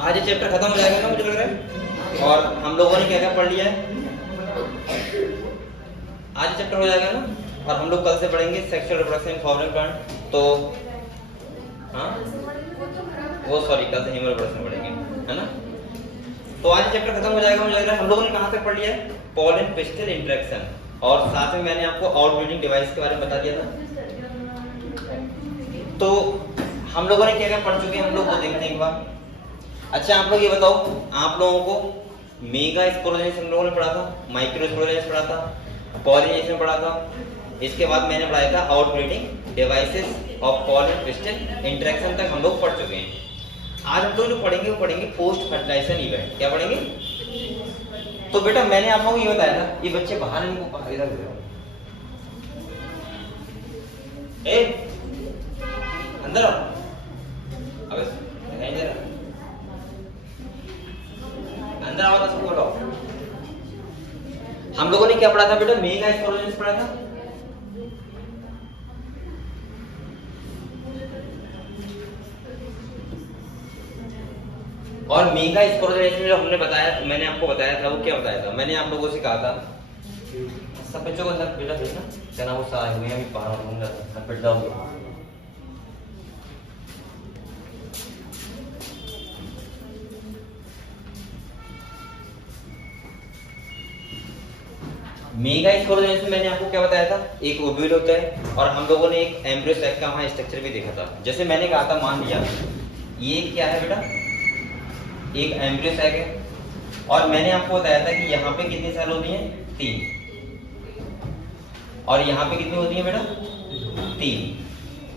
आज ये चैप्टर खत्म हो जाएगा ना मुझे लग रहा है। और हम लोगों ने क्या क्या पढ़ लिया है, आज चैप्टर हो जाएगा ना। और हम लोग कल से पढ़ेंगे sexual reproduction in flowering plant. तो हाँ वो सॉरी कल से ह्यूमन रिप्रोडक्शन पढ़ेंगे, है ना। तो आज चैप्टर खत्म हो जाएगा मुझे लग रहा है। हम लोगों ने कहाँ तक पढ़ लिया है, पोलन पिस्टल इंटरेक्शन, और साथ में मैंने आपको आउटब्रीडिंग डिवाइस के बारे में बता दिया था। तो हम लोगों ने क्या क्या पढ़ चुके हैं हम लोग वो देखते हैं एक बार। अच्छा आप लोग ये बताओ, आप लोगों को मेगा स्पोरोजेनेसिस हम लोगों ने पढ़ा था, माइक्रो स्पोरोजेनेसिस पढ़ा था, पॉलिनेशन पढ़ा था, इसके बाद मैंने पढ़ाया था outbreeding devices of pollen pistol interaction तक हम लोग पढ़ चुके हैं। आज हम लोग जो पढ़ेंगे वो पढ़ेंगे पोस्ट फर्टिलाइजेशन इवेंट। क्या पढ़ेंगे? तो बेटा मैंने आप लोगों को ये बताया था, ये बच्चे बाहर इनको इधर भेजो, ए अंदर आओ, अबे इधर अंदर आओ, सबको बोलो। हम लोगों ने क्या पढ़ा था बेटा, मेगा स्पोरोजेनेसिस पढ़ा था। और मेगा स्पोरोजेनेसिस जो हमने बताया, मैंने आपको बताया था, वो क्या बताया था, मैंने आप लोगों से कहा था सब बच्चों को सर बेटा भेजना, क्या नाम वो सारे हुए अभी बाहर घूम रहा था, सब बैठ जाओगे। मेगा स्पोरोजेनेसिस में मैंने आपको क्या बताया था, एक ओव्यूल होता है और हम लोगों ने एक एम्ब्रियो सैक का वहां स्ट्रक्चर भी देखा था। जैसे मैंने कहा था, मान लिया ये क्या है बेटा, एक एम्ब्रियो सैक है, और मैंने आपको बताया था कि यहाँ पे कितनी सेल होती हैं, 3, और यहाँ पे कितनी होती है बेटा, 3।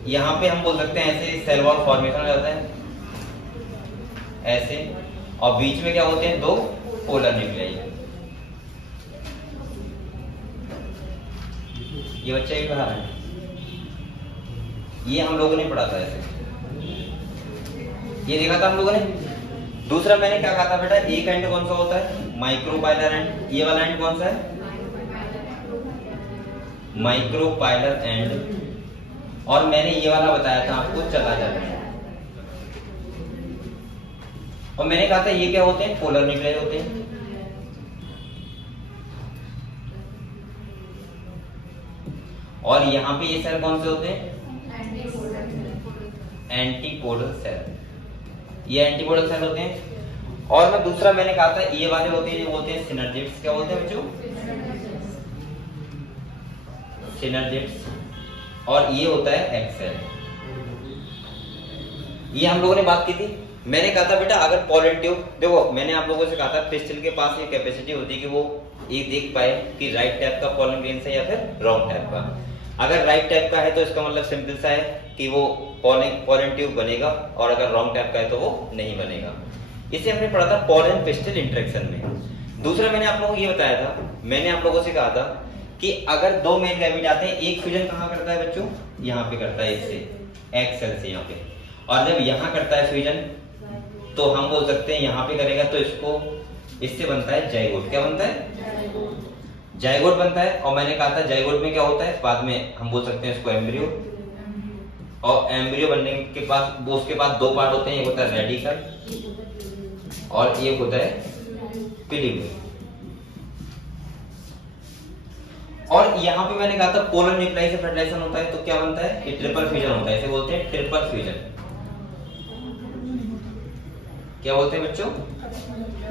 यहाँ पे हम बोल सकते हैं ऐसे सेल वॉल फॉर्मेशन हो जाता है ऐसे, और बीच में क्या होते हैं, 2 पोलर न्यूक्लियाई। ये बच्चा भी पढ़ा है, ये हम लोगों ने पढ़ा था ऐसे, ये देखा था हम लोगों ने। दूसरा मैंने क्या कहा था बेटा, एक एंड कौन सा होता है, माइक्रोपाइलर एंड। ये वाला एंड कौन सा है, माइक्रोपाइलर एंड। और मैंने ये वाला बताया था आपको, चला जाता है। और मैंने कहा था ये क्या होते हैं, पोलर न्यूक्लियाई होते हैं। और यहाँ पे ये सेल कौन से होते हैं, एंटीपोडल सेल। ये एंटीपोडल सेल होते हैं। और मैं दूसरा मैंने कहा था ये वाले होते हैं, वो होते हैं सिनर्जिड्स। क्या बोलते हैं बच्चों, सिनर्जिड्स। और ये होता है एक्सेल। ये हम लोगों ने बात की थी। मैंने कहा था बेटा अगर पोलन ट्यूब, देखो मैंने आप लोगों से कहा था पिस्टल के पास ये कैपेसिटी होती है कि वो ये देख पाए कि राइट टाइप का पोलन ग्रेन्स है या फिर रॉन्ग टाइप का। अगर राइट टाइप का है तो इसका मतलब सिंपल सा है कि वो पोलन ट्यूब बनेगा, और अगर रॉन्ग टाइप का है तो वो नहीं बनेगा। इसे हमने पढ़ा था पोलन पिस्टल इंटरेक्शन में। दूसरा मैंने आप लोगों को ये बताया था, मैंने आप लोगों से कहा था कि अगर 2 मेल गैमेट आते हैं, एक फ्यूजन कहाँ करता है बच्चों, यहाँ पे करता है, इससे एग सेल से यहाँ पे। और जब यहाँ करता है फ्यूजन तो हम बोल सकते हैं यहाँ पे करेगा तो इसको, इससे बनता है जाइगोट। क्या बनता है, जाइगोट बनता है। और मैंने कहा था जाइगोट में क्या होता है, बाद में हम बोल सकते हैं इसको एम्ब्रियो। और एम्ब्रियो बनने के पास वो उसके पास 2 पार्ट होते हैं, एक होता है रेडिकल और एक होता है पिलीमिड। और यहाँ पे मैंने कहा था पोलर न्यूक्लियाई से फर्टिलाइजेशन होता है तो क्या बनता है, ये ट्रिपल फ्यूजन होता है, इसे बोलते हैं ट्रिपल फ्यूजन। क्या बोलते हैं बच्चों,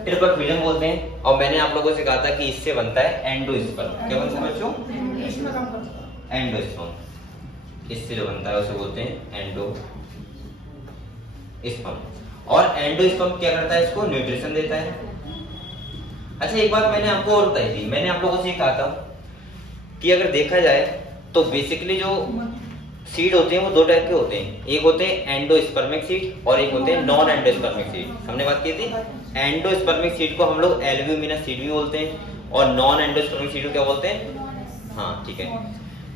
ट्रिपल फ्यूजन बोलते हैं। और मैंने आप लोगों से कहा था कि इससे बनता है एंडोस्पर्म। क्या बनता है बच्चों, एंडोस्पर्म। इससे जो बनता है उसे बोलते हैं एंडोस्पर्म। और एंडोस्पर्म क्या करता है, इसको न्यूट्रिशन देता है। अच्छा एक बात मैंने आपको और बताई थी, मैंने आप लोगों से कहा था कि अगर देखा जाए तो बेसिकली जो सीड होते हैं वो 2 टाइप के होते हैं, एक होते हैं एंडोस्पर्मिक सीड और एक होते हैं नॉन एंडोस्पर्मिक सीड। हमने बात की थी, एंडोस्पर्मिक सीड को हम लोग एल्ब्यूमिनस सीड भी बोलते हैं और नॉन एंडोस्पर्मिक सीड को क्या बोलते हैं, हाँ ठीक है।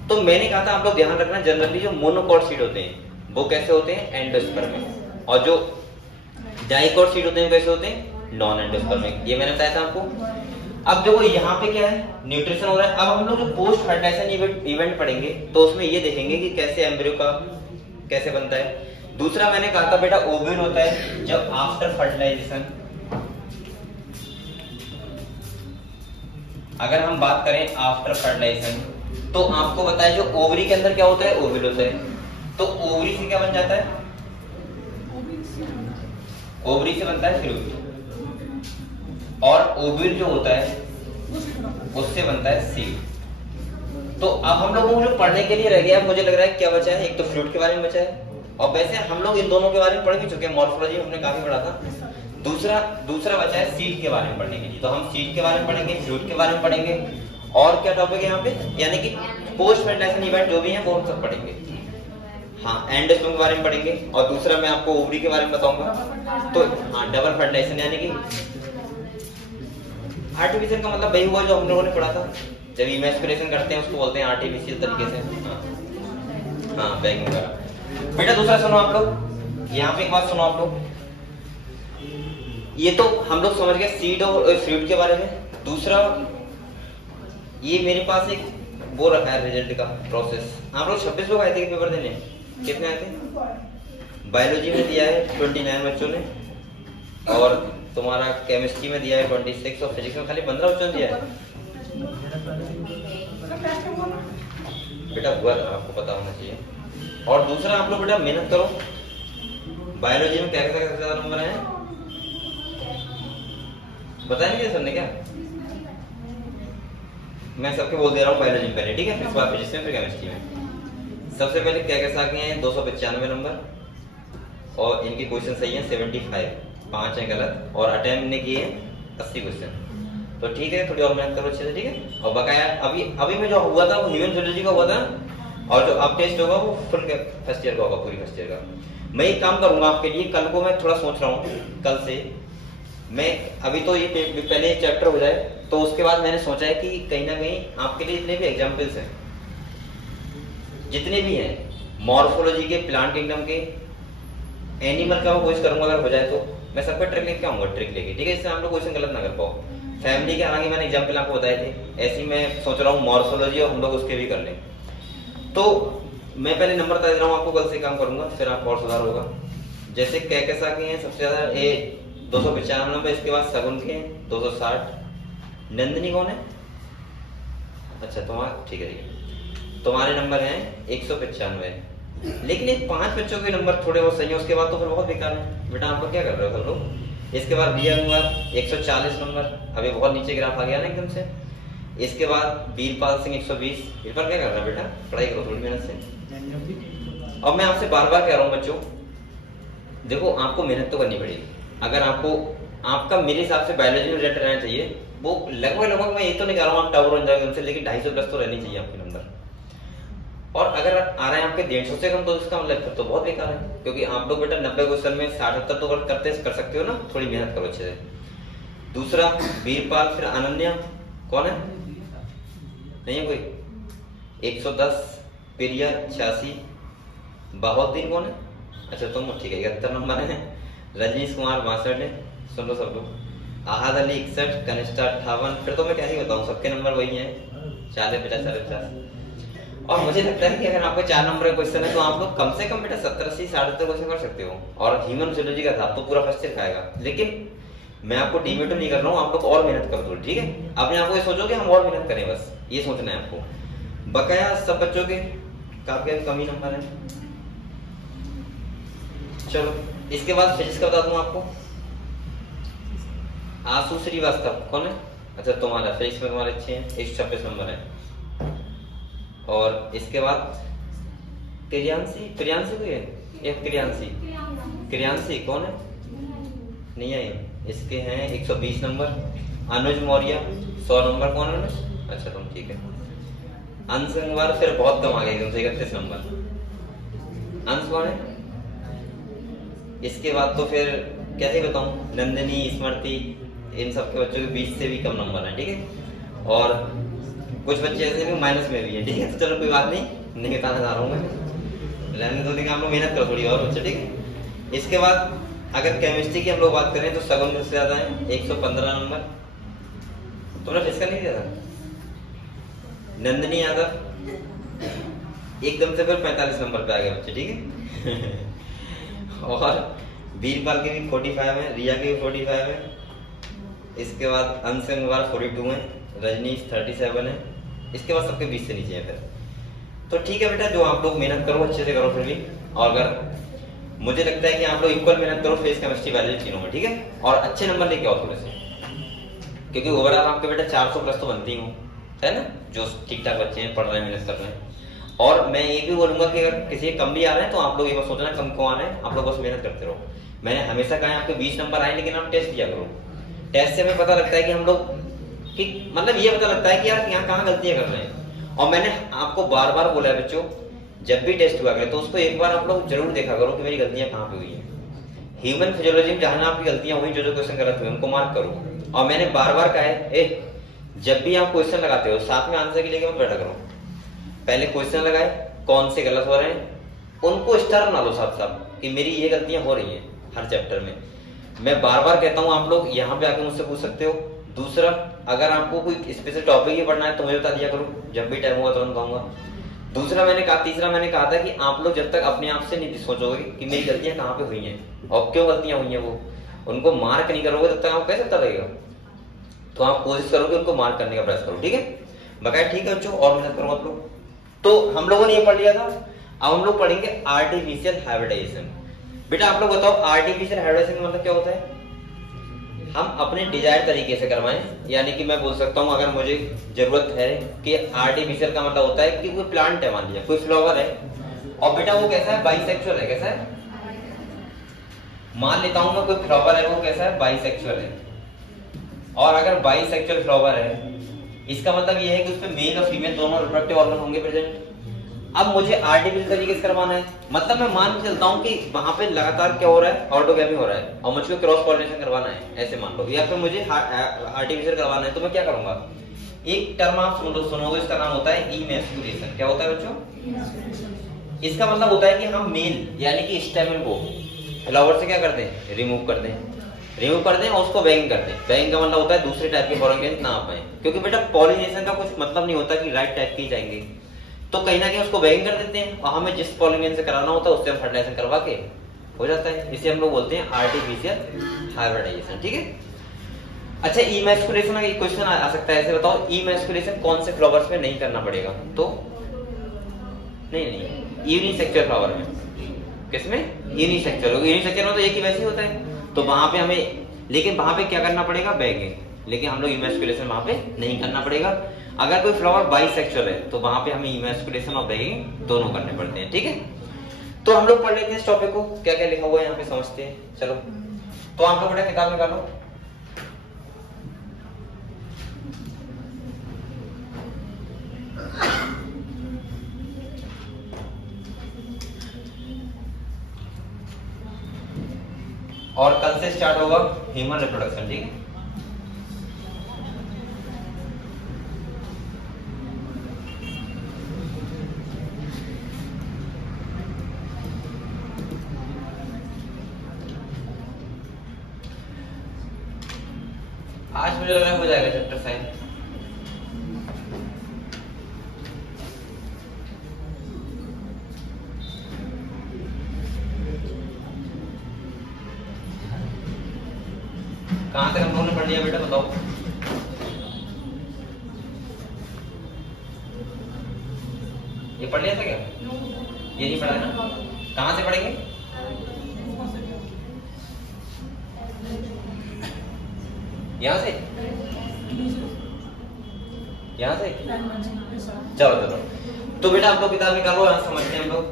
तो मैंने कहा था आप लोग ध्यान रखना, जनरली जो मोनोकॉट सीड होते हैं वो कैसे होते हैं, एंडोस्पर्मिक, और जो डाइकॉट सीड होते हैं कैसे होते हैं, नॉन एंडोस्पर्मिक। ये मैंने बताया था आपको। अब देखो यहाँ पे क्या है, न्यूट्रिशन हो रहा है। अब हम लोग जो पोस्ट फर्टिलाइजेशन इवेंट पढ़ेंगे तो उसमें ये देखेंगे कि कैसे एम्ब्रियो का कैसे बनता है। दूसरा मैंने कहा था बेटा ओव्यूल होता है जब आफ्टर फर्टिलाइजेशन, अगर हम बात करें आफ्टर फर्टिलाइजेशन तो आपको बताया जो ओवरी के अंदर क्या होता है, ओव्यूल होता है। तो ओवरी से क्या बन जाता है, ओवरी से बनता है फ्लूइड, और ओव्यूल जो होता है उससे बनता है सीड। तो अब हम लोगों को जो पढ़ने के लिए रह गया, मुझे लग रहा है क्या बचा है, एक तो फ्लूइड के बारे में बचा है, और वैसे हम लोग इन दोनों के बारे में पढ़ भी चुके हैं, मॉर्फोलॉजी हमने काफी पढ़ा था। दूसरा बचा है सीड के बारे में पढ़ने के लिए, तो हम सीड के बारे में पढ़ेंगे, फ्लूइड के बारे में पढ़ेंगे, और क्या टॉपिक है यहाँ पे, यानी कि पोस्ट फर्टिलाइजेशन इवेंट जो भी है वो हम सब पढ़ेंगे। हाँ, एंडोस्पर्म के बारे में पढ़ेंगे, और दूसरा मैं आपको ओवरी के बारे में बताऊंगा। तो हाँ, डबल फर्टिलाइजेशन यानी कि आर्टिफिशियल का मतलब वही हुआ जो हम लोगों ने पढ़ा था, जब इमेस्कुलेशन करते हैं उसको बोलते हैं आर्टिफिशियल तरीके से। हाँ, बैगिंग वगैरह। बेटा दूसरा सुनो आप लोग, यहाँ पे एक बात सुनो आप लोग, ये तो हम लोग समझ गए सीड और फ्लूइड के बारे में। दूसरा, ये मेरे पास एक वो रखा है रिजल्ट का प्रोसेस। आप लोग 26 लोग आए थे पेपर देने, कितने आए थे? बायोलॉजी में दिया है 29 बच्चों ने, और तुम्हारा केमिस्ट्री में दिया है 26, और फिजिक्स में खाली 15 बच्चों ने दिया है। बेटा हुआ था, आपको पता होना चाहिए। और दूसरा आप लोग बेटा मेहनत करो, बायोलॉजी में क्या सबसे ज्यादा नंबर है, बताया नहीं सर ने क्या? मैं सबके बोल दे रहा हूँ बायोलॉजी में पहले, ठीक है, फिर बाद फिजिक्स में, फिर केमिस्ट्री में। सबसे पहले क्या कैसा आगे हैं 295 नंबर, और इनके क्वेश्चन सही हैं 75, 5 हैं गलत, और अटेम्प्ट ने किए 80 क्वेश्चन। तो ठीक है, थोड़ी और मेहनत करो अच्छे से, ठीक है। और बकाया अभी में जो हुआ था वो ह्यूमन फिजियोलॉजी का हुआ था, और जो अब टेस्ट होगा वो फुल फर्स्ट ईयर का होगा, पूरी फर्स्ट ईयर का। मैं एक काम करूंगा आपके लिए, कल को मैं थोड़ा सोच रहा हूँ, कल से मैं, अभी तो ये पहले चैप्टर हो जाए, तो उसके बाद मैंने सोचा है कि कहीं ना कहीं आपके लिए जितने भी एग्जाम्पल्स हैं, जितने भी हैं मॉर्फोलॉजी के, प्लांट किंगडम के, एनिमल का मैं कोशिश करूंगा, अगर हो जाए तो मैं सब पे ट्रिक लेके आऊंगा, ट्रिक लेके, ठीक है, इससे आप लोग क्वेश्चन गलत ना कर पाओ। फैमिली के हालांकि मैंने एग्जाम्पल आपको बताए थे, ऐसे ही मैं सोच रहा हूँ मॉर्फोलॉजी और हम लोग उसके भी कर लें। तो मैं पहले नंबर बता दे रहा हूँ आपको, कल से काम करूंगा, फिर आपको और सुधार होगा। जैसे कैसा के हैं सबसे ज्यादा 295 नंबर, इसके बाद सगुन के 260। नंदिनी कौन है? अच्छा तुम्हारा, ठीक है, तुम्हारे नंबर हैं 195, लेकिन ये 5 बच्चों के नंबर थोड़े बहुत सही है, उसके बाद तो फिर बहुत बेकार है। बेटा आप लोग क्या कर रहे हो सब लोग? इसके बाद दिया हुआ 140 नंबर, अभी बहुत नीचे ग्राफ आ गया ना एकदम से। इसके बाद वीरपाल सिंह 120। वीरपाल क्या कर रहा है बेटा? पढ़ाई करो थोड़ी मेहनत से। और मैं आपसे बार बार कह रहा हूँ बच्चों, देखो आपको मेहनत तो करनी पड़ेगी। अगर आपका मेरे हिसाब से बायोलॉजी में रिजल्ट रहना चाहिए, वो लगभग मैं ये तो नहीं कह रहा हूँ आप टावर हो जाएगा उनसे, लेकिन 250 प्लस तो रहनी चाहिए आपके नंबर। और अगर आ रहे हैं आपके 150 से कम, तो इसका मतलब फिर तो बहुत बेकार है, क्योंकि आप लोग बेटा 90 क्वेश्चन में 60-70 तो कर सकते हो ना, थोड़ी मेहनत करो अच्छे से। दूसरा वीरपाल, फिर अनन्या कौन है? नहीं है कोई? 110। प्रिया 86। बहाउद्दीन कौन है? अच्छा तुम, ठीक है, 71 नंबर है। रजनीश कुमार 62 है, सुन लो सब लोग। आहद अली 61, कनिष्ठा 58। फिर तो मैं क्या ही बताऊं, सबके नंबर वही हैं 40, 50, 50। और मुझे लगता है कि अगर आपको 4 नंबर का क्वेश्चन है तो आप लोग कम से कम बेटा 70, 80, 70 क्वेश्चन कर सकते हो। और ह्यूमन फिजियोलॉजी का था तो पूरा फर्स्ट ईयर खाएगा, लेकिन मैं आपको डिमोटिव नहीं कर रहा हूँ, आप लोग और मेहनत करो थोड़ी, ठीक है। अपने आप को ये सोचो कि हम और मेहनत करें, बस ये सोचना है आपको। बकाया सब बच्चों के काफी कम ही नंबर है। चलो इसके बाद फिजिक्स का बता दूं आपको। आशु श्रीवास्तव कौन है? अच्छा तुम्हारा फिजिक्स में तुम्हारे अच्छे हैं, 126 नंबर है। और इसके बाद प्रियांशी कोई है? एक क्रियांशी कौन है? नहीं है, इसके हैं 120 नंबर। अनुज मौर्य 100 नंबर। कौन है अनुज? अच्छा तुम, ठीक है। अंश गंगवार फिर बहुत कम आ गए एकदम से, 31 नंबर। अंश कौन है? इसके बाद तो फिर क्या ही बताऊं, नंदिनी, स्मृति, इन सबके बच्चों के 20 से भी कम नंबर है, ठीक है। और कुछ बच्चे ऐसे भी माइनस में भी है, ठीक है। तो चलो कोई बात नहीं बताना चाह रहा हूँ मैं, रहने दो, लेकिन आप लोग मेहनत करो थोड़ी और बच्चे, ठीक है। इसके बाद अगर केमिस्ट्री की हम लोग बात करें तो सगुन सबसे ज्यादा है 115 नंबर। तुमने फिजिक्स नहीं दिया था? नंदिनी यादव एकदम से फिर 45 नंबर पे आ गए बच्चे, ठीक है। और वीरपाल के भी 45 है, रिया के भी 45 है, इसके बाद अंशु कुमार 42 है, रजनीश 37 है, इसके बाद सबके 20 से नीचे है फिर। तो ठीक है बेटा, जो आप लोग मेहनत करो अच्छे से करो फिर भी, और अगर मुझे लगता है कि आप लोग इक्वल मेहनत करो फिजिक्स केमिस्ट्री बायोलॉजी तीनों में, ठीक है, और अच्छे नंबर लेके आओ थोड़े से, क्योंकि ओवरऑल आपके बेटा 400 प्लस तो बनती हूँ, है ना, जो ठीक ठाक बच्चे हैं, पढ़ रहे हैं, मेहनत कर रहे हैं। और मैं ये भी बोलूंगा कि अगर किसी कम भी आ रहे हैं तो आप लोग ये बस सोचना कम क्यों आ रहे हैं, आप लोग बस मेहनत करते रहो। मैंने हमेशा कहा है आपके 20 नंबर आए, लेकिन आप टेस्ट दिया करो। टेस्ट से हमें पता लगता है कि हम लोग कि मतलब ये पता लगता है कि यार यहाँ कहाँ गलतियां कर रहे हैं। और मैंने आपको बार बार बोला है बच्चों, जब भी टेस्ट हुआ करे तो उसको एक बार आप लोग जरूर देखा करो कि मेरी गलतियां कहाँ पे हुई है। ह्यूमन फिजियोलॉजी में जहां आपकी गलतियां हुई, जो जो क्वेश्चन गलत हुए उनको मार्क करो। और मैंने बार बार कहा है, जब भी आप क्वेश्चन लगाते हो साथ में आंसर की लेके मत बैठा करो। पहले क्वेश्चन लगाए, कौन से गलत हो रहे हैं, उनको स्टार बना लो साथ साथ कि मेरी ये गलतियां हो रही हैं हर चैप्टर में। मैं बार बार कहता हूँ, आप लोग यहाँ पे आके मुझसे पूछ सकते हो। दूसरा, अगर आपको कोई स्पेशल टॉपिक ही पढ़ना है तो मुझे बता दिया करो, जब भी टाइम होगा तुरंत कहूंगा। दूसरा तीसरा मैंने कहा था कि आप लोग जब तक अपने आप से नहीं सोचोगे कि मेरी गलतियां कहाँ पे हुई हैं और क्यों गलतियां हुई हैं, वो उनको मार्क नहीं करोगे तब तक आपको कैसे पता लगेगा। तो आप कोशिश करोगे उनको मार्क करने का प्रयास करो, ठीक है बकाया, ठीक है बच्चों, और मेहनत करो आप लोग। तो हम लोगों ने ये पढ़ लिया था, अब हम लोग पढ़ेंगे आर्टिफिशियल हाइब्रिडाइजेशन। बेटा आप लोग बताओ, आर्टिफिशियल हाइब्रिडाइजेशन मतलब क्या होता है? हम अपने डिजायर तरीके से करवाएं, यानी कि मैं बोल सकता हूं, अगर मुझे जरूरत है कि आर्टिफिशियल का मतलब होता है कि कोई प्लांट है, मान लिया कोई फ्लावर है, और बेटा वो कैसा है, बाइसेक्सुअल है। कैसा है? मान लेता हूं मैं कोई फ्लावर है, वो कैसा है, बाइसेक्सुअल है। और अगर बाइसेक्सुअल फ्लावर है, इसका मतलब ये है कि उसमें मेल और फीमेल दोनों रिप्रोडक्टिव ऑर्गन होंगे प्रेजेंट। अब मुझे आर्टिफिशियल तरीके से करवाना है, मतलब मैं मान के चलता हूं कि वहां पे लगातार क्या हो रहा है, ऑटोगैमी हो रहा है, और मुझको क्रॉस पॉलिनेशन करवाना है, ऐसे मान लो, या फिर मुझे आर्टिफिशियल करवाना है, तो मैं क्या करूंगा, एक टर्म आप सुनोगे, इसका नाम होता है इमैस्कुलेशन। क्या होता है बच्चों? इसका मतलब होता है कि हम मेल यानी कि स्टेमन को फ्लावर से क्या कर दें, रिमूव कर दें और उसको बैंग कर दें। बैंग का मतलब होता है दूसरे टाइप के पॉलिनेशन ना आ पाए, क्योंकि बेटा पॉलिनेशन का कुछ मतलब नहीं होता कि राइट टाइप के जाएंगे, तो कहीं ना कहीं उसको बैंग कर देते हैं, और हमें जिस पॉलिनेशन से कराना होता है उससे हम फर्टिलाइजेशन करवा के हो जाता है। इसे हम लोग बोलते हैं आर्टिफिशियल हाइब्रिडाइजेशन, ठीक है। अच्छा, इमैस्कुलेशन का एक क्वेश्चन आ सकता है, ऐसे बताओ इमैस्कुलेशन कौन से फ्लावर्स में नहीं करना पड़ेगा? तो नहीं, यूनिसेक्सुअल फ्लावर में। किसमें? यूनिसेक्सुअल। यूनिसेक्सुअल में तो एक ही वैसे होता है, तो वहां पे हमें, लेकिन वहां पे क्या करना पड़ेगा, बैंगिंग। लेकिन हम लोग इमैस्कुलेशन वहां पे नहीं करना पड़ेगा। अगर कोई फ्लावर बाइसेक्सुअल है तो वहां पे हमें इमैस्कुलेशन और बैंगिंग दोनों करने पड़ते हैं, ठीक है। तो हम लोग पढ़ लेते हैं इस टॉपिक को, क्या क्या लिखा हुआ है यहाँ पे समझते हैं। चलो, तो आप लोग बड़ा किताब निकालो। और कल से स्टार्ट होगा ह्यूमन रिप्रोडक्शन, ठीक है। आज मुझे लग रहा है हो जाएगा चैप्टर 5। कहां तक हम लोगों ने पढ़ लिया बेटा, बताओ। ये पढ़ लिया था क्या? ये नहीं पढ़ा है ना? कहां से पढ़ेंगे? यहाँ से? यहाँ से? चलो, तो बेटा आप लोग किताब निकालो, यहाँ समझते हैं हम लोग।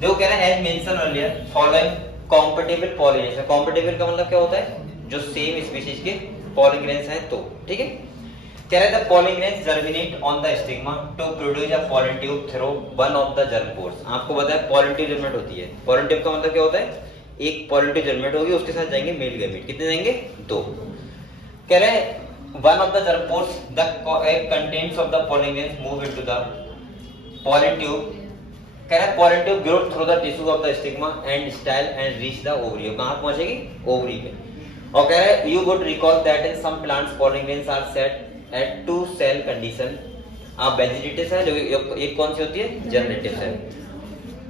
देखो कह रहा है as mention earlier following compatible pollination. Compatible का मतलब क्या होता है, जो सेम स्पीशीज के पॉलिन ग्रेन्स हैं, तो ठीक है। कह रहा है the pollen grains germinate on the stigma to produce a pollen tube through one of the germ pores. आपको पता है पॉलिन ट्यूब जर्मिनेट होती है। पॉलिन ट्यूब का मतलब क्या होता है, एक पॉलिन ट्यूब जर्मिनेट होगी, उसके साथ जाएंगे मेल गैमेट। कितने जाएंगे? 2। कह रहे हैं one of the germ pores the contents of the pollen grains move into the pollen tube. कह रहा है pollen tube grow through the tissue of the stigma and style and reach the ovary. कहां पहुंचेगी? Ovary पे। और कह रहा है you would recall that in some plants pollen grains are set at 2 cell condition. आप वेजिटेटिव्स है, जो एक कौन सी होती है, जनरेटिव सेल।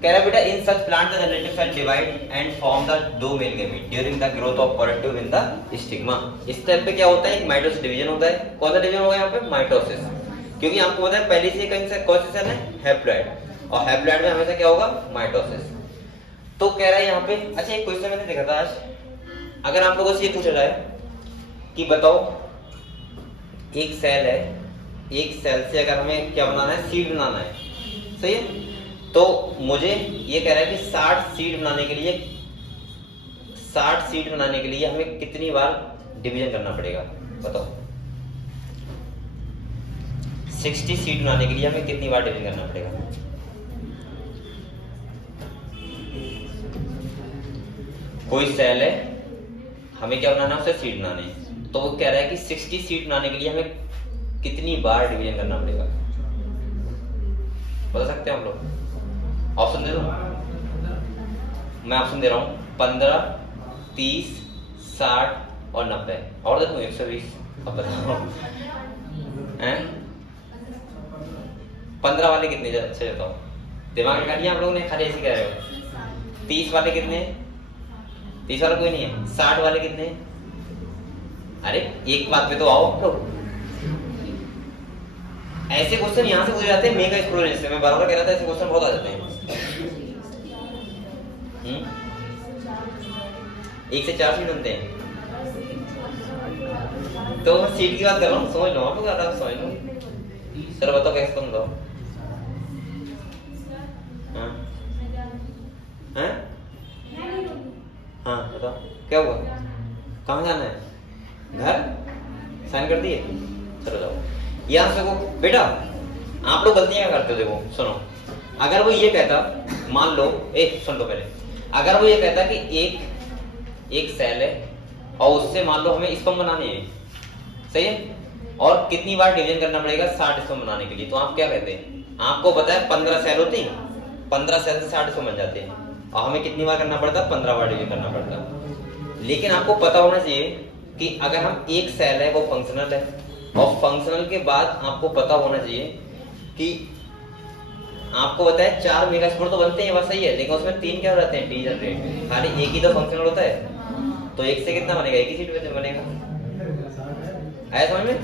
कह रहा बेटा in such plant the generative cell divide and form the दो male gamete during the growth of pollen tube in the stigma. इस स्टेप पे क्या होता है, एक माइटोसिस डिवीजन होता है। कौन सा डिवीजन होगा यहाँ पे, माइटोसिस, क्योंकि आपको पता है पहले से कौन सा सेल है, हैप्लॉइड, और हैप्लॉइड में हमेशा क्या होगा, माइटोसिस। तो कह रहा है यहाँ पे, अच्छा एक क्वेश्चन मैंने देखा था आज, अगर आप लोगों से ये पूछा जाए कि बताओ एक सेल है, एक सेल से अगर हमें क्या बनाना है, सीड बनाना है, सही है, तो मुझे ये कह रहा है कि 60 सीड बनाने के लिए हमें कितनी बार डिवीजन करना पड़ेगा, बताओ। 60 सीड बनाने के लिए हमें कितनी बार डिवीजन करना पड़ेगा? कोई सेल है, हमें क्या बनाना है, उसे सीड बनाने हैं, तो वो कह रहा है कि 60 सीड बनाने के लिए हमें कितनी बार डिवीजन करना पड़ेगा, बता सकते हैं हम लोग? ऑप्शन दे दो, मैं ऑप्शन दे रहा हूं, 15, 30, 60 और 90, और दे दूं 120। अब बताओ हैं, 15 वाले कितने अच्छे, बताओ, दिमाग लगा लिया आप लोगों ने, खाली ऐसे कह रहे हो। 30 वाले कितने, 30 वाला कोई नहीं है। 60 वाले कितने, अरे एक बात पे तो आओ आप लोग, ऐसे क्वेश्चन यहां से पूछे जाते हैं मेगा एक्सप्लोरेशन से, मैं बार-बार कह रहा था ऐसे क्वेश्चन बहुत आ जाते हैं। 1 से 4 सीट बनते हैं, तो मैं सीट की बात कर रहा हूँ, समझ लो आप लोग, समझ लो। चलो बताओ कैसे, तुम बताओ। हाँ बताओ क्या हुआ, कहाँ जाना है, घर साइन कर दिए, चलो जाओ। यहां से वो बेटा आप लोग गलतियां क्या करते हो, देखो सुनो, अगर वो ये कहता, मान लो सुन लो पहले, अगर वो ये कहता कि एक सेल है और उससे मान लो हमें स्पर्म बनाने हैं, सही है, और कितनी बार डिवीजन करना पड़ेगा 60 स्पर्म बनाने के लिए, तो आप क्या कहते हैं, आपको पता है 15 सेल होती हैं, 15 सेल से 60 स्पर्म बन जाते हैं, और हमें कितनी बार करना पड़ता, 15 बार डिवीजन करना पड़ता। लेकिन आपको पता होना चाहिए कि अगर हम एक सेल है वो फंक्शनल है, और फंक्शनल के बाद आपको पता होना चाहिए कि आपको पता है 4 मेगास्पोर तो बनते हैं, बस सही है, लेकिन उसमें 3 क्या रहते हैं, डी जनरेट, खाली एक ही तो फंक्शनल होता है, तो एक से कितना बनेगा, एक ही सीट बनेगा, आया समझ में?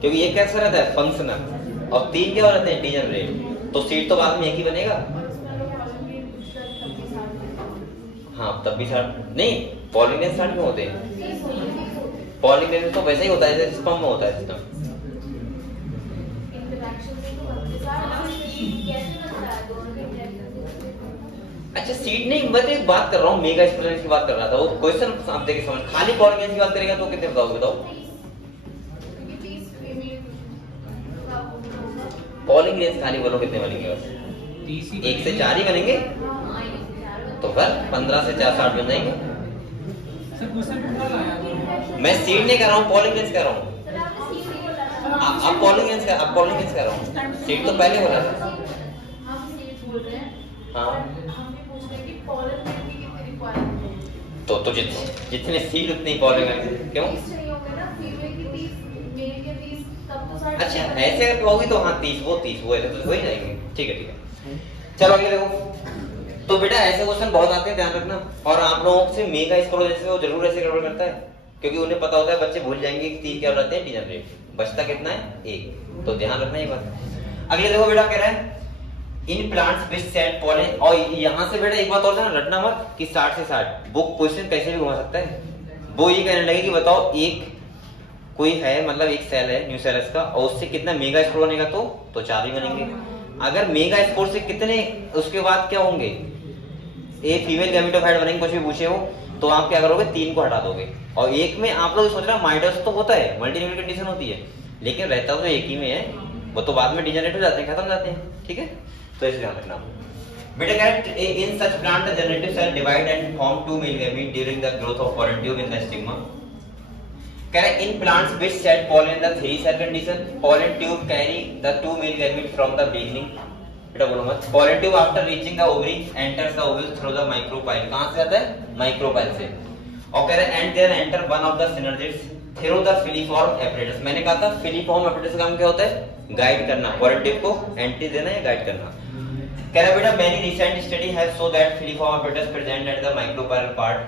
क्योंकि एक कैसा रहता है, फंक्शनल, और 3 क्या रहते हैं, डी जनरेट, तो सीट तो बाद में एक ही बनेगा। हाँ तब भी 60 नहीं, पॉलिनेज 60 में होते हैं, पॉलिनेज तो वैसे ही होता है जैसे स्पर्म में होता है सिस्टम। अच्छा सीट नहीं, मैं तो एक बात कर रहा हूँ, मेगा एक्सप्लोरेशन की बात कर रहा था, वो क्वेश्चन आप देखे समझ, खाली पॉलिनेज की बात करेगा तो कितने बताओ, पॉलिनेज खाली बोलो कितने बनेंगे, बस 1 से 4 ही बनेंगे, तो फिर 15 से 4 60 बन जाएंगे। मैं सीड नहीं कर रहा हूँ, पॉलिनेज कर रहा हूँ, आप पॉलिनेज कर रहा हूँ, सीड तो पहले बोला था। हाँ तो जितने सीड उतनी पॉलिनेज, क्यों? अच्छा ऐसे अगर होगी तो हाँ 30 वो ऐसे तो हो ही जाएंगे, ठीक है। चलो आगे देखो, तो बेटा ऐसे क्वेश्चन बहुत आते हैं, ध्यान रखना, और आप लोगों से मेगा स्कोर जैसे वो जरूर ऐसे गड़बड़ करता है, क्योंकि उन्हें पता होता है बच्चे भूल जाएंगे कि 3 क्या रहते हैं, डी जनरेट, बचता कितना है, 1, तो ध्यान रखना ये बात। अगले देखो बेटा कह रहा है इन प्लांट्स विच सेट पॉलन, और यहाँ से बेटा एक बात और है, रटना मत कि 60 से 60, बुक क्वेश्चन कैसे भी घुमा सकता है। वो ये कहने लगे कि बताओ एक कोई है, मतलब एक सेल है न्यूसेलस का, और उससे कितना मेगा स्पोर बनेगा, तो 4 ही बनेंगे। अगर मेगा स्पोर से कितने, उसके बाद क्या होंगे, एक फीमेल गैमेटोफाइट बनेंगे, कुछ भी पूछे हो तो आप क्या करोगे, 3 को हटा दोगे, और एक में आप लोग सोच रहे हैं माइटोसिस तो होता है, मल्टीन्यूक्लियर कंडीशन होती है, लेकिन रहता तो एक ही में है, वो तो बाद में डिजेनरेट हो जाते हैं, खत्म हो जाते हैं, ठीक है, तो इसे ध्यान रखना। बेटा correct, in such plant the generative cell divide and form 2 male gamete during the growth of pollen tube in the stigma. कह रहे in plants which set pollen in the 3 cell condition, pollen tube carry the 2 male gamete from the beginning, बेटा बोलो मत, pollen tube after reaching the ovary enters the ovule through the micropyle, कहां से आता है, micropyle से, और कह रहे and there enter one of the synergids through the filiform apparatus. मैंने कहा था फिलीफॉर्म एपरेटस का काम क्या होता है, गाइड करना, पॉलन ट्यूब को एंट्री देना या गाइड करना। कह रहा बेटा many recent study have show that filiform apparatus present at the micropyral part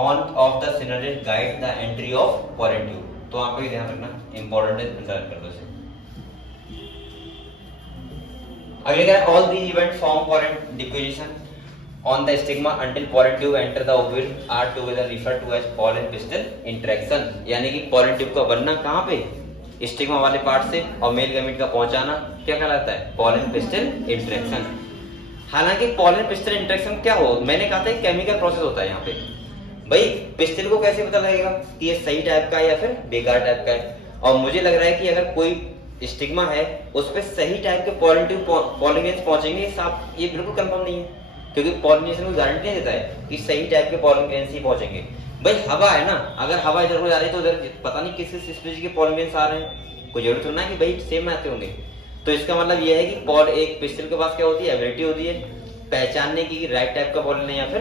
on of the synergist guide the entry of pollen tube। तो आपको ये ध्यान रखना इंपॉर्टेंट है, इंतजार कर दो इसे। अगले कह रहा है all these event from pollen deposition on the stigma until pollen tube enter the ovule are together referred to as pollen pistil interaction। यानी कि pollen tube का बनना कहाँ पे, स्टिग्मा वाले पार्ट से, और मेल गैमेट का पहुंचाना क्या कहलाता है, pollen pistil interaction। हालांकि pollen pistil interaction क्या हो, मैंने कहा था केमिकल प्रोसेस होता है यहाँ पे। भाई पिस्टिल को कैसे पता लगेगा कि ये सही टाइप का है या फिर बेकार टाइप का है, और मुझे लग रहा है कि अगर कोई स्टिग्मा है उस पर सही टाइप के पॉलिनेशन पहुंचेंगे, साफ ये बिल्कुल कंफर्म नहीं है, क्योंकि पॉलिनेशन को गारंटी नहीं देता है कि सही टाइप के पॉलिनेशन ही पहुंचेंगे। भाई हवा है ना, अगर हवा इधर को जा रही है तो उधर पता नहीं किस स्पीशीज के पॉलिनेशन आ रहे हैं, कोई जरूरत नहीं है कि भाई सेम आते होंगे। तो इसका मतलब ये है कि एक पिस्टिल के पास क्या होती है, एबिलिटी होती है पहचानने की राइट टाइप का पॉलिन है या फिर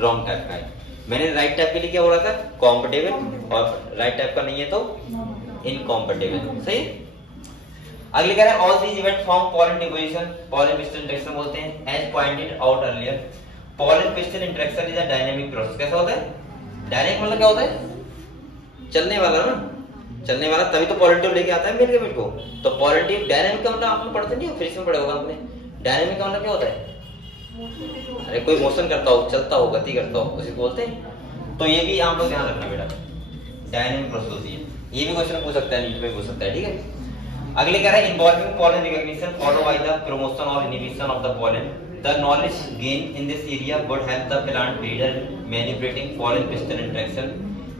रॉन्ग टाइप का है। मैंने राइट टाइप के लिए क्या बोला था, कॉम्पिटेबल, और राइट टाइप का नहीं है तो इनकॉम्पिटेबल। सही। अगले कह रहा है all these event from pollen deposition, pollen pistil interaction बोलते हैं। As pointed out earlier pollen pistil interaction is a dynamic process. कैसा होता है, डायनेमिक मतलब क्या होता है, चलने वाला ना, चलने वाला, तभी तो pollen tube लेके आता है मेल गैमेट को। तो pollen tube डायनेमिक का मतलब आपने पढ़ते नहीं हो, फिर इसमें पढ़े होगा आपने। डायनेमिक का मतलब क्या होता है, अरे कोई मोशन करता हो, चलता हो, गति करता हो, उसे बोलते हैं। तो ये भी आप लोग ध्यान रखना बेटा, डायनेमिक प्रोसेस होती है। ये भी क्वेश्चन पूछ सकता है, नीट में पूछ सकता है, ठीक है। अगले कह रहा है involving pollen recognition followed by the promotion or inhibition of the pollen, the knowledge gained in this area would help the plant breeder manipulating pollen pistil interaction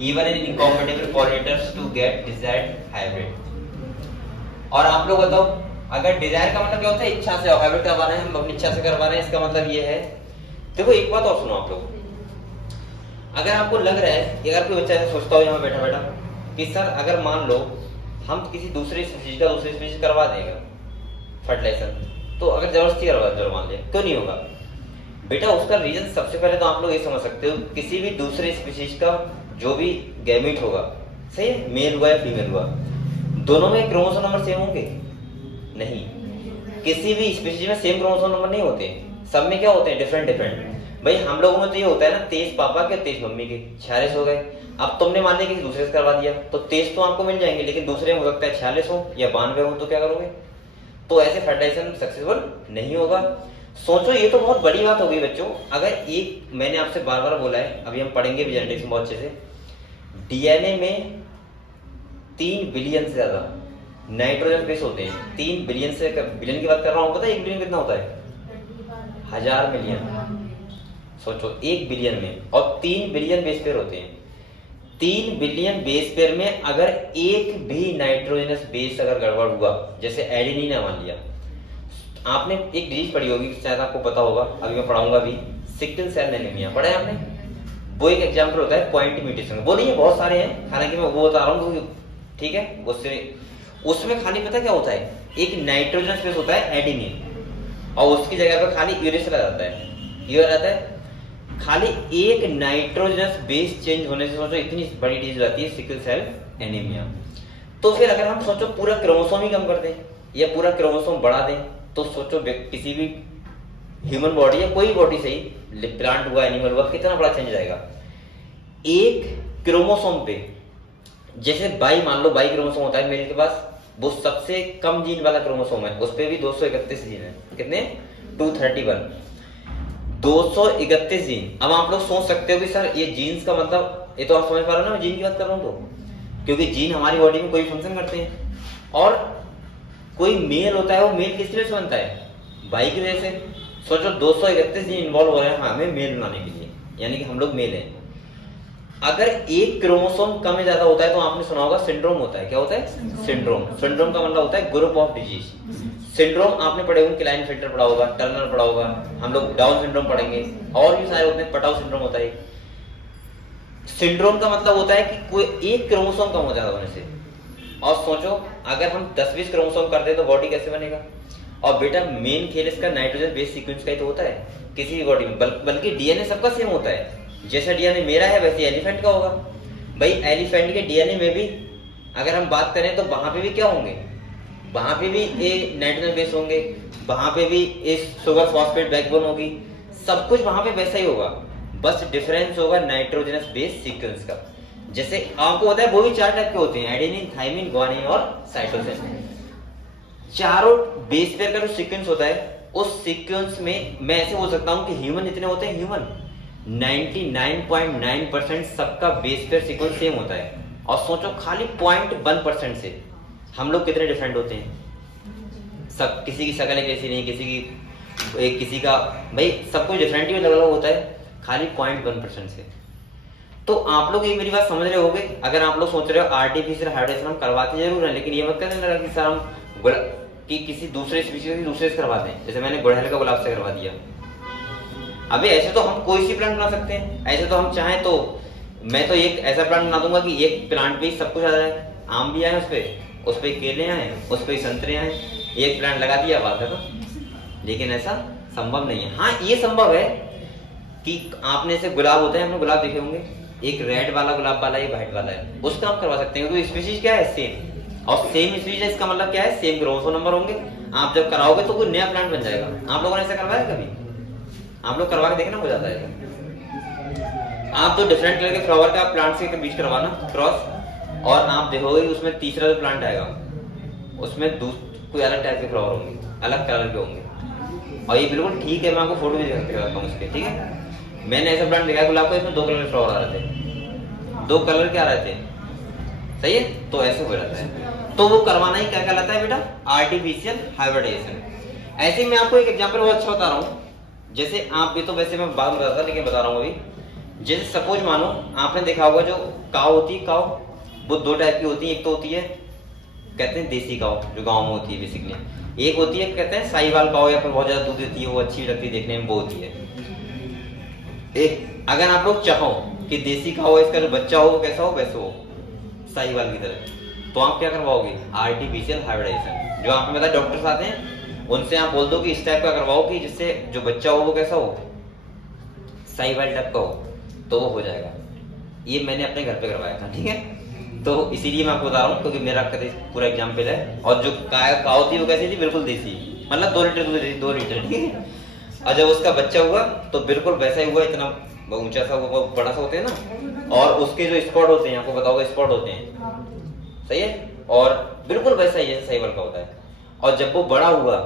even in incompatible pollinators to get desired hybrid। और आप लोग बताओ, अगर Dzire का मतलब क्या होता है, इच्छा से हाइब्रिड करवा रहे हैं हम, अपनी इच्छा से करवा रहे हैं, इसका मतलब ये है। देखो एक बात और सुनो आप लोग, अगर आपको लग रहा है कि अगर कोई बच्चा ऐसा सोचता हो यहाँ बैठा बैठा कि सर अगर मान लो हम किसी दूसरे स्पीशीज का दूसरे स्पीशीज करवा देगा फर्टिलाइजेशन, तो अगर जबरदस्ती करवा दो मान लिया, क्यों नहीं होगा बेटा, उसका रीजन सबसे पहले तो आप लोग ये समझ सकते हो, किसी भी दूसरे स्पीशीज का जो भी गैमेट होगा, सही है, मेल हुआ या फीमेल हुआ, दोनों में क्रोमोसोम नंबर सेम होंगे नहीं, किसी भी स्पीशीज में सेम क्रोमोसोम नंबर नहीं होते, सब में क्या होते हैं, डिफरेंट डिफरेंट। भाई हम लोगों में तो ये होता है ना, 23 पापा के 23 मम्मी के, 46 हो गए। अब तुमने मान लिया किसी दूसरे से करवा दिया तो 23 तो आपको मिल जाएंगे, लेकिन दूसरे में हो सकता है 46 हो या 92 हो, तो क्या करोगे, तो ऐसे फर्टिलाइजेशन सक्सेसफुल नहीं होगा। सोचो ये तो बहुत बड़ी बात हो गई बच्चों। अगर एक, मैंने आपसे बार बार बोला है, अभी हम पढ़ेंगे भी जेनेटिक्स में बहुत अच्छे से, डीएनए में 3 बिलियन से ज्यादा नाइट्रोजन बेस होते हैं। 3 बिलियन से, बिलियन की बात कर रहा हूँ, पता है 1 बिलियन कितना होता है, 1000 मिलियन। सोचो 1 बिलियन में, और 3 बिलियन बेस पेयर होते हैं। 3 बिलियन बेस पेयर में अगर एक भी नाइट्रोजनस बेस अगर गड़बड़ हुआ, जैसे एडेनिन है मान लिया, आपने एक डिजीज पढ़ी होगी, शायद आपको पता होगा, अभी मैं पढ़ाऊंगा भी, सिकल सेल एनीमिया पढ़ा है आपने, वो एक एग्जाम्पल होता है पॉइंट म्यूटेशन। वो नहीं है, बहुत सारे हैं, हालांकि मैं वो बता रहा हूँ, ठीक है। उसमें खाली पता क्या होता है, एक नाइट्रोजनस बेस होता है एडेनिन, और उसकी जगह पर खाली यूरेसिल आ जाता है, ये आ जाता है। खाली एक नाइट्रोजनस बेस चेंज होने से सोचो इतनी बड़ी डिजीज आती है सिकल सेल एनीमिया। तो फिर अगर हम सोचो पूरा क्रोमोसोम ही कम कर दें या पूरा क्रोमोसोम बढ़ा दें, तो सोचो किसी भी ह्यूमन बॉडी या कोई बॉडी से ही, प्लांट हुआ एनिमल हुआ, कितना बड़ा चेंज आएगा। एक क्रोमोसोम पे, जैसे बाई मान लो, बाई क्रोमोसोम होता है मेल के पास, वो सबसे कम जीन वाला क्रोमोसोम है, उस पे भी 231 जीन है। कितने, 231, 231 जीन। अब आप लोग सोच सकते हो कि सर ये जीन्स का मतलब, ये तो आप समझ पा रहे हो ना मैं जीन की बात कर रहा हूं, तो क्योंकि जीन हमारी बॉडी में कोई फंक्शन करते हैं, और कोई मेल होता है, वो मेल किस वजह से बनता है, बाई की वजह से। सोचो 231 जीन इन्वॉल्व हो रहे हैं हमें मेल बनाने के लिए, यानी कि हम लोग मेल हैं। अगर एक क्रोमोसोम कम या ज्यादा होता है तो आपने सुना होगा सिंड्रोम होता है। क्या होता है, सिंड्रोम। सिंड्रोम का मतलब होता है ग्रुप ऑफ डिजीज। सिंड्रोम आपने पढ़े होंगे, क्लाइनफेल्टर पढ़ा होगा, टर्नर पढ़ा होगा, हम लोग डाउन सिंड्रोम पढ़ेंगे, और भी सारे होते हैं, पटाउ सिंड्रोम होता है। सिंड्रोम का मतलब होता है कि कोई एक क्रोमोसोम कम हो ज्यादा होने से। और सोचो अगर हम 10-20 क्रोमोसोम कर दे तो बॉडी कैसे बनेगा। और बेटा मेन खेल इसका नाइट्रोजन बेस सीक्वेंस का ही तो होता है किसी भी बॉडी में, बल्कि डीएनए सबका सेम होता है। जैसा डीएनए मेरा है वैसे एलिफेंट का होगा। भाई एलिफेंट के डीएनए में भी अगर हम बात करें तो वहां पे भी क्या होंगे, वहां पे भी ए नाइट्रोजन बेस होंगे, वहां पे भी ए शुगर फॉस्फेट बैकबोन होगी, सब कुछ वहां पे वैसा ही होगा, बस डिफरेंस होगा नाइट्रोजनस बेस सीक्वेंस का। जैसे आपको पता है वो भी 4 टाइप के होते हैं, एडेनिन, थाइमिन, ग्वानिन और साइटोसिन। चारों बेस पेयर का जो सीक्वेंस होता है उस सीक्वेंस में मैं ऐसे बोल सकता हूं कि ह्यूमन इतने होते हैं, ह्यूमन 99.9% सबका बेस पेयर सीक्वेंस सेम होता है। और सोचो खाली 0.1% से हम लोग कितने डिफरेंट होते हैं। सब किसी की शक्ल एक ऐसी नहीं, किसी का भाई सब कुछ डिफरेंट ही अलग अलग होता है, खाली 0.1% से। तो आप लोग ये मेरी बात समझ रहे होगे। अगर आप लोग सोच रहे हो आर्टिफिशियल हाइब्रिडेशन हम करवाते जरूर है, लेकिन ये मत कहने लगा कि सर हम कि किसी दूसरे स्पीशीज दूसरे से करवाते हैं, जैसे मैंने गुड़हल का गुलाब से करवा दिया। अबे ऐसे तो हम कोई सी प्लांट बना सकते हैं, ऐसे तो हम चाहें तो मैं तो एक ऐसा प्लांट बना दूंगा कि एक प्लांट पे सब कुछ आ जाए, आम भी आए उस पे केले आए, उस पे संतरे आए, एक प्लांट लगा दिया, बात है तो। लेकिन ऐसा संभव नहीं है। हाँ ये संभव है कि आपने ऐसे गुलाब होते हैं, आपने गुलाब देखे होंगे, एक रेड वाला गुलाब वाला, एक व्हाइट वाला है, उसका आप करवा सकते हैं। तो स्पीशीज क्या है, सेम। और सेम स्पीशीज है, इसका मतलब क्या है, सेम क्रोमोसोम नंबर होंगे। आप जब कराओगे तो कोई नया प्लांट बन जाएगा। आप लोगों ने ऐसा करवाया कभी? आप लोग करवा के देखना, हो जाता है। आप तो डिफरेंट कलर के फ्लावर का प्लांट से बीच करवाना क्रॉस, और आप देखोगे उसमें तीसरा जो प्लांट आएगा उसमें कोई अलग टाइप के फ्लावर होंगे, अलग कलर के होंगे। और ये बिल्कुल ठीक है, मैं आपको फोटो भी दिखाता हूँ उसके, ठीक है। मैंने ऐसा प्लांट देखा गुलाब का, इसमें 2 कलर के फ्लावर आ रहे थे, 2 कलर के आ रहे थे, सही है। तो ऐसे हो जाता है। तो वो करवाना ही क्या कहलाता है बेटा, आर्टिफिशियल हाइब्रिडेशन। ऐसे मैं आपको एक एग्जांपल बहुत अच्छा बता रहा हूँ। जैसे आप, ये तो वैसे मैं बाद में बता था लेकिन बता रहा हूँ अभी। जैसे सपोज मानो आपने देखा होगा जो काव होती है, काव वो 2 टाइप की होती है। एक तो होती है कहते हैं देसी काव, जो गाँव में होती है बेसिकली। एक होती है कहते हैं साहिवाल काव, या फिर बहुत ज्यादा दूध देती है, वो अच्छी लगती है देखने में, वो होती है एक। अगर आप लोग चाहो कि देसी काव इसका जो बच्चा हो वो कैसा हो, वैसे हो साहिवाल की तरह, तो आप क्या करवाओगे, आर्टिफिशियल हाइब्रिडेशन। जो आपने बताया डॉक्टर्स आते हैं, उनसे आप बोल दो कि इस टाइप का करवाओ कि जिससे जो बच्चा हो वो कैसा हो, साहिवाल टाइप का हो, तो वो हो जाएगा। ये मैंने अपने घर पे करवाया था, ठीक है। तो इसीलिए मैं आपको बता रहा हूँ क्योंकि मेरा पूरा एग्जाम्पल है। और जो काव थी वो कैसी थी, बिल्कुल देसी, मतलब 2 लीटर दूध देती, 2 लीटर, ठीक है। और जब उसका बच्चा हुआ तो बिल्कुल वैसा ही हुआ, इतना ऊंचा सा, वो बड़ा सा होते हैं ना, और उसके जो स्पॉट होते हैं, आपको बताओगे स्पॉट होते हैं, सही है। और बिल्कुल वैसा ही जैसे साहिवाल का होता है। और जब वो बड़ा हुआ,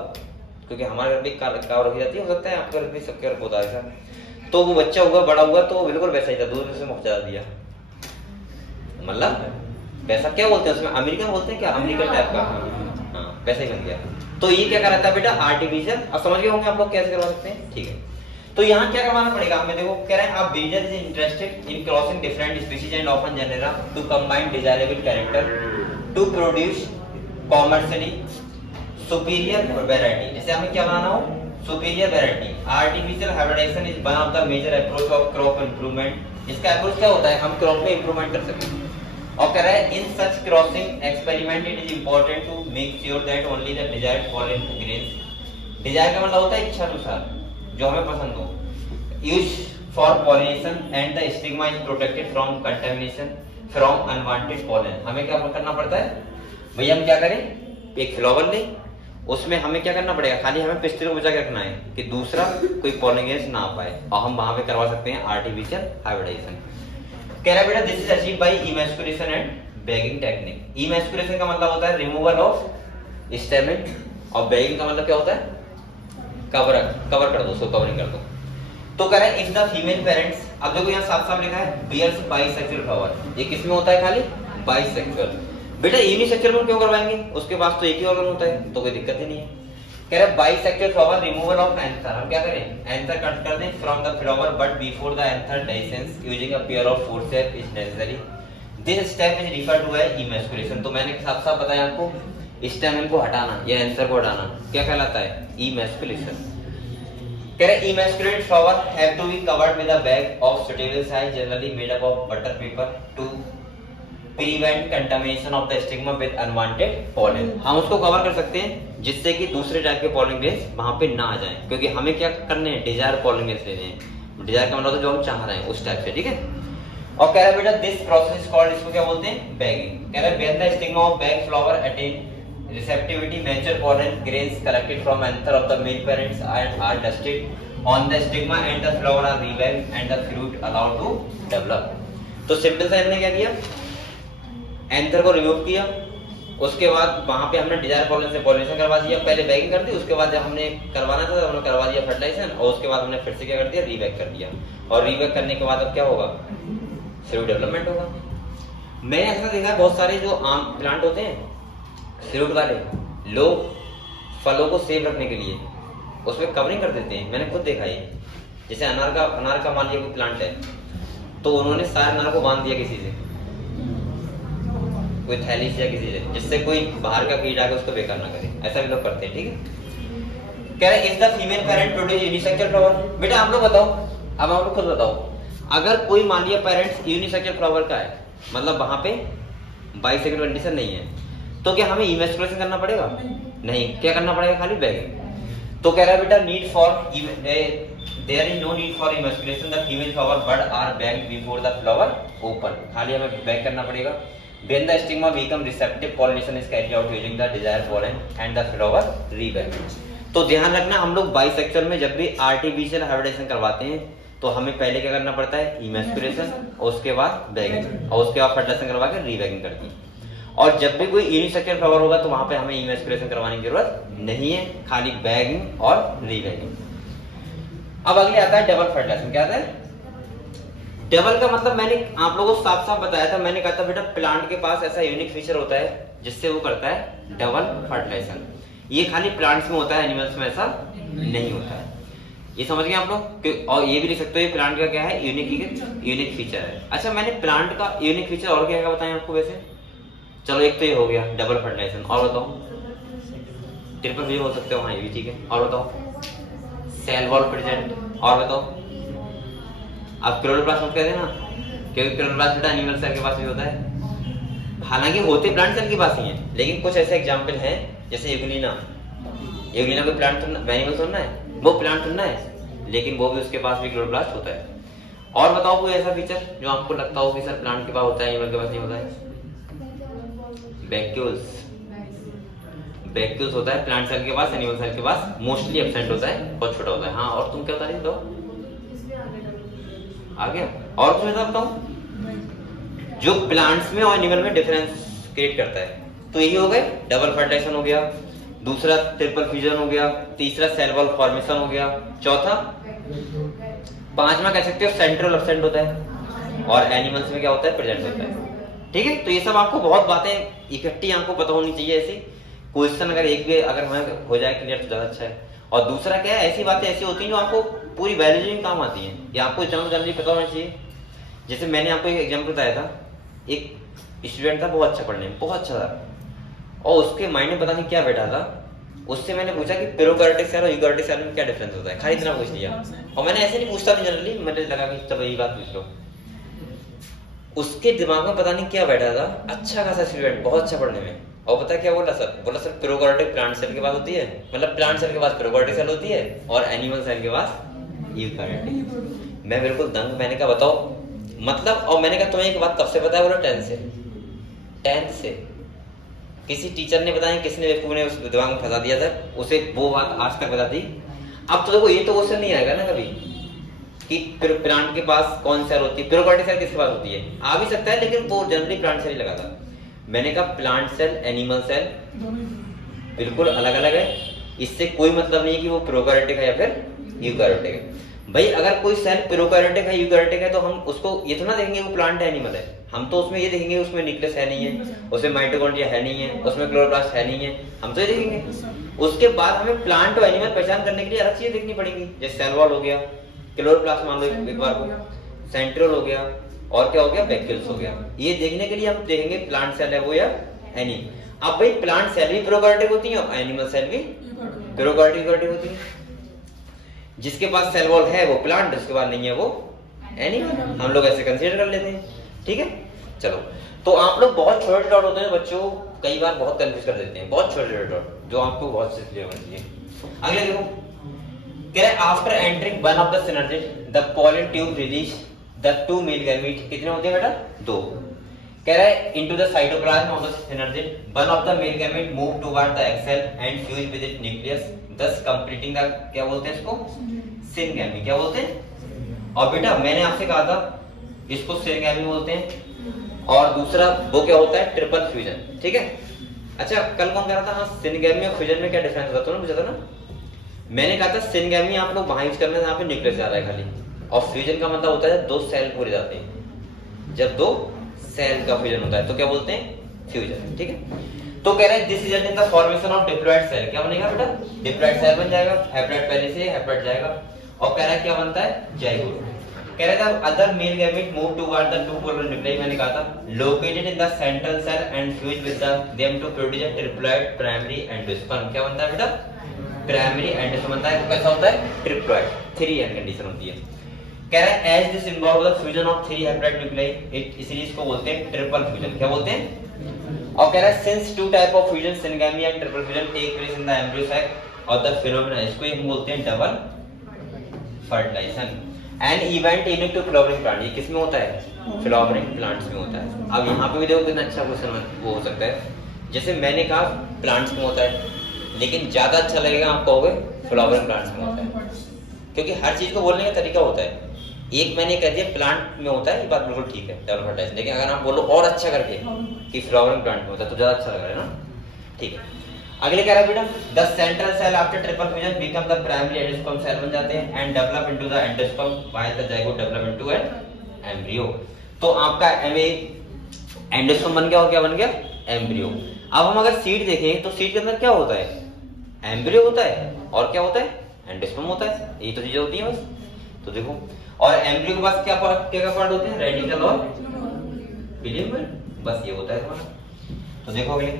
क्योंकि हमारे घर में काव रखी जाती है, हो सकता है आपके घर में सबके घर होता है, तो वो बच्चा हुआ, बड़ा हुआ, तो बिल्कुल वैसा ही था, दूध में से पहुंचा दिया। मतलब वैसा क्या बोलते हैं उसमें, अमेरिकन बोलते हैं क्या, अमेरिकन टाइप का, हाँ वैसा ही बन गया। तो ये क्या कराता है बेटा, आर्टिफिशियल। अब समझ गए होंगे आप लोग कैसे करवा सकते हैं, ठीक है। तो यहाँ क्या करवाना पड़ेगा हमें, देखो कह रहे हैं आप breeder is interested in crossing different species and often genera to combine desirable character to produce commercially superior variety. जैसे हमें क्या बनाना हो, superior variety. Artificial hybridisation is one of the major approach of crop improvement. इसका approach क्या होता है, हम क्रॉप में इंप्रूवमेंट कर सकें। और कह रहा है in such crossing experiment it is important to make sure that only the desired pollen grains, desire का मतलब होता है इच्छा अनुसार, जो हमें पसंद हो, use for pollination and the stigma is protected from contamination from unwanted pollen. हमें क्या करना पड़ता है भैया, हम क्या करें, एक फ्लावर लें, उसमें हमें क्या करना पड़ेगा, खाली हमें पिस्टल को बचा के रखना है कि दूसरा कोई पॉलिनेशन ना आ पाए, और हम वहां पे करवा सकते हैं आर्टिफिशियल हाइब्रिडेशन। कह रहा है बेटा this is achieved by emasculation and bagging technique. Emasculation का मतलब होता है रिमूवल ऑफ स्टेमेन, और बैगिंग का मतलब क्या होता है, कवर कर दो, उसको कवरिंग कर दो। तो कह रहा है इफ द फीमेल पेरेंट्स, अब देखो यहाँ साफ साफ लिखा है बियर्स बाइसेक्सुअल फ्लावर, ये किसमें होता है, खाली बाइसेक्सुअल। बेटा यूनिसेक्सुअल में क्यों करवाएंगे, उसके पास तो एक ही ऑर्गन होता है, तो कोई दिक्कत ही नहीं है। कह रहा है bisexual flower removal of anther, हम क्या करें, एंथर कट कर दें from the flower but before the anther dehisces using a pair of forceps is necessary. This step is referred to as emasculation. तो मैंने साफ साफ बताया आपको, स्टेमेन को हटाना या एंथर को हटाना क्या कहलाता है, इमैस्कुलेशन। कह रहे emasculated flower have to be covered with a bag of suitable size generally made up of butter paper to prevent contamination of the stigma with unwanted pollen. हम उसको कवर कर सकते हैं जिससे कि दूसरे टाइप के पॉलन ग्रेन्स वहां पे ना आ जाएं, क्योंकि हमें क्या करने हैं, डिजायर पॉलन ग्रेन्स लेने हैं। डिजायर का मतलब तो जो हम चाह रहे हैं उस टाइप से, ठीक है। और कह रहा है बेटा दिस प्रोसेस इज कॉल्ड, इसको क्या बोलते हैं, बैगिंग। कह रहा है when the stigma of bag flower attain receptivity, mature pollen grains collected from anther of the male parents are dusted on the stigma and the flower are revived and the fruit allowed to develop. तो simple सा हमने क्या किया, anther को remove किया, उसके बाद वहां पे हमने डिजायर पॉलन से पॉलिनेशन करवा दिया, पहले बैगिंग कर दी, उसके बाद जब हमने करवाना था हमने करवा दिया फर्टिलाइजेशन, और उसके बाद हमने फिर से क्या कर दिया, रीबैक कर दिया, और रीबैक करने के बाद अब क्या होगा, फ्रूट डेवलपमेंट होगा। मैंने ऐसा देखा है बहुत सारे जो आम प्लांट होते हैं फ्रूट वाले, लोग फलों को सेव रखने के लिए उसमें कवरिंग कर देते हैं, मैंने खुद देखा है। जैसे अनार का मान लिया कोई प्लांट है, तो उन्होंने सारे अनार को बांध दिया किसी से, कोई थैली से या किसी से, जिससे कोई बाहर का कीड़ा आके उसको बेकार ना करे, ऐसा भी लोग करते हैं। ठीक है, कह रहे if the female parent produce unisexual flower. बेटा आप लोग बताओ, अब आप लोग खुद बताओ, अगर कोई मान लिया पेरेंट्स यूनिसेक्सुअल फ्लावर का है, मतलब वहां पे बाइसेक्सुअल कंडीशन नहीं है, तो क्या हमें इमेस्कुलेशन करना पड़ेगा? नहीं, क्या करना पड़ेगा, खाली बैगिंग। तो कह रहा है बेटा need for there is no need for emasculation, the female flower bud are bagged before the flower open, खाली हमें बैग करना पड़ेगा। When the stigma become receptive, pollination is carried out using the desired pollen and the flower rebag. तो ध्यान रखना, हम लोग bisexual में जब भी आर्टिफिशियल हाइब्रिडेशन करवाते हैं तो हमें पहले क्या करना पड़ता है, इमेस्कुलेशन, और उसके बाद बैगिंग, और उसके बाद फर्टिलाइजेशन करवा के रीबैगिंग करती है। और जब भी कोई यूनिसेक्सुअल फ्लावर होगा तो वहां पे हमें इमेस्कुलेशन करवाने की जरूरत नहीं है, खाली बैगिंग और रीबैगिंग। अब अगले आता है डबल फर्टिलाइजेशन। क्या आता है डबल का मतलब? मैंने आप लोगों को साफ साफ बताया था, मैंने कहा था बेटा प्लांट के पास ऐसा यूनिक फीचर होता है जिससे वो करता है डबल फर्टिलाइजेशन। ये खाली प्लांट्स में होता है, एनिमल्स में ऐसा नहीं होता है। ये समझ गए आप लोग? और ये भी लिख सकते हो ये प्लांट का क्या है, यूनिक फीचर है। अच्छा, मैंने प्लांट का यूनिक फीचर और क्या क्या बताया आपको वैसे? चलो एक तो ये हो गया डबल फर्टिलाइजेशन, और बताओ ट्रिपल भी हो सकते हो, हाँ ये भी ठीक है। और बताओ सेल वॉल प्रेजेंट, और बताओ आप क्लोरोप्लास्ट मत कहते ना, क्योंकि क्लोरोप्लास्ट बेटा एनिमल सेल के पास भी होता है। हालांकि होते प्लांट सेल के पास ही हैं, लेकिन कुछ ऐसे एग्जांपल हैं जैसे यूग्लिना कोई प्लांट एनिमल थोड़ा है, वो प्लांट थोड़ा है, लेकिन वो भी उसके पास भी क्लोरोप्लास्ट होता है। और बताओ कोई ऐसा फीचर जो आपको लगता हो कि सर प्लांट के पास होता है एनिमल के पास नहीं होता है? वैक्यूल्स होता है प्लांट सेल के पास, एनिमल सेल के पास मोस्टली एब्सेंट होता है, बहुत छोटा होता है। हाँ, और तुम क्या बता रही हो? आ गया? और कुछ बताओ जो प्लांट्स में और एनिमल में डिफरेंस क्रिएट करता है। तो यही हो गए, डबल फर्टिलाइजेशन हो गया, दूसरा ट्रिपल फ्यूजन हो गया, तीसरा सेल वॉल फॉर्मेशन हो गया, चौथा पांचवा कह सकते हो सेंट्रल एब्सेंट होता है, और एनिमल्स में क्या होता है, प्रेजेंट होता है। ठीक है, तो ये सब आपको बहुत बातें इकट्ठी आपको पता होनी चाहिए। ऐसी क्वेश्चन अगर एक भी अगर हमें हो जाए क्लियर तो ज्यादा अच्छा है। और दूसरा क्या है, ऐसी बातें ऐसी होती हैं जो आपको पूरी बायोलॉजी में काम आती हैं, ये आपको इतना जल्दी पता होना चाहिए। जैसे मैंने आपको एक एग्जाम्पल बताया था, एक स्टूडेंट था बहुत अच्छा पढ़ने में, बहुत अच्छा था, और उसके माइंड में पता नहीं क्या बैठा था। उससे मैंने पूछा कि प्रोकैरियोटिक सेल और यूकैरियोटिक सेल में क्या डिफरेंस होता है, खाली इतना पूछ लिया। और मैंने ऐसे नहीं पूछता नहीं जनरली, मुझे लगा कि चलो यही बात पूछ लो। उसके दिमाग में पता नहीं क्या बैठा था, अच्छा खासा स्टूडेंट, बहुत अच्छा पढ़ने में, और पता क्या बोला सर? बोला सर प्रोकैरियोटिक प्लांट सेल के पास होती है, मतलब प्लांट सेल के पास प्रोकैरियोटिक सेल होती है, और एनिमल सेल के पास यूकैरियोटिक। मैं बिल्कुल दंग, मैंने कहा बताओ मतलब? और मैंने कहा तुम्हें एक बात कब से पता है? बोला 10th से। किसी टीचर ने बताया, किसने बेवकूफ ने उस दिमाग में फंसा दिया था, उसे वो बात आज तक बता दी। अब तो देखो ये तो क्वेश्चन नहीं आएगा ना कभी कि प्लांट के पास कौन सेल होती है, प्रोकैरियोटिक सेल किसके पास होती है? आ भी सकता है, लेकिन वो जनरली प्लांट सेल ही लगा था। मैंने कहा प्लांट सेल एनिमल सेल बिल्कुल अलग अलग है, इससे कोई मतलब नहीं है कि वो प्रोकैरियोटिक है या फिर यूकैरियोटिक है। भाई अगर कोई सेल प्रोकैरियोटिक है यूकैरियोटिक है तो हम उसको ये तो ना देखेंगे वो प्लांट है एनिमल है, हम तो उसमें ये देखेंगे उसमें न्यूक्लियस है नहीं है, उसमें माइटोकॉन्ड्रिया है नहीं है, उसमें क्लोरोप्लास्ट है नहीं है, हम तो ये देखेंगे। उसके बाद हमें प्लांट और एनिमल पहचान करने के लिए अलग चीजें देखनी पड़ेगी, जैसे सेल वॉल हो गया, क्लोरोप्लास्ट मान लो एक बार को, सेंट्रियोल हो गया, और क्या हो गया, वैक्यूल्स हो गया। ये देखने के लिए हम देखेंगे प्लांट सेल है वो या एनी। अब भाई प्लांट सेल भी प्रोकैरियोटिक होती है और एनिमल सेल भी प्रोकैरियोटिक होती है। जिसके पास सेल वॉल है वो प्लांट, जिसके पास नहीं है वो एनिमल, हम लोग ऐसे कंसीडर कर लेते हैं। ठीक है, चलो। तो आप लोग बहुत छोटे डॉट होते हैं बच्चों, कई बार बहुत कंफ्यूज कर देते हैं, बहुत छोटे डॉट जो आपको बहुत से क्लियर होना चाहिए। अगले देखो, कह रहे after entering one of the synergid the pollen tube release the two male gamete. कितने होते हैं बेटा? 2। कह रहा है into the cytoplasm of the synergid one of the male gamete move toward the egg cell and fuse with its nucleus thus completing the, क्या बोलते हैं इसको, सिनगैमी। क्या बोलते हैं? और बेटा मैंने आपसे कहा था इसको सिनगैमी बोलते हैं, और दूसरा वो क्या होता है, ट्रिपल फ्यूजन। ठीक है। अच्छा कल कौन कह रहा था, हाँ सिनगैमी और फ्यूजन में क्या डिफरेंस होता है, पूछा था ना। मैंने कहा था सिनगैमी आप लोग वहां यूज करना है जहां पे न्यूक्लियस जा रहा है खाली, और फ्यूजन का मतलब होता है 2 सेल पूरे जाते हैं। जब 2 सेल का फ्यूजन होता है तो क्या बोलते हैं, फ्यूजन। ठीक है। तो कह रहे हैं this result in the formation of diploid cell. क्या बनेगा बेटा, डिप्लॉइड सेल बन जाएगा, हैप्लॉइड पहले से हैप्लॉइड जाएगा, और कह रहा है क्या बनता है, जाइगोट। कह रहा था other male gamete move toward the 2 polar nucleus, मैंने कहा था located in the central cell and fuse with them to produce a triploid primary endosperm. क्या बनता है बेटा, प्राइमरी एंडोस्पर्म बनता है। कैसा होता है, ट्रिप्लॉइड, 3 एंड कंडीशन होती है। कह रहा है as this involve the fusion of 3 haploid nuclei, इसलिए इसको बोलते हैं ट्रिपल फ्यूजन। क्या बोलते हैं? और कह रहा है since 2 type of fusion syngamy and triple fusion take place in the embryo sac और द फिनोमेना, इसको हम बोलते हैं double fertilisation and event unique to flowering plant. ये किस में होता है, फ्लावरिंग प्लांट्स में होता है। अब यहाँ पे भी देखो कितना अच्छा क्वेश्चन वो हो सकता है। जैसे मैंने कहा प्लांट्स में होता है, लेकिन ज्यादा अच्छा लगेगा आप कहोगे फ्लावरिंग प्लांट्स में होता है, क्योंकि हर चीज को बोलने का तरीका होता है। एक मैंने कह दिया प्लांट में होता है, ये बात बिल्कुल ठीक है, डबल फर्टिलाइजेशन, लेकिन अगर आप बोलो और अच्छा करके कि फ्लावरिंग प्लांट में होता है तो ज्यादा अच्छा लग रहा है ना। ठीक है। अगले कह रहा है बेटा the central cell after triple fusion become the primary endosperm cell बन जाते हैं and develop into the endosperm while the zygote develop into an embryo. तो आपका एंडोस्पर्म बन गया और क्या बन गया, एम्ब्रियो। अब हम अगर सीड देखें तो सीड के अंदर क्या होता है, एम्ब्रियो होता है, और क्या होता है, एंडोस्पर्म होता है। यही तो चीजें होती हैं बस। तो देखो, और एम्ब्रियो के पास क्या पार्ट होते हैं, रेडिकल और फिलामेंट, बस ये होता है तुम्हारा। तो देखो अगले,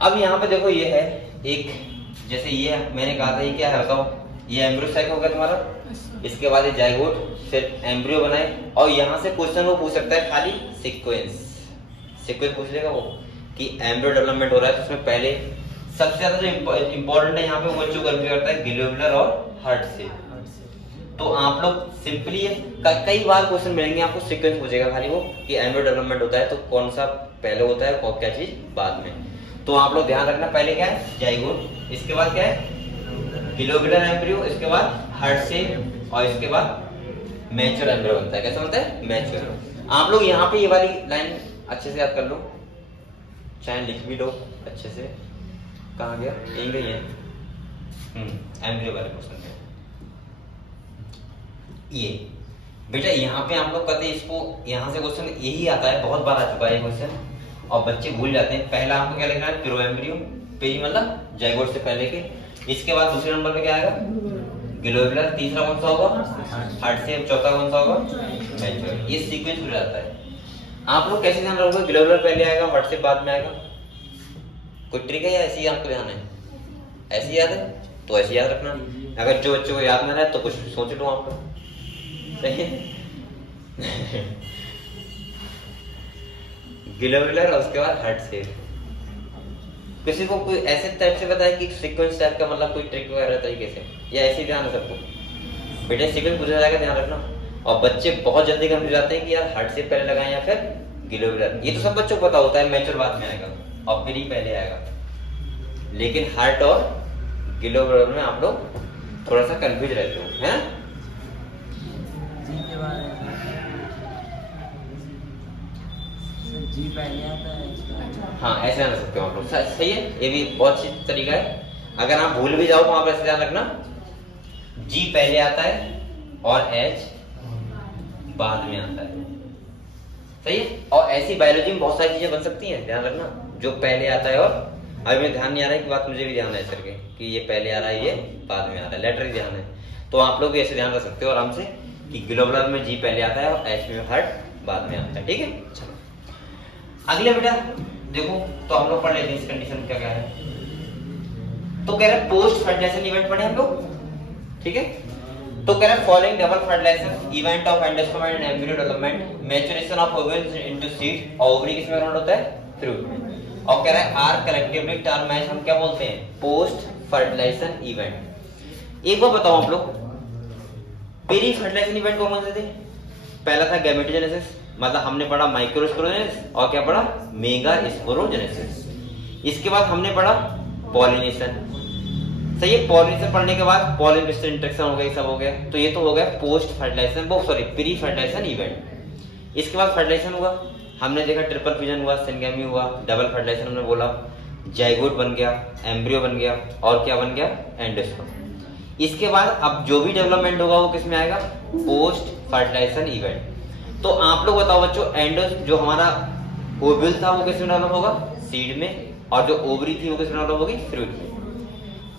अब यहाँ पे देखो ये है एक, जैसे ये मैंने कहा था ये क्या है बताओ, ये एम्ब्रियो साइक हो गया तुम्हारा, इसके बाद ये जाइगोट, फिर एम्ब्रियो बनाए, और यहाँ से क्वेश्चन वो पूछ सकता है खाली सीक्वेंस पूछ लेगा वो कि एम्ब्रियो डेवलपमेंट हो रहा है तो उसमें पहले सबसे ज्यादा जो इंपॉर्टेंट है यहाँ पे वो जो कंपेयर करता है ग्लोबुलर और हार्ट से। तो आप लोग सिंपली कई बार क्वेश्चन मिलेंगे आपको, सीक्वेंस पूछेगा खाली वो कि एम्ब्रियो डेवलपमेंट होता है तो कौन सा पहले होता है और क्या चीज बाद में। तो आप लोग ध्यान रखना, पहले क्या है जाइगोट, इसके बाद क्या है ग्लोबुलर एम्ब्रियो, इसके बाद हार्ट से, और इसके बाद मैच्योर एम्ब्रियो बनता है। कैसा बनता है, मैच्योर। आप लोग यहाँ पे ये वाली लाइन अच्छे से याद कर लो, चाहे लिख भी लो अच्छे से। कहाँ गया, यहीं गई है एम्ब्रियो वाले क्वेश्चन में। ये बेटा यहाँ पे आप लोग कहते हैं इसको, यहाँ से क्वेश्चन यही आता है, बहुत बार आ चुका है क्वेश्चन और बच्चे भूल जाते हैं। पहला आपको क्या लिखना है, प्रो एम्ब्रियो, पेरी मतलब जाइगोट से पहले के। इसके बाद दूसरे नंबर पे क्या आएगा, ग्लोबुलर, तीसरा कौन सा होगा, हार्ट से, चौथा कौन सा होगा, मैच्योर। ये सीक्वेंस हो जाता है। आप लोग कैसे ध्यान रखोगे, ग्लोबुलर पहले आएगा, हार्ट से बाद में आएगा, कोई ट्रिक है या ऐसे ही आपको ध्यान है, ऐसे याद है तो ऐसे याद रखना। अगर जो बच्चों को याद ना रहे तो कुछ सोच लो आप लोग, सही है। ग्लोबुलर और उसके बाद हार्ट से। किसी को कोई ऐसे टाइप से बताए कि सीक्वेंस टाइप का मतलब कोई ट्रिक वगैरह तरीके से, या ऐसे ही ध्यान है सबको। बेटे सीक्वेंस पूछा जाएगा, ध्यान रखना। और बच्चे बहुत जल्दी कंफ्यूज जाते हैं कि यार हार्ट से पहले लगाएं या फिर ग्लोबुलर। ये तो सब बच्चों को पता होता है, मैच्योर बाद में आएगा और फिर ही पहले आएगा, लेकिन हार्ट और ग्लोबुलर में आप लोग थोड़ा सा कंफ्यूज रहते हो, है ना। जी पहले आता है, हाँ ऐसे जान सकते हो आप लोग, सही है। ये भी बहुत अच्छी तरीका है। अगर आप भूल भी जाओ तो आप ऐसे ध्यान रखना, जी पहले आता है और एच बाद में आता है, सही है। और ऐसी बायोलॉजी में बहुत सारी चीजें बन सकती हैं, ध्यान रखना, जो पहले आता है। और अभी मैं ध्यान नहीं आ रहा है कि बात मुझे भी ध्यान है करके कि ये पहले आ रहा है, ये बाद में आ रहा है, लेटर ही ध्यान है। तो आप लोग भी ऐसे ध्यान रख सकते हो आराम से कि ग्लोबुलर में जी पहले आता है और एच में हार्ट बाद में आता है, ठीक है। चलो अगले बेटा देखो, तो हम लोग पढ़ लेते हैं इस कंडीशन क्या क्या है। तो कह रहे हैं पोस्ट फर्टिलाइजेशन इवेंट पढ़े हम लोग, ठीक है। तो कह रहे हैं following double fertilisation event of endosperm and embryo development, maturation of ovary into seed, और ओवरी किसमें कन्वर्ट होता है, फ्रूट में। और कह रहा है आर कलेक्टिवली टर्म है, हम क्या बोलते हैं, पोस्ट फर्टिलाइजेशन इवेंट। एक बार बताओ आप लोग, प्री फर्टिलाइजेशन इवेंट कौन से थे, पहला था गैमेटोजेनेसिस, मतलब हमने पढ़ा माइक्रोस्पोरोजेनेसिस और क्या पढ़ा, मेगा स्पोरोजेनेसिस। इसके बाद हमने पढ़ा पॉलिनेशन। सही है, पॉलिनेशन पढ़ने के बाद पॉलिन क्रिस्टल इंटरेक्शन हो गया, सब हो गया। तो ये तो हो गया post fertilisation, pre fertilisation event. इसके बाद फर्टिलाइजेशन हुआ, हमने देखा ट्रिपल फ्यूजन हुआ, सिंगेमी हुआ, डबल फर्टिलाइजेशन हमने बोला, जाइगोट बन गया, एम्ब्रियो बन गया और क्या बन गया, एंडोस्पर्म। इसके बाद अब जो भी डेवलपमेंट होगा वो किसमें आएगा, पोस्ट फर्टिलाइजेशन इवेंट। तो आप लोग बताओ बच्चों, एंडोस जो हमारा ओव्यूल था वो किसमें डेवलप होगा, सीड में, और जो ओवरी थी वो किसमें डेवलप होगी, फ्रूट में।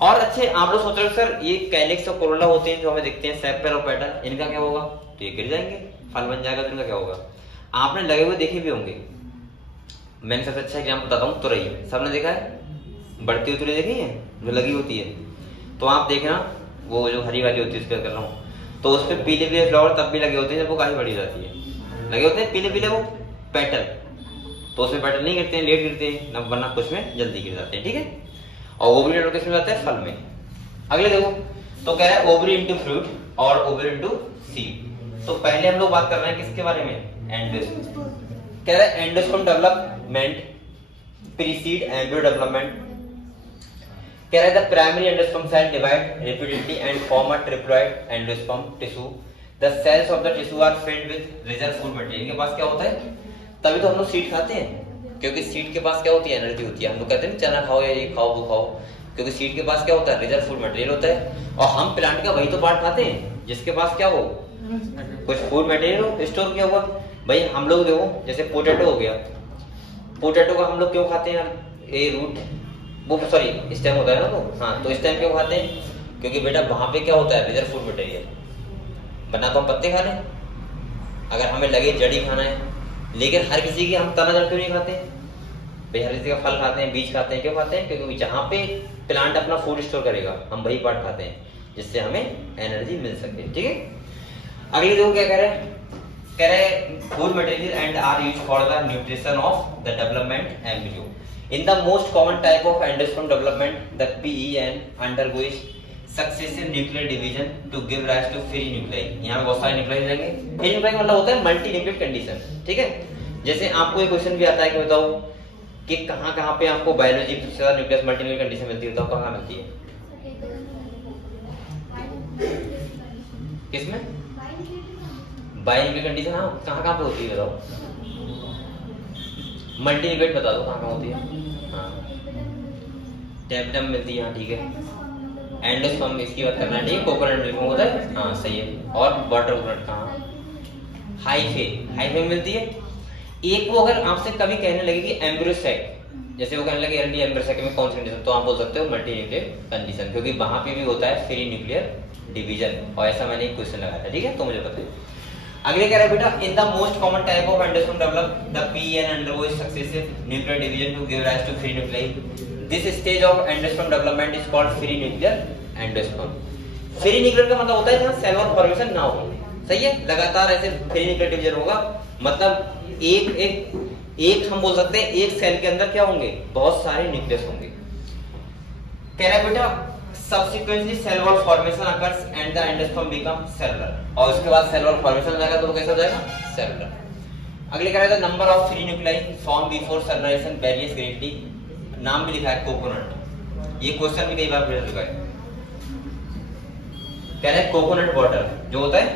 और अच्छे आप लोग सोच रहे हो सर ये कैलिक्स और कोरोला होते हैं जो हमें दिखते हैं, सेपेल और पेटल, इनका क्या होगा, तो ये गिर जाएंगे, फल बन जाएगा, तो इनका क्या होगा। आपने लगे हुए देखे भी होंगे, मैंने सबसे अच्छा एग्जाम्पल बताता हूँ, तुरई सबने देखा है, बढ़ती हुई तुरई देखी है जो लगी होती है, तो आप देखना वो जो हरी वाली होती है उसकी बात कर रहा हूँ, तो उस पर पीले पीले फ्लावर तब भी लगे होते हैं जब वो काफी बड़ी जाती है, लगे होते हैं पीले पीले वो पेटल, तो उसमें पेटल नहीं गिरते हैं, लेट गिरते हैं, न वरना कुछ में जल्दी गिर जाते हैं, ठीक है। और ओवरी डेवलप किसमें जाता है, फल में। अगले देखो, तो कह रहा है ओवरी इंटू फ्रूट और ओवरी इंटू सीड। तो पहले हम लोग बात कर रहे हैं किसके बारे में, एंडोस्पर्म। कह रहा है endosperm development precede embryo development. कह रहा है the primary endosperm cell divide repeatedly and form a triploid endosperm tissue. The cells of the tissue are filled with reserve food material. इनके पास क्या होता है, तभी तो हम लोग सीड खाते हैं, क्योंकि सीड के पास क्या होती है, एनर्जी होती है। हम लोग कहते हैं चना खाओ या ये खाओ वो खाओ, क्योंकि सीड के पास क्या होता है, रिजर्व फूड मटेरियल होता है। और हम प्लांट का वही तो पार्ट खाते हैं जिसके पास क्या हो, कुछ फूड मटेरियल हो स्टोर किया हुआ। भाई हम लोग देखो, जैसे पोटैटो हो गया, पोटैटो का हम लोग क्यों खाते हैं, ये रूट वो सॉरी स्टेम होता है ना वो, हाँ, तो स्टेम क्यों खाते हैं, क्योंकि बेटा वहां पे क्या होता है, रिजर्व फूड मटेरियल, वरना तो हम पत्ते खा लें अगर हमें लगे जड़ी खाना है। लेकिन हर किसी की हम तना जड़ क्यों नहीं खाते, भाई हर किसी का फल खाते हैं, बीज खाते हैं, क्यों खाते हैं, क्योंकि जहां पे प्लांट अपना फूड स्टोर करेगा हम वही पार्ट खाते हैं जिससे हमें एनर्जी मिल सके, ठीक है। अगली देखो क्या कह रहे हैं, कह रहे हैं food material and are used for the nutrition of the development embryo. In the most common type of endosperm development, the PEN undergoes successive nuclear division to give rise to free nuclei। यहाँ पे बहुत सारे nuclei रहेंगे। Free nuclei मतलब होता है multi nucleate condition, ठीक है। जैसे आपको एक क्वेश्चन भी आता है कि बताओ कि कहाँ पे आपको बायोलॉजी में सबसे ज्यादा न्यूक्लियस मल्टी न्यूक्लियर कंडीशन मिलती है, बताओ कहाँ मिलती है, किसमें, बायो न्यूक्लियर कंडीशन, हाँ कहाँ पे होती है बताओ, मल्टी न्यूक्लियेट बता दो कहाँ होती है, हाँ टैपटम मिलती है, हाँ ठीक है। एंडोस्पर्म इसकी बात करना है, ठीक है, कोकोनट मिल्क में होता है, हाँ सही है। और वाटर कोकोनट कहाँ, हाइफे मिलती है। एक वो अगर आपसे कभी कहने लगे कि एम्ब्रियो सैक, जैसे वो कहने लगे एम्ब्रियो सैक में कौन सी कंडीशन, तो आप बोल सकते हो मल्टी न्यूक्लियर कंडीशन, क्योंकि वहां पे भी होता है फ्री न्यूक्लियर डिवीजन, और ऐसा मैंने एक क्वेश्चन लगाया था, ठीक है, तो मुझे पता है। अगले कह रहा है बेटा, in the most common type of endosperm develop the PEN undergoes successive nuclear division to give rise to free nuclei. This stage of endosperm development is called free nuclear endosperm. Free nuclear का मतलब होता है जहाँ cell wall formation ना हो, सही है, लगातार ऐसे फ्री न्यूक्लियर डिवीजन होगा, मतलब एक हम बोल सकते हैं एक सेल के अंदर क्या होंगे, बहुत सारे न्यूक्लियस होंगे। कह रहा है बेटा subsequently cell wall formation occurs and the endosperm become cellular, और उसके बाद सेल वॉल फॉर्मेशन हो जाएगा तो वो कैसा हो जाएगा, सेलुलर। अगले कह रहा है number of free nuclei form before cellularization varies greatly. नाम भी लिखा है कोकोनट, ये क्वेश्चन भी कई बार पूछा चुका है। कह रहा है कोकोनट वाटर जो होता है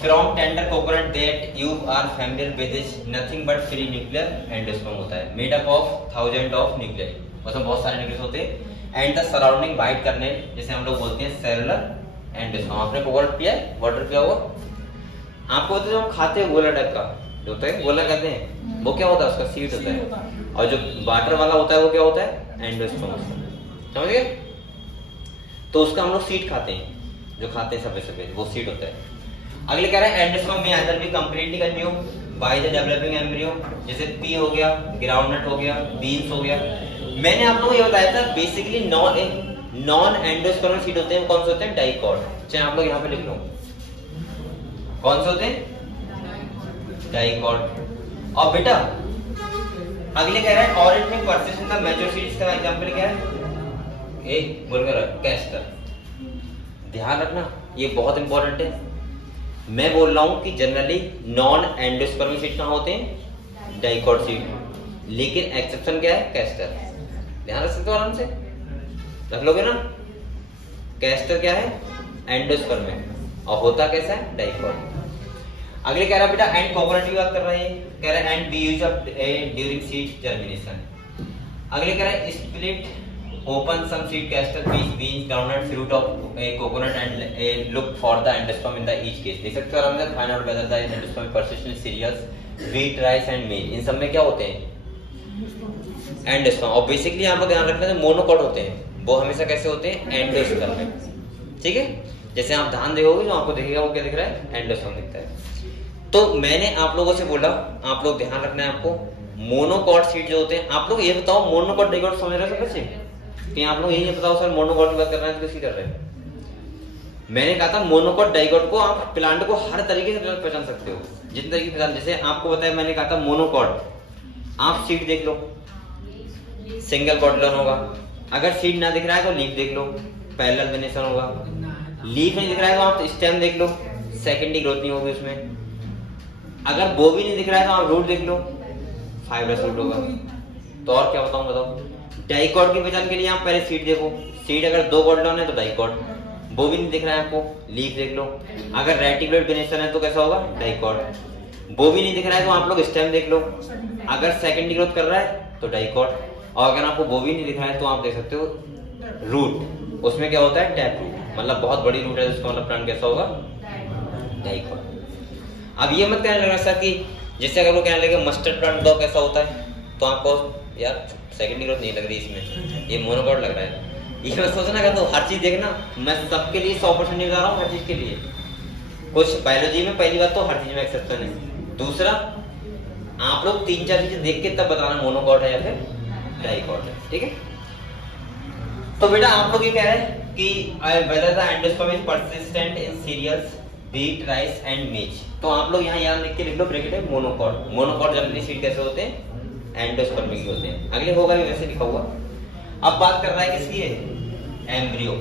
from tender coconut that you are familiar with is nothing but free nuclear endosperm होता है, made up of thousand of nuclei, मतलब बहुत सारे न्यूक्लियस होते हैं। एंड द सराउंडिंग वाइट करने, जैसे हम लोग बोलते हैं सेलुलर एंडोस्पर्म। आपने कोकोनट पिया है, वाटर पिया हुआ, आपको होता है जो हम खाते हैं गोला टाइप का जो होता है, गोला कहते हैं, वो क्या होता है, उसका सीड होता है, और जो वाटर वाला होता है वो क्या होता है, एंडोस्पर्म, समझ गए। तो उसका हम लोग सीड खाते हैं, जो खाते हैं सफेद सफेद वो सीड होता है। अगले कह रहे हैं एंडोस्पर्म में either be completely consume by the developing embryo, जैसे पी हो गया, ग्राउंडनट हो गया, बीन्स हो गया। मैंने आप लोगों को ये बताया था बेसिकली नॉन एंडोस्पर्म सीड होते हैं, कौन से होते हैं, डाइकॉट, चाहे आप लोग यहाँ पे लिख लो कौन से होते हैं, डाइकॉट। और बेटा अगले कह रहा है origin persist in the mature seeds, का एग्जांपल क्या है, एक बोलकर कैस्टर, ध्यान रखना ये बहुत इंपॉर्टेंट है। मैं बोल रहा हूं कि जनरली नॉन एंडोस्पर्मिक सीड कहां होते हैं, डाइकॉट सीड, लेकिन एक्सेप्शन क्या है, कैस्टर। ध्यान रख सकते हो आराम से, रख लोगे ना। कैस्टर क्या है, एंडोस्पर्मिक, और होता कैसा है, डाइकॉट। अगले कह रहा बेटा एंड कोकोनट की बात कर रहे हैं, कह रहा है and B use up during seed germination. अगले कह रहा है split open some seed castor, peas, beans, groundnut, fruit of a coconut and look for the endosperm in the each case। देख सकते हो आराम से, find out whether the endosperm persist in cereals, wheat, rice and maize। इन सब में क्या होते हैं, एंडोस्पर्म। और बेसिकली यहाँ पर ध्यान रखना है मोनोकॉट होते हैं, वो हमेशा कैसे होते हैं, एंडोस्पर्म में। ठीक है, जैसे आप धान देखोगे तो आपको दिखेगा वो क्या दिख रहा है, एंडोस्पर्म दिखता है। तो मैंने आप लोगों से बोला, आप लोग ध्यान रखना है आपको, मोनोकॉट सीड जो होते हैं, आप लोग ये बताओ मोनोकॉट डाइकॉट समझ रहे हो बच्चे, कि आप लोग यही बताओ सर मोनोकॉट की बात कर रहे हैं तो किसकी कर रहे हैं। मैंने कहा था मोनोकॉट डाइकॉट को आप प्लांट को हर तरीके से पहचान सकते हो, जितने तरीके पहचान। जैसे आपको बताया, मैंने कहा था मोनोकॉट, आप सीड देख लो, सिंगल कॉटलन होगा। अगर सीड ना दिख रहा है तो लीफ देख लो, पैरेलल वेनेशन होगा। लीफ नहीं दिख रहा है तो आप स्टेम देख लो, सेकेंडरी ग्रोथ नहीं होगी उसमें। अगर वो भी नहीं दिख रहा है तो आप रूट देख लो, फाइब्रस रूट होगा। तो और क्या बताऊं, बताओ। डाइकॉट की पहचान के लिए आप पहले सीड देखो, सीड अगर 2 कॉटलन है तो डाइकॉट, वो भी नहीं दिख रहा है आपको, लीफ देख लो। अगर रेटिकुलेट वेनेशन है तो कैसा होगा, डाइकॉट, वो भी नहीं दिख रहा है तो आप लोग स्टेम देख लो। अगर सेकेंडरी ग्रोथ कर रहा है तो डाइकॉट, और अगर आपको वो भी नहीं दिख रहा है तो आप देख सकते हो रूट, उसमें क्या होता है, टैप रूट, मतलब बहुत बड़ी रूट है, जिसका मतलब प्लांट कैसा होगा, डाइकॉट। अब ये मत कहने लगना सर कि जैसे अगर वो कहने लगे मस्टर्ड प्लांट बताओ कैसा होता है, तो आपको यार सेकेंडरी ग्रोथ नहीं लग रही इसमें, ये मोनोकॉट लग रहा है। ये मत सोचना कि तो हर चीज देखना, मैं सबके लिए 100% नहीं बता रहा हूँ, हर चीज के लिए। कुछ बायोलॉजी में पहली बात तो हर चीज में एक्सेप्शन है, दूसरा आप लोग 3-4 चीजें देख के तब बताना मोनोकॉट है या फिर डाइकॉट है। ठीक है, तो बेटा आप लोग ये कह रहे हैं कि whether the endosperm is persistent in cereals, wheat, rice and maize। तो आप लोग यहाँ लिख के लिख लो ब्रैकेट में मोनोकॉट। मोनोकॉट जनरली सीड कैसे होते हैं, एंडोस्पर्मिक होते हैं। अगले होगा भी वैसे लिखा हुआ। अब बात कर रहा है किसकी है, एम्ब्रियो।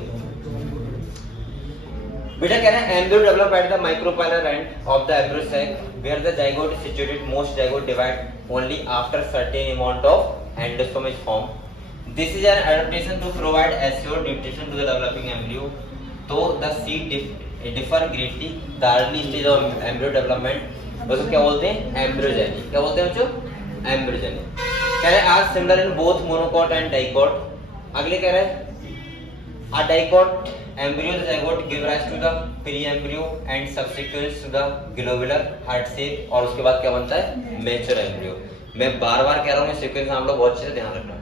बेटा कह रहा है embryo develop at the micropylar end of the embryo sac where the zygote is situated. Most zygote divide only after certain amount of endosperm is form. This is an adaptation to provide assured nutrition to the developing embryo. तो the seed differ greatly. The early stage of embryo development उसको क्या बोलते हैं, embryogeny. क्या बोलते हैं बच्चों, embryogeny. कह रहे are similar in both monocot and dicot. अगले कह रहे हैं a dicot embryo the zygote give rise to the pre-embryo and subsequent to the globular heart shape, और उसके बाद क्या बनता है, mature embryo। मैं बार-बार कह रहा हूँ, सीक्वेंस आप लोग बहुत अच्छे से ध्यान रखना,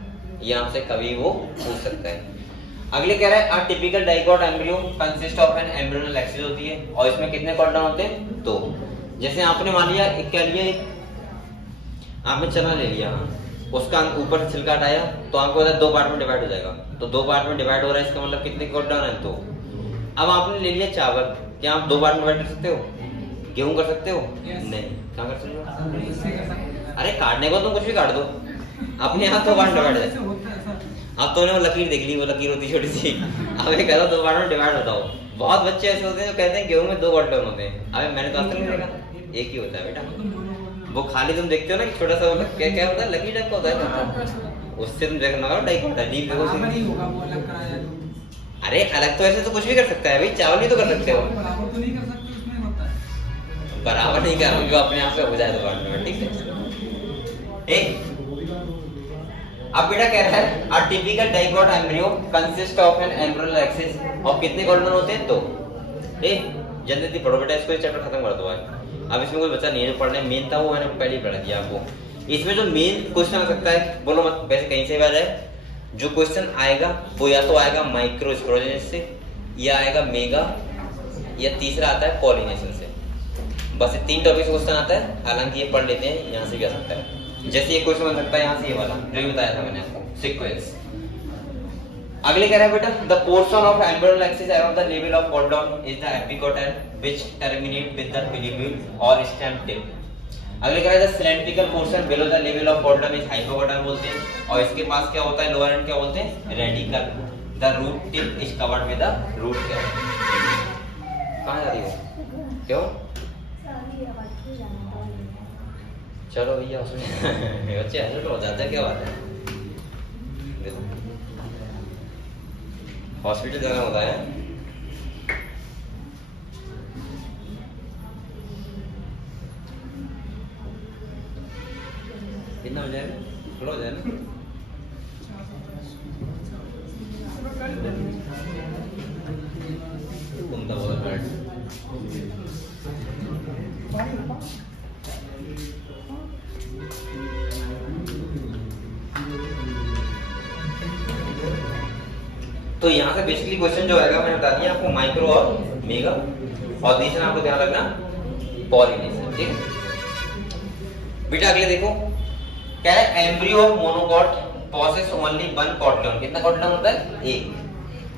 ये आपसे कभी वो पूछ सकता है। अगले कह रहा है a typical dicot embryo consist of an embryonal axis होती है, और इसमें कितने कॉर्डन होते हैं, 2। जैसे आपने मान लिया एक कह लिया, आपने चना ले लिया, उसका ऊपर से छिलका हटाया तो आपको 2 पार्ट में डिवाइड हो जाएगा। तो 2 पार्ट में डिवाइड हो रहा है, इसका मतलब कितने कॉर्डन है, 2। अब आपने ले लिया चावल, क्या आप 2 पार्ट में डिवाइड कर सकते हो, गेहूं कर सकते हो, नहीं, क्या कर सकते हो, अरे काटने को तुम कुछ भी काट दो, अपने हाथ 2 पार्ट में डिवाइड है। अब तो वो लकीर देख ली, वो लकीर होती छोटी सी, अब ये कह रहा 2 पार्ट में डिवाइड बताओ। बहुत बच्चे ऐसे होते हैं जो कहते हैं गेहूं में 2 कॉर्डन होते हैं। अबे मैंने तो आज तक नहीं देखा, एक ही होता है बेटा। वो खाली तुम देखते हो ना कि छोटा सा क्या क्या होता है, लकीर टाइप का होता है, उससे तुम देखना होगा डाइकॉट है, लीफ देखो नहीं होगा, वो अलग कराया जाए। अरे अलग तो ऐसे तो कुछ भी कर सकता है भाई, चावल ही तो कर सकते हो, बराबर तो नहीं कर सकते, उसमें होता है बराबर नहीं कर रहा, अपने आप से हो जाए तो ठीक है। एक अब बेटा कह रहा है a typical dicot embryo consists of an embryonal axis, और कितने कॉर्डन होते हैं, 2। जल्दी पढ़ो बेटा, इसको चैप्टर खत्म कर दो आज। अब इसमें कोई बच्चा नहीं है जो पढ़ने मेन था, वो मैंने पहले ही पढ़ा दिया आपको। इसमें जो मेन क्वेश्चन आ सकता है, बोलो मत, वैसे कहीं से भी आ जाए, जो क्वेश्चन आएगा वो या तो आएगा माइक्रोस्पोरेजेनेसिस से, या आएगा मेगा, या तीसरा आता है पॉलिनेशन से। बस ये 3 टॉपिक क्वेश्चन आता है, हालांकि ये पढ़ लेते हैं, यहाँ से भी आ सकता है। जैसे ये क्वेश्चन बन सकता है यहाँ से, ये वाला जो बताया था मैंने आपको, सीक्वेंस। अगले कह रहा है बेटा the portion of embryonal axis around the level of cotyledon is the epicotyl which terminate with the plumule और स्टेम टिप। अगले कह रहा है the cylindrical portion below the level of cotyledon is hypocotyl बोलते हैं, और इसके पास क्या होता है, लोअर एंड क्या बोलते हैं, radicle. The root tip is covered with the root cap. कहां जा रही हो, क्यों चलो भैया उसमें बच्चे ऐसे तो हो जाता है, क्या बात है। हॉस्पिटल जाना होता है। कितना हो जाएगा, थोड़ा हो जाएगा घूमता बहुत कार्ड। तो यहाँ से बेसिकली क्वेश्चन जो आएगा मैंने बता दिया आपको, माइक्रो और मेगा, और तीसरा आपको ध्यान रखना पॉलिनेशन, ठीक है बेटा। अगले देखो क्या है, embryo of monocot possess only one cotyledon. कितना कॉटिलियन होता है, एक।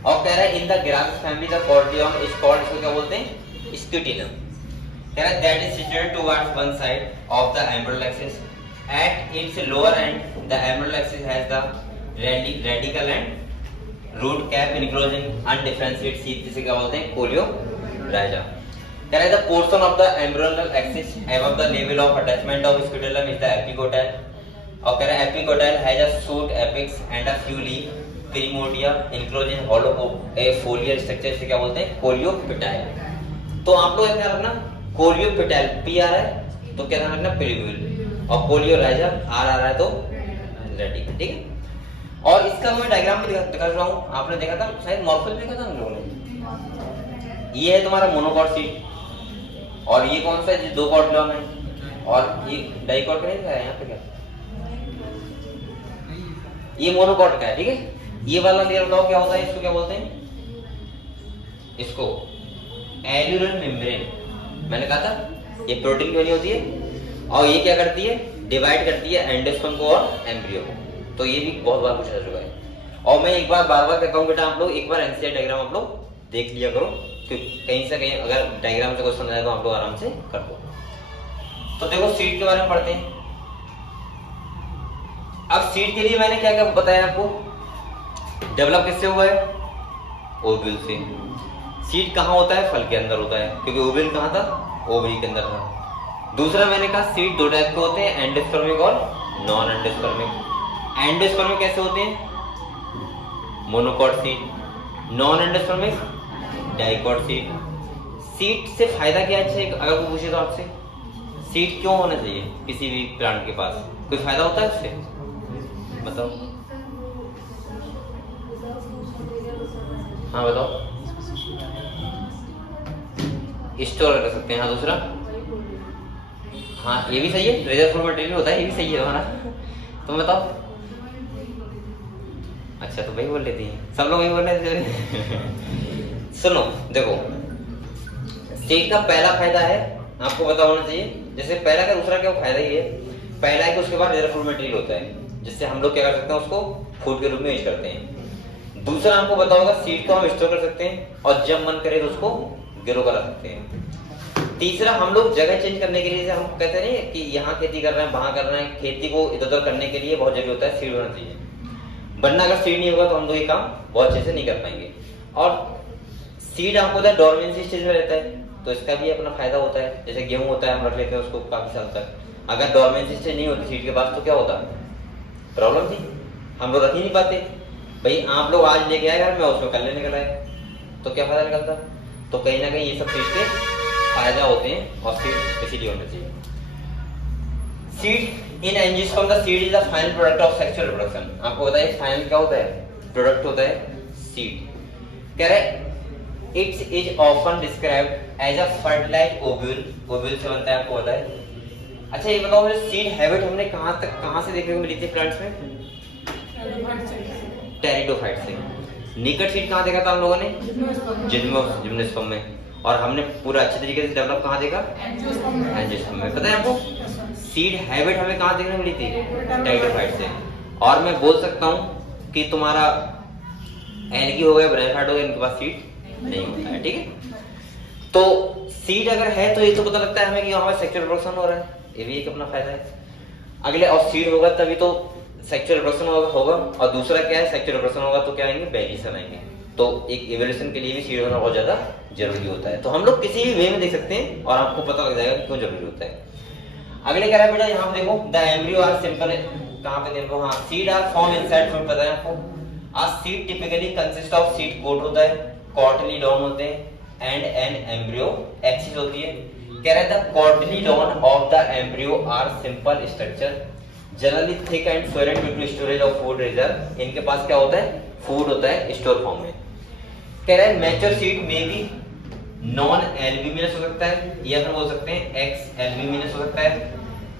और कह रहा है in the grass family the cotyledon is called, इसको क्या बोलते हैं, स्क्यूटिनम। कह रहा है that is situated towards one side of the embryonal axis, at its lower end the embryonal axis has the radicle and root cap enclosing undifferentiated sheath, जिसे क्या बोलते हैं, कोलियोराइजा। कह रहा है the portion of the embryonal axis above the level of attachment of scutellum is the epicotyl. और कह रहा है epicotyl has a shoot apex and a few leaf primordia enclosing hollow a foliar structure, इसे क्या बोलते हैं, कोलियोपेटाइल। तो आप लोग क्या रखना, कोलियोपेटाइल पी आ रहा है तो क्या रखना प्रिव्यूल, और कोलियोराइजा आर आ रहा है तो रेडिकल, ठीक है। और इसका मैं डायग्राम भी दिखा रहा हूँ, आपने देखा था शायद मॉर्फल देखा था हम लोगों ने। ये है तुम्हारा मोनोकॉट सीट, और ये कौन सा है, जो दो कॉटिलियन है, और ये डाइकॉट का नहीं दिखाया यहाँ पे, क्या ये मोनोकॉट का है, ठीक है। ये वाला लेयर बताओ क्या होता है, इसको क्या बोलते हैं, इसको एल्यूलर मेम्ब्रेन। मैंने कहा था ये प्रोटीन की बनी होती है, और ये क्या करती है, डिवाइड करती है एंडोस्पर्म को और एम्ब्रियो को। तो ये भी बहुत बार पूछा जा चुका है, और मैं एक बार बार कहता हूँ बेटा, आप लोग एक बार एनसीईआरटी डायग्राम आप लोग देख लिया करो, कहीं से कहीं अगर डायग्राम से क्वेश्चन आए तो आप लोग आराम से कर दो। तो देखो सीट के बारे में पढ़ते हैं। अब सीट के लिए मैंने क्या क्या बताया आपको, डेवलप किससे हुआ है, ओव्यूल से। सीट कहाँ होता है, फल के अंदर होता है, क्योंकि ओव्यूल कहाँ था, ओवरी के अंदर था। दूसरा मैंने कहा सीट दो टाइप के होते हैं, एंडोस्पर्मिक और नॉन एंडोस्पर्मिक। एंडोस्पर्मिक कैसे होते हैं, monocot seat, non endospermic dicot seat. Seat से फायदा क्या है, अगर कोई पूछे तो आपसे सीट क्यों होना चाहिए किसी भी प्लांट के पास, कोई फायदा होता है उससे, बताओ। हाँ बताओ, स्टोर कर सकते हैं। हाँ दूसरा, हाँ ये भी सही है, रिजर्व मटेरियल होता है, ये भी सही है हमारा। तुम बताओ। अच्छा तो वही बोल लेती हैं, सब लोग वही बोल रहे थे। सुनो देखो, सीट का पहला फायदा है, आपको पता होना चाहिए, जैसे पहला का दूसरा क्या फायदा ही है। पहला है कि उसके बाद रिजर्व मटेरियल होता है, जिससे हम लोग क्या कर सकते हैं, उसको फूड के रूप में यूज करते हैं। दूसरा आपको पता होगा, सीट को हम स्टोर कर सकते हैं, और जब मन करे तो उसको ग्रो करा सकते हैं। तीसरा, हम लोग जगह चेंज करने के लिए, हम कहते हैं कि यहाँ खेती कर रहे हैं, वहां कर रहे हैं, खेती को इधर उधर करने के लिए बहुत जरूरी होता है सीड होना चाहिए, वरना अगर सीड नहीं होगा तो हम लोग ये काम बहुत अच्छे से नहीं कर पाएंगे। और सीड आपको पता है डोरमेंसी स्टेज में रहता है, तो इसका भी अपना फायदा होता है। जैसे गेहूं होता है, हम रख लेते हैं उसको काफी साल तक, अगर डोरमेंसी स्टेज नहीं होती सीड के पास तो क्या होता, प्रॉब्लम थी, हम लोग रख ही नहीं पाते। भाई आप लोग आज लेके आए घर में, उसमें कल निकल आए तो क्या फायदा निकलता। तो कहीं ना कहीं ये सब चीज के फायदा होते हैं, और सीड इसीलिए होना चाहिए। Seed in angiosperm, the seed is the final product of sexual reproduction. आपको बताइए फाइनल क्या होता है, प्रोडक्ट होता है सीड। कह रहे it's is often described as a fertilised ovule, ovule से बनता है, आपको पता है। अच्छा ये बताओ, सीड हैबिट हमने कहां से देखने को मिली थी प्लांट्स में, टेरिडोफाइट से। निकट सीड कहां देखा था हम लोगों ने, जिम्नोस्पर्म में, और हमने पूरा अच्छे तरीके से डेवलप कहां देखा, एंजियोस्पर्म में। पता है आपको सीड हैबिट हमें कहां देखने मिली थी, टेरिडोफाइट से। और मैं बोल सकता हूं कि तुम्हारा एल्गी हो गया, ब्रायोफाइट हो गया, इनके पास सीड नहीं होता है, ठीक है। तो सीड अगर है तो ये तो पता लगता है हमें कि हमारा सेक्सुअल रिप्रोडक्शन हो रहा है, ये भी एक अपना फायदा है। अगले, और सीड होगा तभी तो सेक्सुअल रिप्रोडक्शन होगा। और दूसरा क्या है, सेक्सुअल रिप्रोडक्शन होगा तो क्या आएंगे, वेरिएशन आएंगे। तो एक इवोल्यूशन के लिए भी सीड होना बहुत ज्यादा जरूरी होता है। तो हम लोग किसी भी वे में देख सकते हैं और आपको पता लग जाएगा कि क्यों जरूरी होता है। अगले कह रहा है बेटा यहाँ पे देखो, द एम्ब्रियो आर सिंपल, कहाँ पे देखो, हाँ, सीड आर फॉर्म इनसाइड, तुम्हें पता है आपको। A seed typically consist of seed coat होता है, कॉटिलीडॉन होते हैं एंड एन एम्ब्रियो एक्सिस होती है। कह रहा है the cotyledon of the embryo are simple structure generally thick and florent due to storage of food reserve. इनके पास क्या होता है, फूड होता है स्टोर फॉर्म में। कह रहा है मैच्योर सीड में भी नॉन एल्ब्यूमिनस हो सकता है, या फिर बोल सकते हैं एक्स एल्ब्यूमिनस हो सकता है,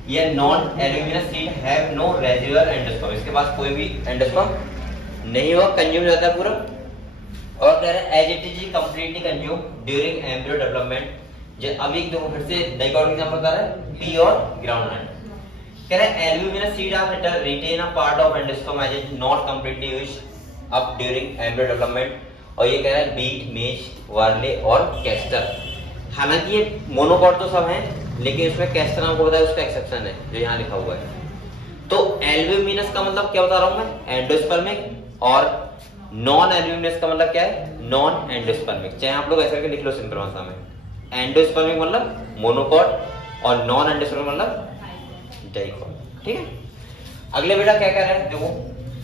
या non albuminous seed have no residual endosperm, इसके पास कोई भी एंडोस्पर्म नहीं होगा, कंज्यूम हो जाता है पूरा। और कह रहा है as it is completely consume during embryo development. अब एक दो फिर से डाइकोट एग्जांपल बता रहा है, पी और ग्राउंडनट। कह रहा है albuminous seed are retain a part of endosperm as it not completely used up during embryo development. और ये कह रहा है बीट, मेज, वार्ले और कैस्टर। हालांकि ये मोनोकॉट तो सब हैं, लेकिन इसमें कैस्टर आपको पता है उसका एक्सेप्शन है जो यहाँ लिखा हुआ है। तो एल्ब्यूमिनस का मतलब क्या बता रहा हूं मैं, एंडोस्पर्मिक, और नॉन एल्ब्यूमिनस का मतलब क्या है, नॉन एंडोस्पर्मिक। चाहे आप लोग ऐसा करके लिख लो सिंपल भाषा में, एंडोस्पर्मिक मतलब मोनोकॉट और नॉन एंडोस्पर्मिक मतलब डाइकॉट। ठीक है। अगले बेटा क्या कह रहा है, देखो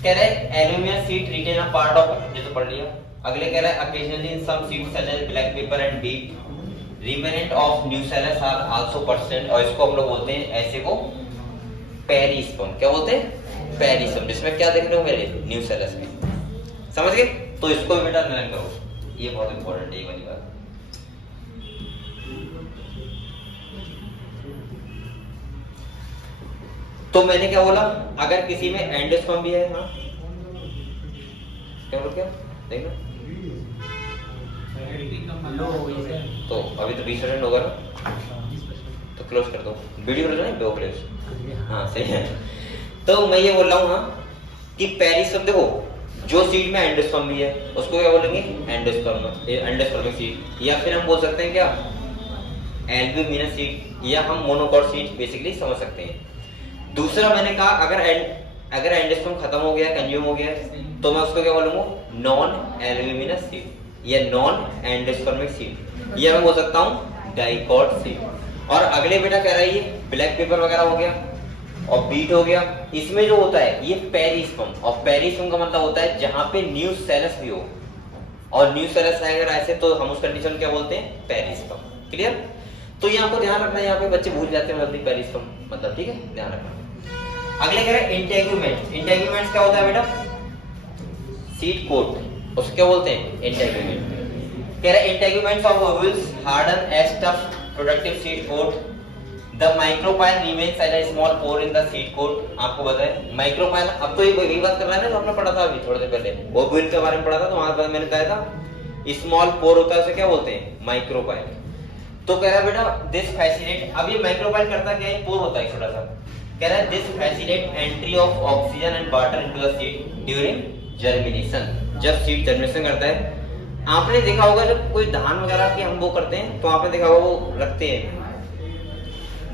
कह रहा है albuminous seed retain a part of, ये तो पढ़ लिया। अगले कह रहा है occasionally in some seeds such as black pepper and beet remnant of nucellus are also present, और इसको हम लोग बोलते हैं ऐसे को पेरिस्पर्म। क्या बोलते हैं, पेरिस्पर्म, जिसमें क्या देखने को मिले, न्यूसेलस में। समझ गए। तो इसको भी बेटा नलन करो, ये बहुत इंपॉर्टेंट है ये वाली बात। तो मैंने क्या बोला, अगर किसी में एंडोस्पर्म भी है, हाँ क्या बोल, क्या देखना, तो अभी तो 20 मिनट होगा ना, तो क्लोज कर दो वीडियो, दो क्लोज। हाँ सही है। तो मैं ये बोल रहा हूँ हाँ कि पेरिस्पर्म, देखो जो सीड में एंडोस्पर्म भी है उसको क्या बोलेंगे, एंडोस्पर्म, एंडोस्पर्मिक सीड, या फिर हम बोल सकते हैं क्या, एल्ब्यूमिनस सीड, या हम मोनोकॉट सीड बेसिकली समझ सकते हैं। दूसरा मैंने कहा अगर एंडोस्पर्म खत्म हो गया, कंज्यूम हो गया, तो मैं उसको क्या बोलूंगा, नॉन एल्ब्यूमिनस सीड या नॉन एंडोस्पर्मिक सीड, या मैं बोल सकता हूँ डाइकॉट सीड। और अगले बेटा कह रहा है ये ब्लैक पेपर वगैरह हो गया और बीट हो गया, इसमें जो होता है ये पेरिस्पर्म, और पेरिस्पर्म का मतलब होता है जहां पे न्यूसेलस भी हो, और न्यूसेलस अगर ऐसे तो हम उस कंडीशन क्या बोलते हैं, पेरिस्पर्म। क्लियर। तो ये आपको ध्यान रखना है, यहाँ पे बच्चे भूल जाते हैं जल्दी पेरिस्पर्म मतलब, ठीक है, ध्यान रखना। अगले कह रहे हैं इंटेग्यूमेंट। इंटेग्यूमेंट क्या होता है बेटा, सीड कोट, उसको क्या बोलते हैं, इंटेग्यूमेंट। कह रहे हैं integuments of ovules harden as tough productive seed coat. The micropyle remains as a small pore in the seed coat. आपको बताएं माइक्रोपाइल, अब तो ये वही बात कर रहा है ना जो हमने पढ़ा था अभी थोड़ी देर पहले, ओवल के बारे में पढ़ा था, तो वहां पर मैंने कहा था स्मॉल पोर होता है, उसे क्या बोलते हैं, माइक्रोपाइल। तो कह रहा है बेटा दिस फैसिलिटेट, अब ये माइक्रोपाइल करता क्या है, पोर होता है छोटा सा। कह रहा है this facilitate entry of oxygen and water into the seed during germination. जब सीड जर्मिनेशन करता है, आपने देखा होगा जब कोई धान वगैरह की हम वो करते हैं तो आपने देखा होगा वो रखते हैं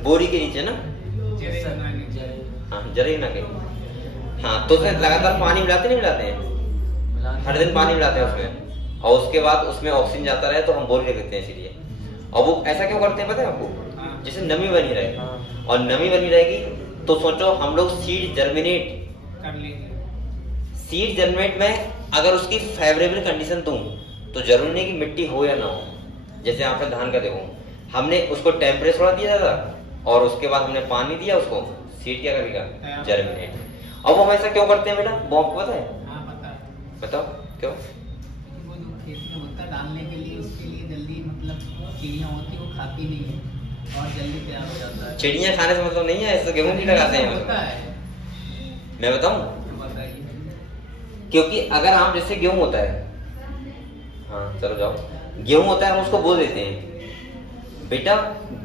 बोरी के नीचे ना, हाँ जरी ना कहीं, हाँ, तो उसमें लगातार पानी मिलाते नहीं मिलाते हैं, हर दिन पानी मिलाते हैं उसमें, और उसके बाद उसमें ऑक्सीजन जाता रहे तो हम बोरी रख देते हैं इसीलिए। और वो ऐसा क्यों करते हैं पता है आपको, जैसे नमी बनी रहे, और नमी बनी रहेगी तो सोचो हम लोग सीड जर्मिनेट कर लेंगे। सीड जर्मिनेट में अगर उसकी फेवरेबल कंडीशन दूं तो जरूरी नहीं कि मिट्टी हो या ना हो। जैसे आपने धान का देखो, हमने उसको टेम्परेचर थोड़ा दिया था और उसके बाद हमने पानी दिया, उसको सीड क्या करेगा, जर्मिनेट। अब वो हम ऐसा क्यों करते हैं बेटा, वो आपको पता है? हाँ पता है। बताओ क्यों? वो जो खेत में होता है डालने के लिए, उसके लिए जल्दी मतलब चिड़ियाँ होती है वो खाती नहीं है और जल्दी तैयार हो जाता है। चिड़ियाँ खाने से मतलब नहीं है, ऐसे गेहूं नहीं लगाते हैं। मैं बताऊं, क्योंकि अगर हम जैसे गेहूं होता है, हाँ चलो जाओ, गेहूं होता है हम उसको बो देते हैं बेटा,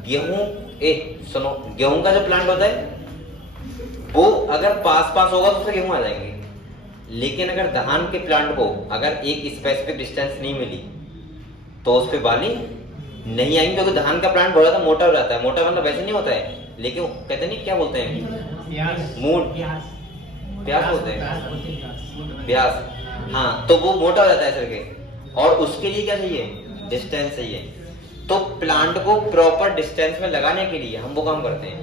गेहूं सुनो, गेहूं का जो प्लांट होता है वो अगर पास पास होगा तो उससे गेहूं आ जाएंगे, लेकिन अगर धान के प्लांट को अगर एक स्पेसिफिक डिस्टेंस नहीं मिली तो उस पर बाली नहीं आएंगे, क्योंकि धान का प्लांट बहुत ज्यादा मोटा हो जाता है। मोटा मतलब वैसे नहीं होता है, लेकिन कहते नहीं क्या बोलते हैं, मूड प्यास बोलते हैं, प्यास, हाँ, तो वो मोटा हो जाता है करके, और उसके लिए क्या चाहिए, डिस्टेंस चाहिए। तो प्लांट को प्रॉपर डिस्टेंस में लगाने के लिए हम वो काम करते हैं।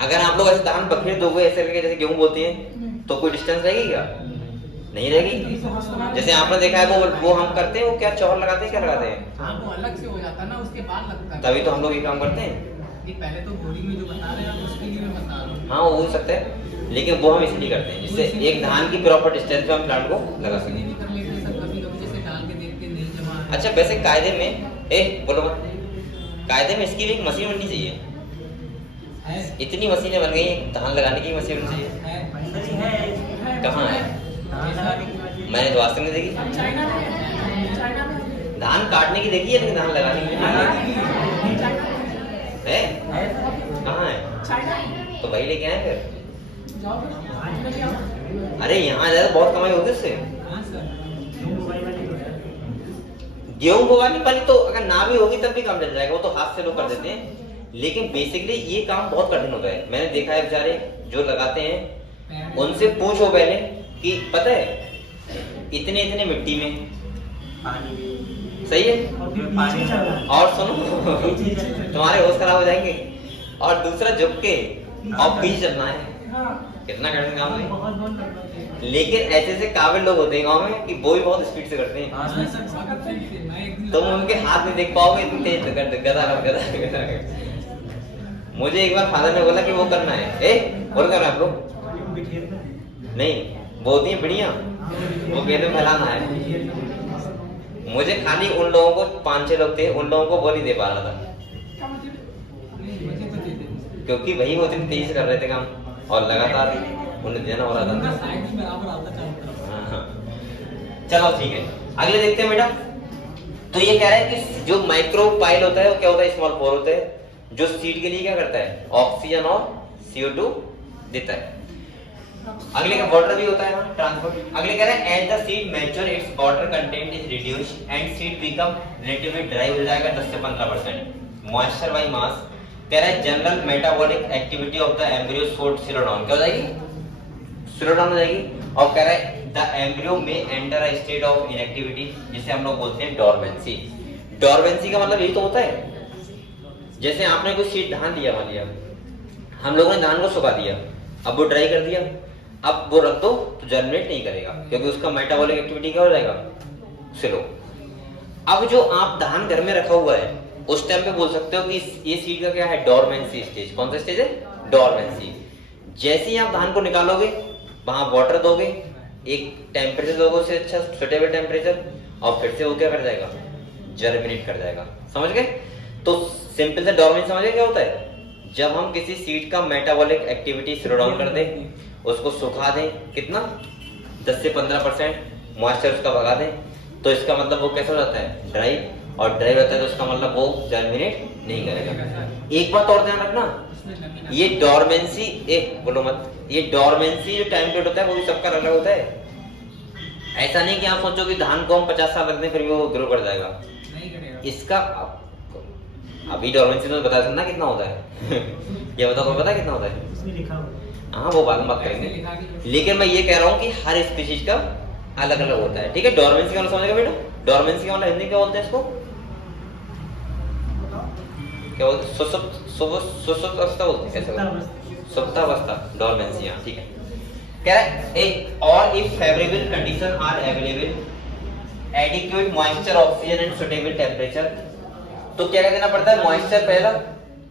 अगर आप लोग ऐसे धान बखेर दोगे ऐसे करके जैसे गेहूं बोते हैं तो कोई डिस्टेंस रहेगी क्या, नहीं रहेगी। जैसे आपने देखा है वो हम करते हैं, वो क्या चौहर लगाते हैं, क्या लगाते हैं, वो अलग से हो जाता है ना, उसके बाद लगता है। तभी तो हम लोग ये काम करते हैं। पहले तो बोरी में जो बता रहे हैं उसके लिए मैं बता रहा हूँ। हाँ वो हो सकता है, लेकिन वो हम इसलिए करते हैं जिससे एक धान की प्रॉपर डिस्टेंस पे हम प्लांट को लगा सकें। अच्छा वैसे कायदे में बोलो मत, कायदे में इसकी भी एक मशीन बननी चाहिए। इतनी मशीनें बन गई हैं, धान लगाने की मशीन बननी चाहिए। कहाँ है, मैंने तो आज तक नहीं देखी। धान काटने की देखी है लेकिन धान लगाने की है, कहाँ है, तो भाई लेके आए फिर। अरे यहाँ ज्यादा बहुत कमाई होगी उससे। गेहूं बोगानी पानी तो अगर ना भी होगी तब भी काम चल जाएगा, वो तो हाथ से लोग कर देते हैं। लेकिन बेसिकली ये काम बहुत कठिन होता है। मैंने देखा है बेचारे जो लगाते हैं उनसे पूछो पहले कि पता है इतने इतने मिट्टी में सही है, और सुनो तुम्हारे होश खराब हो जाएंगे, और दूसरा झुक के और बीच चलना है, कितना कठिन काम है। लेकिन ऐसे ऐसे काबिल लोग होते हैं गांव में कि वो भी बहुत स्पीड से करते हैं, तुम उनके हाथ में देख पाओगे इतनी तेज गदा। मुझे एक बार फादर ने बोला कि वो करना है, और करना है आप लोग नहीं, वो होती है बढ़िया, वो कहते फैलाना है। मुझे खाली उन लोगों को 5-6 लोग थे, उन लोगों को वो नहीं दे पा रहा था क्योंकि वही वो इतनी तेजी से कर रहे थे काम और लगातार उन्हें देना हो रहा था। चलो ठीक है, अगले देखते हैं बेटा। तो ये कह रहा है कि जो माइक्रो पाइल होता है वो क्या होता है, स्मॉल पोर होता है जो सीड के लिए क्या करता है, ऑक्सीजन और CO2 देता है। अगले का वाटर भी होता है ना, ट्रांसपोर्ट। अगले कह रहे हैं as the seed mature its water content is reduced and seed become relatively dry हो जाएगा 10 से 15%। मॉइस्चर बाय मास कह रहा है general metabolic activity of the embryo slow down, क्या हो जाएगी, स्लो डाउन हो जाएगी। और कह रहा है द एम्ब्रियो में enter a state of inactivity जिसे हम लोग बोलते हैं डोरमेंसी। डोरमेंसी का मतलब यही तो होता है, जैसे आपने कोई सीड धान लिया, मान लिया हम लोगों ने धान को सुखा दिया, अब वो ड्राई कर दिया, अब वो रख दो तो जर्मिनेट नहीं करेगा क्योंकि उसका मेटाबॉलिक एक्टिविटी क्या हो जाएगा, स्लो। अब जो आप धान घर में रखा हुआ है उस टाइम पे बोल सकते हो कि ये सीड का क्या है, डोरमेंसी स्टेज। कौन सा स्टेज है, डोरमेंसी। जैसे ही आप धान को निकालोगे वहां वाटर दोगे, एक टेम्परेचर दोगे उसे अच्छा सुटेबल टेम्परेचर, और फिर से वो क्या कर जाएगा, जर्मिनेट कर जाएगा। समझ गए। तो सिंपल सा डोरमेंसी समझ गए क्या होता है, जब हम किसी सीड का मेटाबॉलिक एक्टिविटी स्लो डाउन कर दें, उसको सुखा दें, कितना 10 से 15% मॉइस्चर उसका भगा दें, तो इसका मतलब वो कैसा हो जाता है, ड्राई। और ड्राई रहता है तो इसका मतलब वो जर्मिनेट नहीं करेगा। एक बात और ध्यान रखना, ये डोरमेंसी, बोलो मत, ये डोरमेंसी जो टाइम पीरियड होता है वो भी सबका अलग होता है। ऐसा नहीं कि आप सोचो कि धान को हम 50 साल रख दें फिर भी वो ग्रो कर जाएगा, इसका अभी डोरमेंसी में बता सकना कितना होता है ये बताओ, पता कितना होता है, हाँ वो बाद में बात करेंगे। लेकिन मैं ये कह रहा हूँ कि हर स्पीशीज का अलग अलग होता है, ठीक है। डोरमेंसी का मतलब समझेगा बेटा, डोरमेंसी का मतलब हिंदी क्या बोलते हैं इसको, क्या बोलते हैं, सुसुप्तावस्था बोलते हैं, सुप्तावस्था, डोरमेंसी। हाँ ठीक है। कह रहा है और if favourable condition are available adequate moisture, oxygen and suitable temperature, तो क्या देना पड़ता है, मॉइस्चर पहला,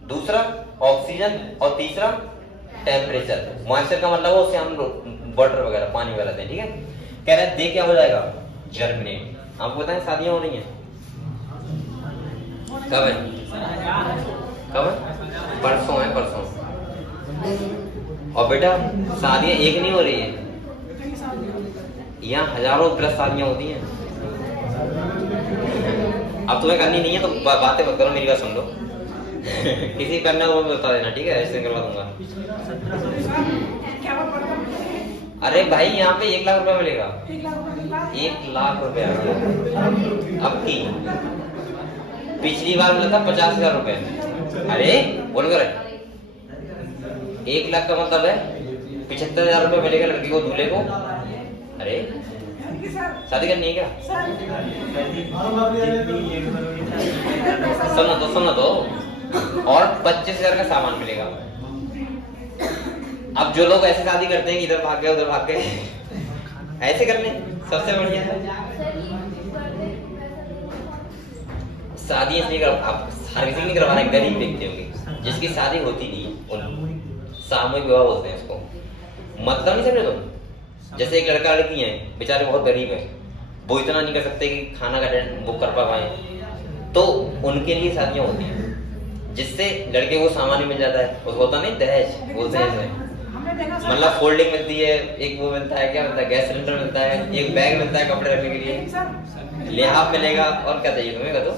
दूसरा ऑक्सीजन और तीसरा टेम्परेचर। मॉइस्चर का मतलब उससे हम वाटर वगैरह पानी वगैरह दें, ठीक है। कह रहा है दे क्या हो जाएगा, जर्मिनेट। आपको बताएं शादियां हो रही हैं, कब है, कब है, परसों है, परसों। और बेटा शादियां एक नहीं हो रही है, यहाँ हजारों प्लस शादियां होती हैं। अब तुम्हें करनी नहीं है तो बातें मत करो, मेरी बात सुन लो किसी करना वो बता देना, ठीक है, ऐसे करवा दूंगा। अरे भाई यहाँ पे 1 लाख रुपया मिलेगा, 1 लाख रुपया अब की, पिछली बार मिला था 50,000 रुपए। अरे बोल कर 1 लाख का मतलब है 75,000 रुपए मिलेगा लड़की को, दूल्हे को। अरे शादी करनी है क्या? सुनो तो और 25,000 का सामान मिलेगा। अब जो लोग ऐसे शादी करते हैं कि इधर भाग गए उधर भाग गए, ऐसे कर लें, सबसे बढ़िया है। शादी इसलिए आप हर किसी नहीं करवा रहे, गरीब व्यक्ति होंगे जिसकी शादी होती नहीं है, उन सामूहिक विवाह बोलते हैं इसको। मतलब नहीं समझे तुम? जैसे एक लड़का लड़की है, बेचारे बहुत गरीब है, वो इतना नहीं कर सकते कि खाना का बुक कर पाए, तो उनके लिए शादियां होती हैं जिससे लड़के को सामान मिल जाता है। उसको होता नहीं दहेज बोलते हैं, मतलब फोल्डिंग मिलती है, एक वो मिलता है, क्या मिलता है, गैस सिलेंडर मिलता है, एक बैग मिलता है कपड़े रखने के लिए, लिहाफ मिलेगा, और क्या चाहिए तुम्हें तो?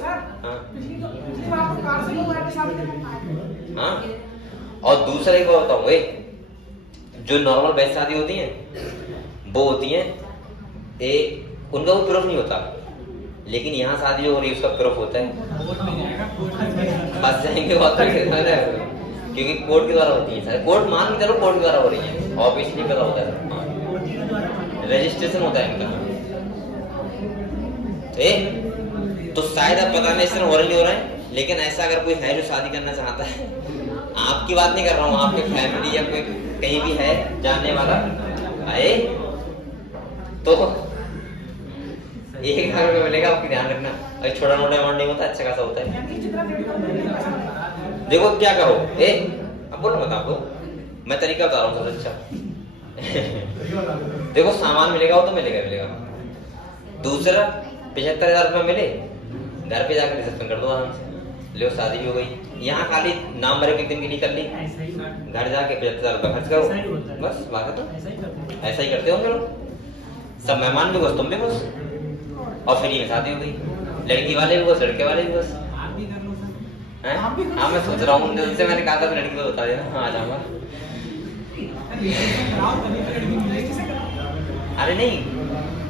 हाँ। और दूसरा एक बात बताऊं, जो नॉर्मल बेस्ट शादी होती है वो होती है उनका वो प्रूफ नहीं होता, लेकिन यहाँ शादी जो हो रही है उसका प्रूफ होता है। फंस जाएंगे बहुत, क्योंकि कोर्ट के द्वारा होती है। कोर्ट मान के चलो कोर्ट के द्वारा हो रही है, ऑब्वियसली पता होता है, रजिस्ट्रेशन होता है इनका। तो शायद अब पता नहीं इस तरह हो रहा नहीं हो रहा है, लेकिन ऐसा अगर कोई है जो शादी करना चाहता है, आपकी बात नहीं कर रहा हूँ, आपके फैमिली या कोई कहीं भी है जानने वाला आए, तो 1,00,000 रुपये मिलेगा, आपकी ध्यान रखना। अगर छोटा मोटा अमाउंट नहीं होता, अच्छा खासा होता है। देखो क्या करो, अब बोलो मत आपको, मैं तरीका बता रहा हूँ सबसे अच्छा। देखो सामान मिलेगा वो तो मिलेगा। दूसरा 75,000 रुपये मिले, घर पे जाकर रिसेप्शन कर दो आराम से, लो शादी भी हो गई। यहाँ खाली नाम भरे के दिन के लिए कर ली, घर जाके 75,000 रुपये खर्च करो, बस बात तो ऐसा ही करते होंगे लोग, सब मेहमान भी बस, तुम भी बस, और फ्री में शादी हो गई। लड़की वाले भी बस, लड़के वाले भी बस। हाँ मैं सोच रहा हूँ, उनसे मैंने कहा था लड़की को बता देना, हाँ आ जाऊंगा। अरे नहीं,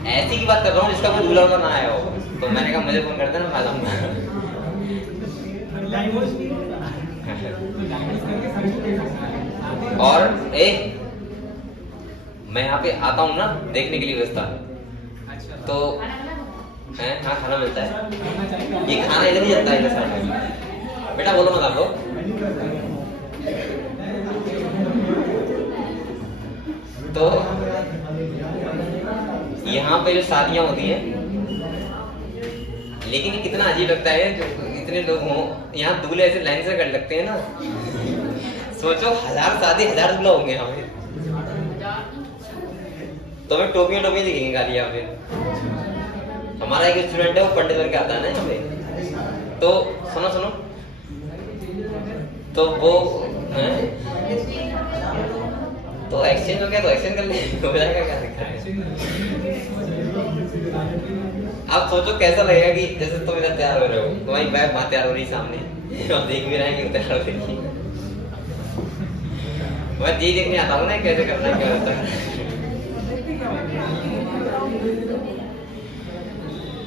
ऐसी की बात कर रहा हूँ जिसका कोई दूल्हा ना आया हो, तो मैंने कहा मुझे फोन कर देना, मैं आ जाऊंगा। और मैं यहाँ पे आता हूँ ना देखने के लिए व्यवस्था, तो हाँ खाना मिलता है, ये खाना इधर ही जाता है इधर साइड में। बेटा बोलो मत आपको, तो यहाँ पे जो शादियां होती हैं, लेकिन ये कितना अजीब लगता है जो इतने लोग हों, यहाँ दूल्हे ऐसे लाइन से कर लगते हैं ना, सोचो 1000 शादी 1000 दूल्हा होंगे यहाँ पे, तो हमें टोपियां दिखेंगे खाली यहाँ पे। हमारा एक स्टूडेंट है वो पंडित बन के आता है ना यहाँ पे, तो सुनो तो वो तो एक्सचेंज हो गया तो एक्सचेंज कर ले, हो जाएगा, क्या दिक्कत है। आप सोचो कैसा लगेगा कि जैसे तुम इधर तैयार हो रहे हो, तुम्हारी वाइफ वहां तैयार हो रही सामने, और देख भी रहे हैं कि तैयार हो रही है। मैं जी देखने आता हूँ ना कैसे करना है, क्या होता है।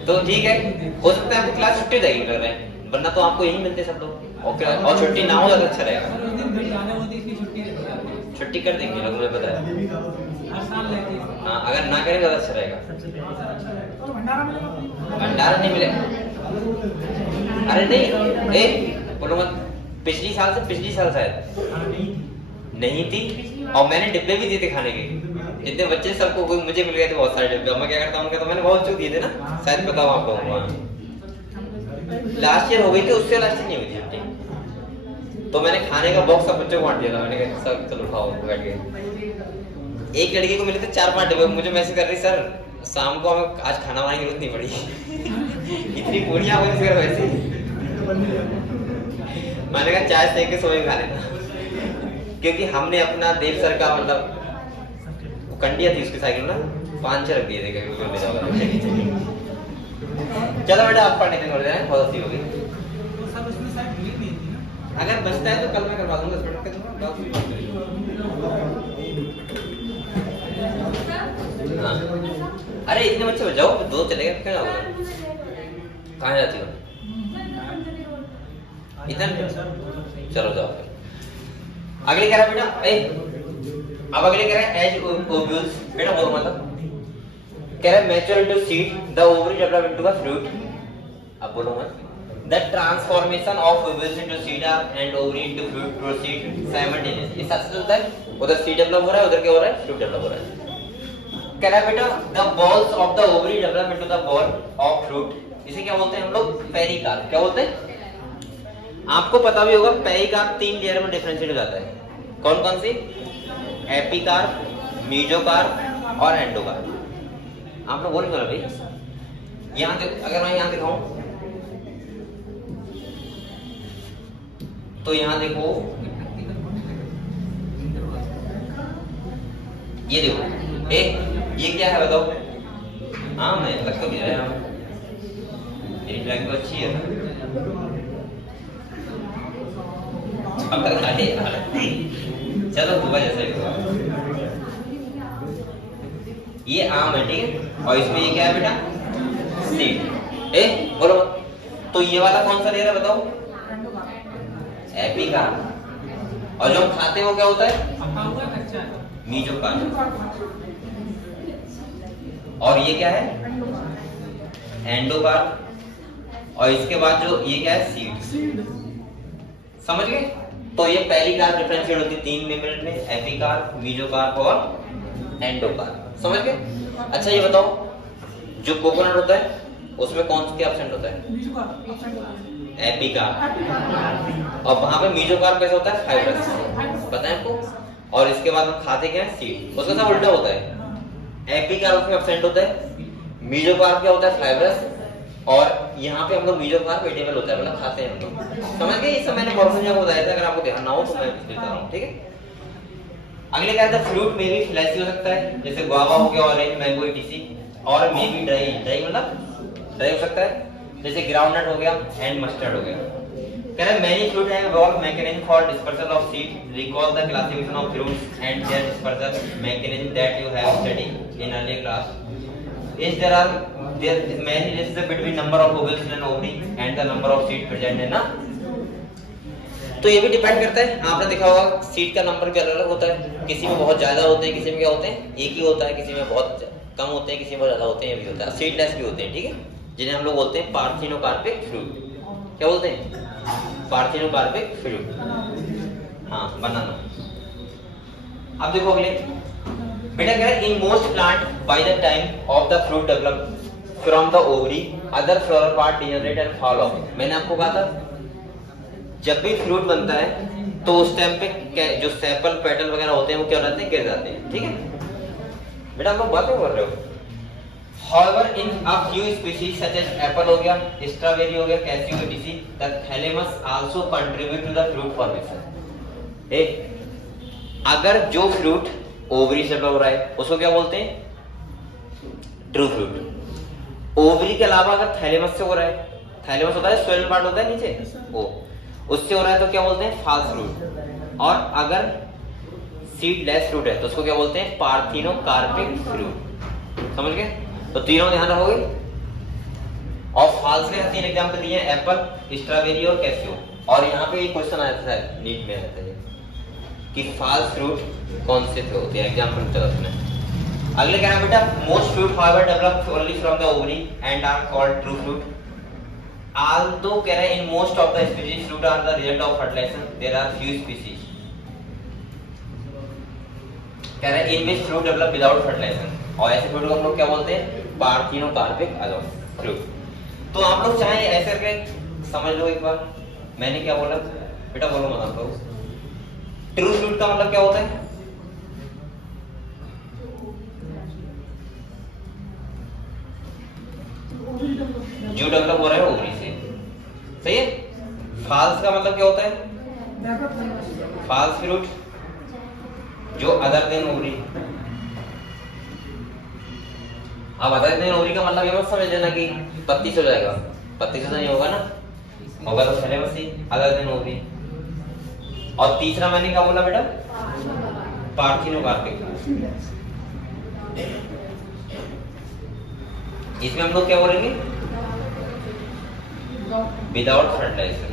तो ठीक है, हो सकता है आपकी क्लास छुट्टी जाएगी लग रहा है, वरना तो आपको यही मिलते सब लोग, और छुट्टी ना हो ज्यादा अच्छा रहेगा। छुट्टी कर देंगे लोग, मुझे पता है। हाँ अगर ना करें ज्यादा अच्छा रहेगा। भंडारा नहीं मिले, अरे नहीं बोलो मत, पिछली साल शायद नहीं थी, और मैंने डिब्बे भी दिए थे खाने के, जितने बच्चे सबको कोई मुझे मिल गए थे बहुत सारे डिब्बे। मैं क्या करता हूँ, तो मैंने बहुत चूक दिए थे ना, शायद पता हो आप लोगों को। लास्ट ईयर हो गई थी, उससे लास्ट ईयर नहीं हुई थी छुट्टी, तो मैंने खाने का बॉक्स सब बच्चों को बांट दिया था। मैंने कहा सब चलो खाओ बैठ के। एक लड़की को मिले थे 4-5 डिब्बे, मुझे मैसेज कर रही सर शाम को हमें आज खाना बनाने की जरूरत नहीं पड़ी। इतनी पूड़ियां हो गई वैसे। मैंने कहा चाय सेक के सोए खा लेना, क्योंकि हमने अपना देव सर का मतलब कंडिया थी उसकी साइकिल ना, 5-6 रख दिए थे चलो बेटा आप पढ़ने के लिए बहुत अच्छी होगी। अगर बचता है तो कल मैं करवा दूंगा 10 मिनट के। हाँ अरे इतने बच्चे बच जाओ, 2 चलेगा क्या होगा। कहाँ जाती हो इतना, चलो जाओ। अगले कह रहा बेटा अब अगले कह रहा है एज ओब्यूज। बेटा बोल मतलब कह रहा है mature into seed, the ovary develop into a fruit. अब बोलो मत। The transformation of vowels into seed and ovary into fruit proceed simultaneously. साथ साथ होता है, उधर सीड डेवलप हो रहा है, उधर क्या हो रहा है, फ्रूट डेवलप हो रहा है। कह रहा है बेटा the balls of the ovary develop into the ball of fruit. इसे क्या बोलते हैं हम लोग, पेरिकार्प। क्या बोलते हैं, आपको पता भी होगा पेरिकार्प 3 लेयर में डिफरेंशिएट हो जाता है। कौन कौन सी, एपिकार्प, मीजोकार्प और एंडोकार्प। आप लोग बोल बोला भाई, यहां अगर मैं यहां दिखाऊं तो यहां देखो, ये देखो ये क्या है बताओ। हाँ मैं लग तो गया है, मेरी ड्राइंग तो अच्छी है। अब तक खाली चलो होगा जैसे ये आम है, ठीक है, और इसमें ये क्या है बेटा, सीड। बोलो तो ये वाला कौन सा लेयर है बताओ, एपिकार्प। और जो हम खाते हैं वो क्या होता है, मीजोकार्प। और ये क्या है, एंडोकार्प। और इसके बाद जो ये क्या है, सीड। समझ गए। तो ये पहली कार्प डिफरेंशिएट होती है 3 मिनट में, एपिकार्प, मीजोकार्प और एंडोकार्प। समझ गए। अच्छा ये बताओ, जो कोकोनट होता है उसमें कौन सा एब्सेंट होता है, एपिकार्प। और वहां पे मीजोकार्प कैसा होता है, फाइब्रस। पता है आपको। और इसके बाद हम खाते क्या है, सीड। उसका सब उल्टा होता है, एपिकार्प में एब्सेंट होता है, मीजोकार्प क्या होता है, फाइब्रस। और यहाँ पे हम लोग मीजोकार्प एडिबल होता है, मतलब खाते हैं हम लोग। समझ गए। इस समय मैंने मॉर्फोलॉजी बताया था, अगर आपको ध्यान ना हो तो मैं देता रहा हूँ, ठीक है। अगले क्या है, फ्रूट में भी फ्लैशी हो सकता है, जैसे गुआवा हो गया, ऑरेंज, मैंगो etc। और मे भी ड्राई, ड्राई मतलब ड्राई हो सकता है, जैसे ग्राउंडनट हो गया एंड मस्टर्ड हो गया। कह रहा है many fruit have evolved mechanism for dispersal of seed, recall the classification of fruits and their dispersal mechanism that you have studied in earlier class. Is there is many relationship between number of ovules in an ovary and the number of seed present है ना। तो ये भी depend करता है, आपने देखा होगा सीड का नंबर भी अलग अलग होता है, किसी में बहुत ज्यादा होते हैं, किसी में क्या होते हैं एक ही होता है, किसी में बहुत कम होते हैं, किसी में बहुत ज्यादा होते हैं, ये भी होता है। सीडलेस भी होते हैं, ठीक है, जिन्हें हम लोग बोलते हैं पार्थिनोकार्पिक फ्रूट। क्या बोलते हैं, पार्थिनोकार्पिक फ्रूट। हाँ बनाना। अब देखो अगले बेटा कह रहा है in most plant by the time of the fruit develop from the ovary other flower part degenerate and fall of. मैंने आपको कहा था जब भी फ्रूट बनता है तो उस टाइम पे जो सेपल पेटल वगैरह होते हैं वो क्या हो जाते हैं, गिर जाते हैं, ठीक है। बेटा हम लोग बातें कर रहे हो। However, in a few species such as apple हो गया, स्ट्रॉबेरी हो गया, Casio etc, the thalamus also contribute to the fruit formation। अगर जो फ्रूट ओवरी से हो रहा है उसको क्या बोलते हैं, ट्रू फ्रूट। ओवरी के अलावा अगर थैलेमस से हो रहा है, थैलेमस होता है सोइल पार्ट होता है नीचे, वो उससे हो रहा है तो क्या बोलते हैं, फॉल्स फ्रूट। और अगर सीडलेस फ्रूट है तो उसको क्या बोलते हैं, पार्थिनोकार्पिक फ्रूट। समझ गए। तो तीनों ध्यान रखोगे। और फॉल्स के 3 एग्जांपल दिए हैं, एप्पल, स्ट्रॉबेरी और कैसियो। और यहाँ पे एक क्वेश्चन आया था नीट में आता है कि फॉल्स फ्रूट कौन से थे होते हैं, एग्जांपल तरफ में। अगले क्या है बेटा, most fruit fibre develop only from the ovary and are called true fruit. although कह रहे हैं in most of the species fruit are the result of fertilisation, there are few species कह रहे हैं इनमें फ्रूट डेवलप विदाउट फर्टिलाइजेशन। और ऐसे fruit को हम लोग क्या बोलते हैं, पार्थिनोकार्पिक फ्रूट। तो आप लोग चाहे ऐसे करके समझ लो एक बार मैंने क्या बोला, बेटा बोलो मत आप लोग। ट्रू फ्रूट का मतलब क्या होता है, जो डेवलप हो रहा है ओवरी से, सही है। फॉल्स का मतलब क्या होता है, फॉल्स फ्रूट जो अदर देन ओवरी। अब अदर देन ओवरी का मतलब ये मत समझ लेना कि पत्ती से हो जाएगा, पत्ती से तो नहीं होगा ना, होगा तो थैलेमस ही, अदर देन ओवरी। और तीसरा मैंने क्या बोला बेटा, पार्थिनोकार्पिक। इसमें हम लोग क्या बोलेंगे, विदाउट फर्टिलाइजेशन।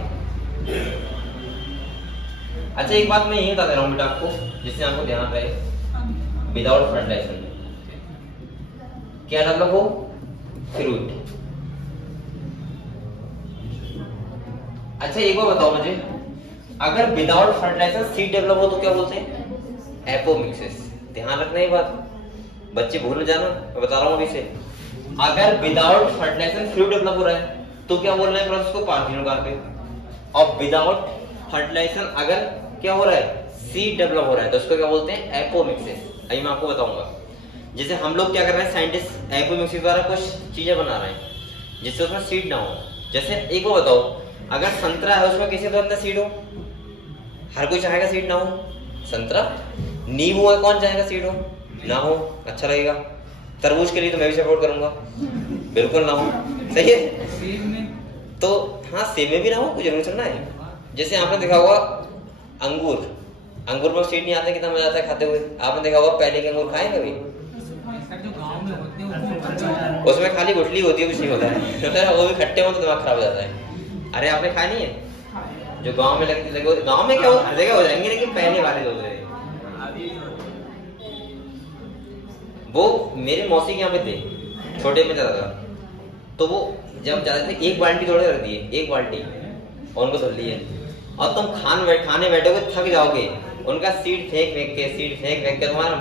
अच्छा एक बात मैं यही बता दे रहा हूँ बेटा आपको, जिससे आपको ध्यान रहे, विदाउट फर्टिलाइजेशन क्या डेवलप हो? फ्रूट। अच्छा एक बार बताओ मुझे, अगर विदाउट फर्टिलाइजर सीड डेवलप हो तो क्या बोलते हैं? एपोमिक्सिस। ध्यान रखना ये बात, बच्चे भूल जाना, मैं बता रहा हूं अभी से। अगर विदाउट फर्टिलाइजर फ्रूट डेवलप हो रहा है तो क्या बोल रहे हैं प्रोसेस को? पार्थिनोकार्पिक। और विदाउट फर्टिलाइजर अगर क्या हो रहा है? सीड डेवलप हो रहा है तो इसको क्या बोलते हैं? एपोमिक्सिस। अभी मैं आपको बताऊंगा। जैसे हम लोग क्या कर रहे हैं, साइंटिस्ट एपोमिक्सिस द्वारा कुछ चीजें बना रहे हैं जिससे उसमें सीड ना हो। जैसे एक बार बताओ, अगर संतरा है उसमें किसी तो अंदर सीड हो? हर कोई चाहेगा सीड ना हो। संतरा, नींबू है, कौन चाहेगा सीड हो? ना हो, अच्छा लगेगा। तरबूज के लिए तो मैं भी सपोर्ट करूंगा, बिल्कुल ना हो। सही है? सेब में तो हाँ, सेब में भी ना हो, कुछ जरूर चलना है। जैसे आपने देखा होगा अंगूर, अंगूर पर सीड नहीं आते, कितना मजा आता है खाते हुए। आपने देखा होगा पहले के अंगूर खाए कभी? जो गांव में होते हैं उसमें खाली गुठली होती है, कुछ नहीं होता है। वो भी खट्टे हो तो दिमाग खराब हो जाता है। अरे आपने खाया नहीं है? जो गांव में लगे, गांव में क्या हो, हर जगह हो जाएंगे, लेकिन पहले वाले जो होते हैं वो मेरे मौसी के यहाँ पे थे, छोटे में जाता था। तो वो जब जाते थे एक बाल्टी थोड़े रख दिए, एक बाल्टी, और उनको धर लिए। और तुम खाने बैठोगे, थक जाओगे। उनका सीड फेंक फेंक के तुम्हारा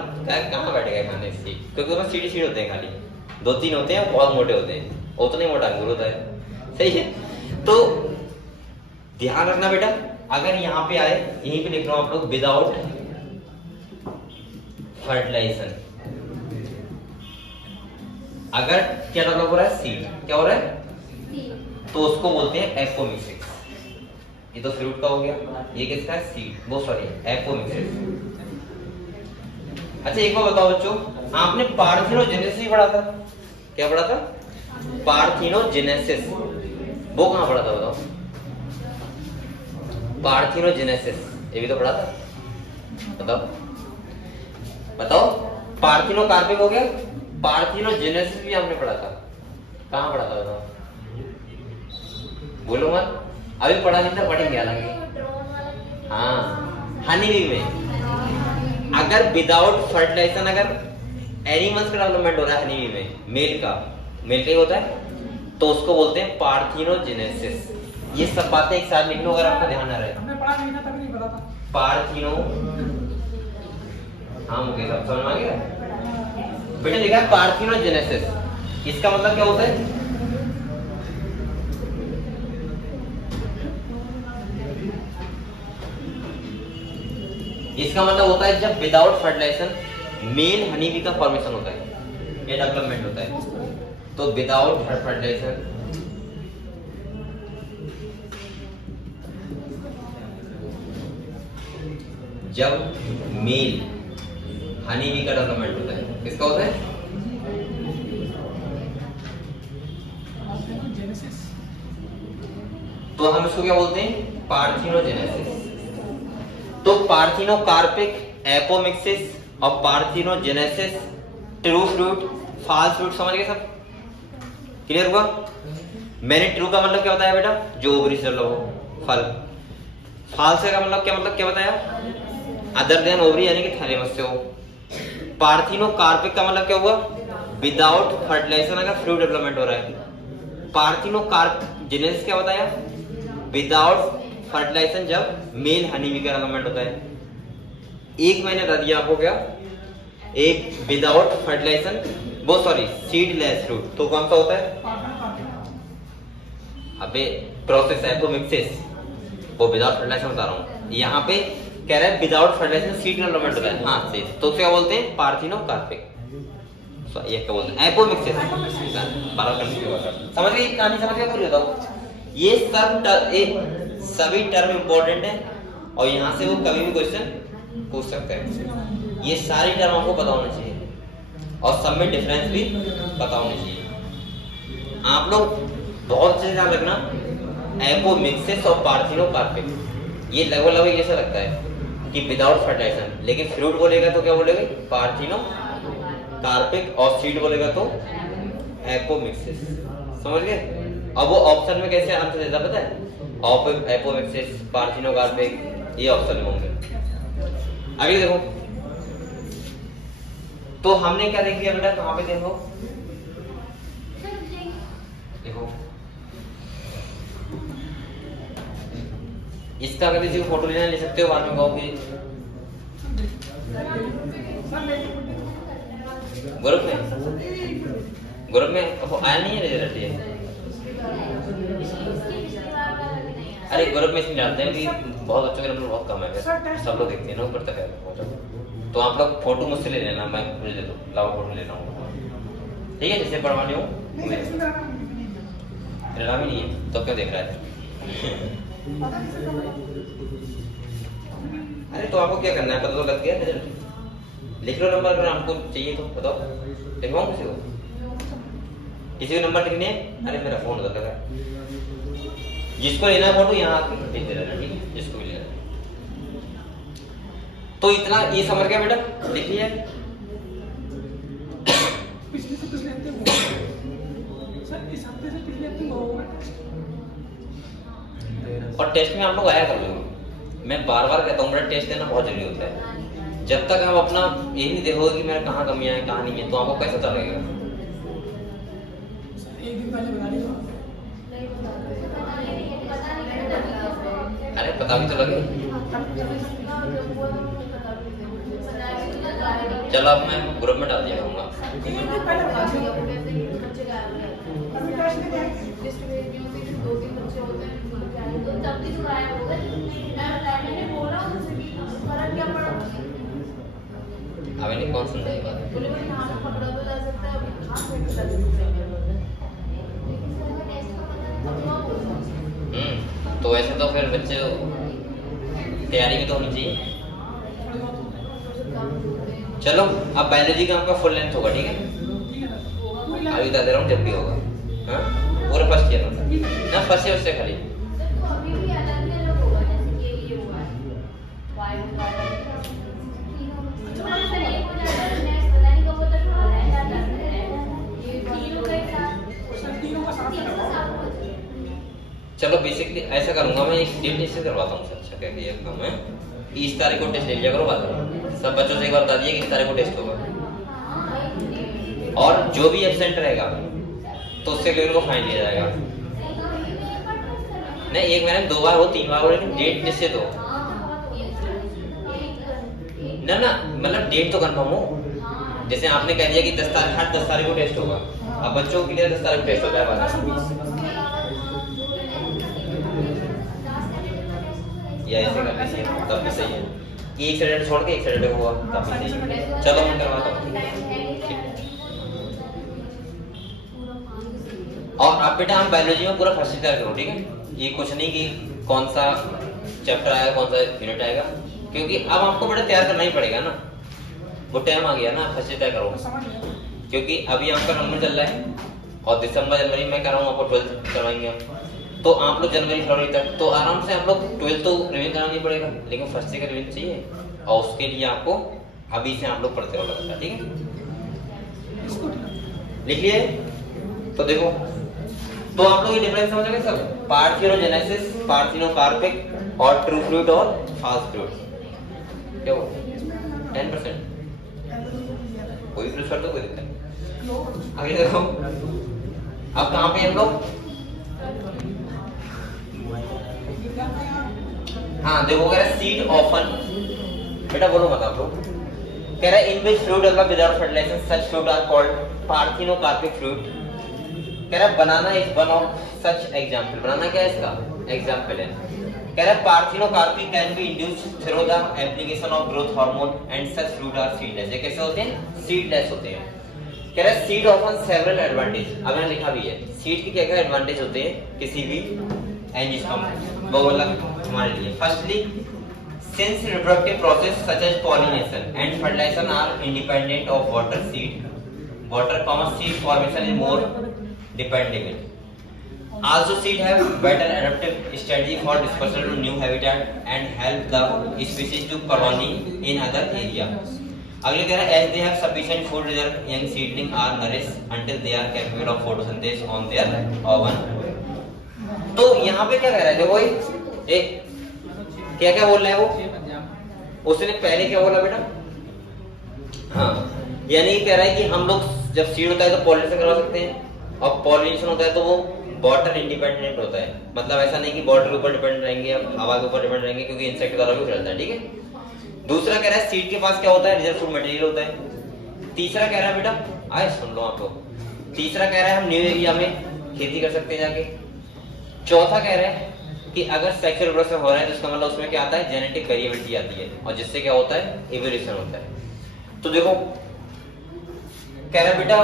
कहाँ बैठेगा खाने सीड, क्योंकि उसमें सीड सीड होते हैं, खाली 2-3 होते हैं, बहुत मोटे होते हैं, उतने मोटा अंगूर होता है। सही है? तो ध्यान रखना बेटा, अगर यहाँ पे आए, यहीं पे लिख रहा हूं आप लोग, विदाउट फर्टिलाइजेशन अगर क्या डेवलप हो रहा है? सीड। क्या हो रहा है? तो उसको बोलते हैं एपोमिक्सिस। ये तो फ्रूट का हो गया, ये किसका है? सीड, वो सॉरी एपोमिक्सिस। अच्छा एक बार बताओ बच्चों, आपने पार्थिनोजेनेसिस पढ़ा था? क्या पढ़ा था? पार्थिनोजेनेसिस। वो कहां पढ़ा था बताओ? पार्थिनोजेनेसिस ये भी तो पढ़ा था, बताओ बताओ। पार्थिनोकार्पिक हो गया, पार्थिनोजेनेसिस भी हमने पढ़ा था। कहां पढ़ा था बताओ? बोलो मत, अभी पढ़ा नहीं था, पढ़ेंगे हालांकि। हाँ, हनी बी में अगर विदाउट फर्टिलाइजेशन अगर एनिमल्स का डेवलपमेंट हो रहा है हनी बी में, मेल का ही होता है, तो उसको बोलते हैं पार्थिनोजेनेसिस। ये सब बातें एक साथ लिख लो अगर आपका ध्यान आ रहा है। हमने पढ़ा नहीं था, तभी नहीं पता था। पार्थिनो, हाँ मुकेश आप समझ में आ गया बेटा? लिखा है पार्थिनोजेनेसिस। इसका मतलब क्या होता है? इसका मतलब होता है जब without fertilisation male honey bee का फॉर्मेशन होता है, ये डेवलपमेंट होता है। तो विदाउट फर्टिलाइजेशन जब मेल हनी बी का डेवलपमेंट होता है, किसका होता है? तो हम इसको क्या बोलते हैं? पार्थिनोजेनेसिस। तो पार्थिनोकार्पिक, एपोमिक्सिस और parthenogenesis, true fruit, false fruit, समझ गए सब? क्लियर हुआ? मैंने ट्रू का मतलब क्या बताया बेटा? जो ओवरी से डेवलप हो, फल। फॉल्स का मतलब क्या बताया? अदर देन ओवरी, यानी कि थैलेमस से हो। पार्थिनोकार्पिक का मतलब क्या हुआ? विदाउट फर्टिलाइजेशन अगर फ्रूट डेवलपमेंट हो रहा है। पार्थिनोजेनेसिस क्या बताया? विदाउट फर्टिलाइजेशन जब मेल हनी बी का डेवलपमेंट होता है। एक मैंने बता दिया आपको, क्या? एक विदाउट फर्टिलाइजेशन, वो सॉरी सीडलेस फ्रूट, तो कौन सा होता है? अबे प्रोसेस एपोमिक्सिस, वो विदाउट फर्टिलाइजेशन बता रहा हूँ। यहाँ पे कह रहा है विदाउट फर्टिलाइजेशन सीड डेवलपमेंट होता है। हाँ से, तो क्या बोलते हैं? पार्थिनोकार्पिक। ये क्या बोलते हैं? एपोमिक्सिस। समझ गए कहानी? समझ गए? पूरी बताओ। ये सब सभी टर्म इंपॉर्टेंट है और यहाँ से वो कभी भी क्वेश्चन पूछ सकते हैं। ये सारी टर्म आपको पता होना चाहिए और सब में डिफरेंस भी पता होना चाहिए। आप लोग बहुत अच्छे से ध्यान रखना, एपोमिक्सिस और पार्थिनोकार्पिक, ये लगभग ऐसा लगता है कि विदाउट फर्टिलाइजेशन, लेकिन फ्रूट बोलेगा तो क्या बोलेगा? पार्थिनोकार्पिक, और सीड बोलेगा तो एपोमिक्सिस। समझ गए? अब वो ऑप्शन में कैसे आंसर देता पता है? एपोमिक्सिस, पार्थिनोकार्पिक, ये ऑप्शन में होंगे। आगे देखो, तो हमने क्या देख लिया बेटा? कहां पे देखो? इसका अगर किसी को फोटो लेना ले सकते हो, बाद में कहो कि ग्रुप में अब आया नहीं है रिजल्ट ये। अरे ग्रुप में इसलिए डालते हैं कि बहुत बच्चों के नंबर बहुत कम है, सब लोग देखते हैं ना ऊपर तक है पहुंचा। तो आप लोग फोटो मुझसे ले लेना, मैं मुझे दे दो, लाओ फोटो लेना हूँ, ठीक है? जिससे पढ़वानी हो रहना भी नहीं है तो क्यों देख रहा है? अरे तो आपको क्या करना है, पता तो लग गया रिजल्ट। लिख लो नंबर, अगर आपको चाहिए तो बताओ, लिखवाऊं किसी को नंबर लिखने है? अरे मेरा फोन उधर लगा है, जिसको लेना है फोटो यहाँ आके भेज दे रहा है, ठीक है? जिसको भी लेना है। तो इतना ये समझ गया बेटा, लिखिए। और टेस्ट में आप लोग आया कर लो, मैं बार बार कहता हूँ, मेरा टेस्ट देना बहुत जरूरी होता है। जब तक आप अपना यही नहीं देखोगे कि मेरा कहाँ कमियां है कहाँ नहीं है, तो आपको कैसे पता लगेगा? अरे पता भी तो लगे। चलो अब मैं ग्रुप में डाल दिया करूँगा। अब इन्हें कौन समझाएगा? तो ऐसे तो फिर बच्चे तैयारी भी तो होनी चाहिए। चलो अब बायोलॉजी का आपका फुल लेंथ होगा, ठीक है? अभी बता दे रहा हूँ जब भी होगा, हाँ पूरा फर्स्ट ईयर ना, फर्स्ट ईयर से खाली। चलो बेसिकली ऐसा करूंगा मैं, एक डेट निश्चित करवाता हूँ। अच्छा क्या किया काम है, इस तारीख को टेस्ट ले लिया करो, बात सब बच्चों से एक बार बता दिए कि इस तारीख को टेस्ट होगा, और जो भी एब्सेंट रहेगा तो उससे अगले को फाइन लिया जाएगा। नहीं एक महीने में 2 बार हो 3 बार हो, लेकिन डेट निश्चित हो ना, मतलब डेट तो कंफर्म हो। जैसे आपने कह दिया कि 10 तारीख को टेस्ट होगा, अब बच्चों के लिए 10 तारीख को टेस्ट होता है, या ऐसे करना चाहिए तब भी सही है कि एक सैटरडे छोड़ के एक सैटरडे हुआ तब भी सही है। चलो मैं करवाता हूँ। और अब बेटा हम बायोलॉजी में पूरा फर्स्ट तैयार करो, ठीक है? ये कुछ नहीं कि कौन सा चैप्टर आएगा कौन सा यूनिट आएगा, क्योंकि अब आपको बेटा तैयार करना ही पड़ेगा ना, वो टाइम आ गया ना, फर्स्ट तैयार करो। क्योंकि अभी आपका नंबर चल रहा है और दिसंबर जनवरी में कर रहा हूँ, आपको 12th करवाएंगे, तो आप लोग जनवरी फरवरी तक तो आराम से आप लोग 12th तो रिवीजन कराना नहीं पड़ेगा, लेकिन फर्स्ट ईयर का रिवीजन चाहिए, और उसके लिए आपको अभी से आप लोग पढ़ते रहो लगातार, ठीक है? लिख लिए? तो देखो, तो आप लोग ये डिफरेंस समझ गए सब, पार्थिनोजेनेसिस, पार्थिनोकार्पिक और ट्रू फ्रूट और फास्ट फ्रूट। क्या हो 10% कोई फ्रूट कर दो, कोई दिक्कत नहीं। आगे देखो, अब कहाँ पे हम लोग, हाँ देखो कह रहा है सीड ऑफन, बेटा बोलो मत आप लोग, कह रहा है in which fruit develop without fertilization such fruit are called parthenocarpic fruit. कह रहा है banana is one of such example, banana क्या है इसका एग्जांपल है। कह रहा है parthenocarpic can be induced through the application of growth hormone and such fruit are seedless. ये कैसे होते हैं? सीडलेस होते हैं। कह रहा है सीड ऑफन सेवरल एडवांटेज, अब मैंने लिखा भी है सीड की क्या क्या एडवांटेज होते हैं किसी भी एंजियोस्पर्म वो बोला हमारे लिए। Firstly since reproductive process such as pollination and fertilisation are independent of water, seed formation is more dependable. Also seed have better adaptive strategy for dispersal to new habitat and help the species to colony in other area. अगले कह रहा है as they have sufficient food reserve, young seedling are nourished until they are capable of photosynthesis on their own. तो यहाँ पे क्या कह रहा है देखो, एक क्या क्या बोल रहा है वो, उसने पहले क्या बोला बेटा, हाँ यानी कह रहा है कि हम लोग जब सीड होता है तो पॉलिनेशन करवा सकते हैं, और पॉलिनेशन होता है तो वो वाटर इंडिपेंडेंट होता है, मतलब ऐसा नहीं कि वाटर के ऊपर डिपेंड रहेंगे या हवा के ऊपर डिपेंड रहेंगे, क्योंकि इंसेक्ट द्वारा भी चलता है, ठीक है। दूसरा कह रहा है सीड के पास क्या होता है, रिजर्व फूड मटेरियल होता है। तीसरा कह रहा है बेटा, आए सुन लो आप लोग, तीसरा कह रहा है हम न्यू एरिया में खेती कर सकते हैं जाके। चौथा कह रहा है कि अगर सेक्सुअल रिप्रोडक्शन हो रहा है तो इसका मतलब उसमें क्या आता है, जेनेटिक वेरिएबिलिटी आती है, और जिससे क्या होता है, इवोल्यूशन होता है। तो देखो कह रहा है बेटा,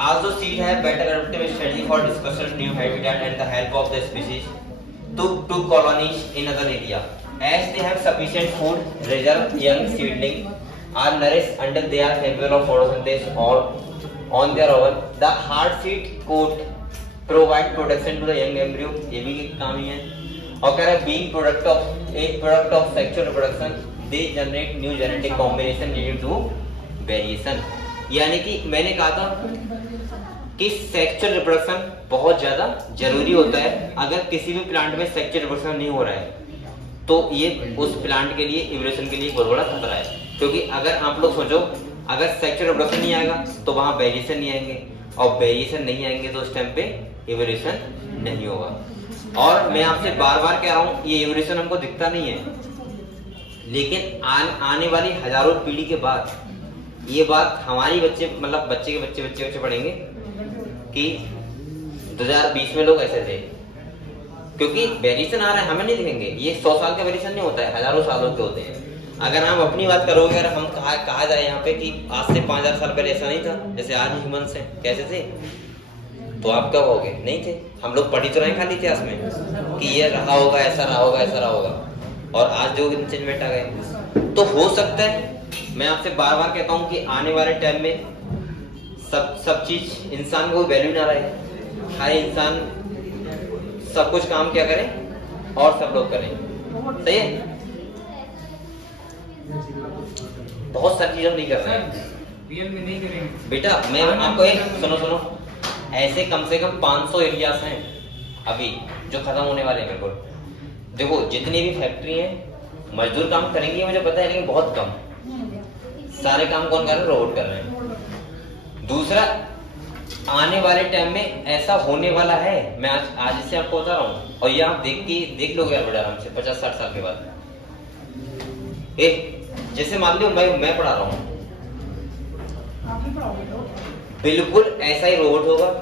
also seed have better adaptive strategy for dispersal of new habitat and the help of the species to colonies in other area, as they have sufficient food, reserve young seedling are nourished until they are capable of photosynthesis all on their own. The hard seed coat provide protection to the young embryo, ये भी काम ही है। और कह रहा है being product of sexual reproduction, they generate new genetic combination leading to variation। यानी कि मैंने कहा था कि सेक्सुअल रिप्रोडक्शन बहुत ज्यादा जरूरी होता है। अगर किसी भी प्लांट में सेक्सुअल रिप्रोडक्शन नहीं हो रहा है तो ये उस प्लांट के लिए, इवोल्यूशन के लिए बहुत बड़ा खतरा है, क्योंकि अगर आप लोग सोचो, अगर सेक्सुअल रिप्रोडक्शन नहीं आएगा तो वहां वेरिएशन नहीं आएंगे, और वेरिएशन नहीं आएंगे तो उस टाइम पे इवोल्यूशन नहीं होगा। और मैं आपसे बार बार कह रहा हूं, ये इवोल्यूशन हमको दिखता नहीं है, लेकिन आने वाली हजारों पीढ़ी के बाद ये बात हमारी बच्चे, मतलब बच्चे के बच्चे पढ़ेंगे कि 2020 में लोग ऐसे थे, क्योंकि वेरिएशन आ रहा है, हमें नहीं दिखेंगे। ये 100 साल का वेरिएशन नहीं होता है, हजारों सालों के होते हैं। अगर हम अपनी बात करोगे, अगर हम कहा जाए यहाँ पे कि आज से 5000 साल पहले ऐसा नहीं था जैसे आज ह्यूमंस हैं, कैसे थे, तो आप क्या कहोगे, नहीं थे। हम लोग पढ़ी तो रहे खाली इतिहास में कि ये रहा होगा, ऐसा रहा होगा, ऐसा रहा होगा, और आज जो चेंजमेंट आ गए। तो हो सकता है, मैं आपसे बार बार कहता हूं कि आने वाले टाइम में सब चीज इंसान को वैल्यू ना रहे, हर इंसान सब कुछ काम क्या करे और सब लोग करें, सही है। बहुत सारी चीजें नहीं कर रहे हैं, रियल में नहीं करेंगे बेटा। मैं आपको एक सुनो, ऐसे कम से कम 500 एरियाज हैं अभी जो खत्म होने वाले हैं बिल्कुल। देखो जितनी भी फैक्ट्री है, मजदूर काम करेंगे मुझे पता है, लेकिन बहुत कम। सारे काम कौन कर रहे हैं, रोबोट कर रहे हैं। दूसरा, आने वाले टाइम में ऐसा होने वाला है, मैं आज इससे आपको बता रहा हूँ, और ये आप देख लोगे यार बेटा आराम से 50-60 साल के बाद। जैसे मान लो मैं पढ़ा रहा हूँ, बिल्कुल ऐसा ही रोबोट होगा।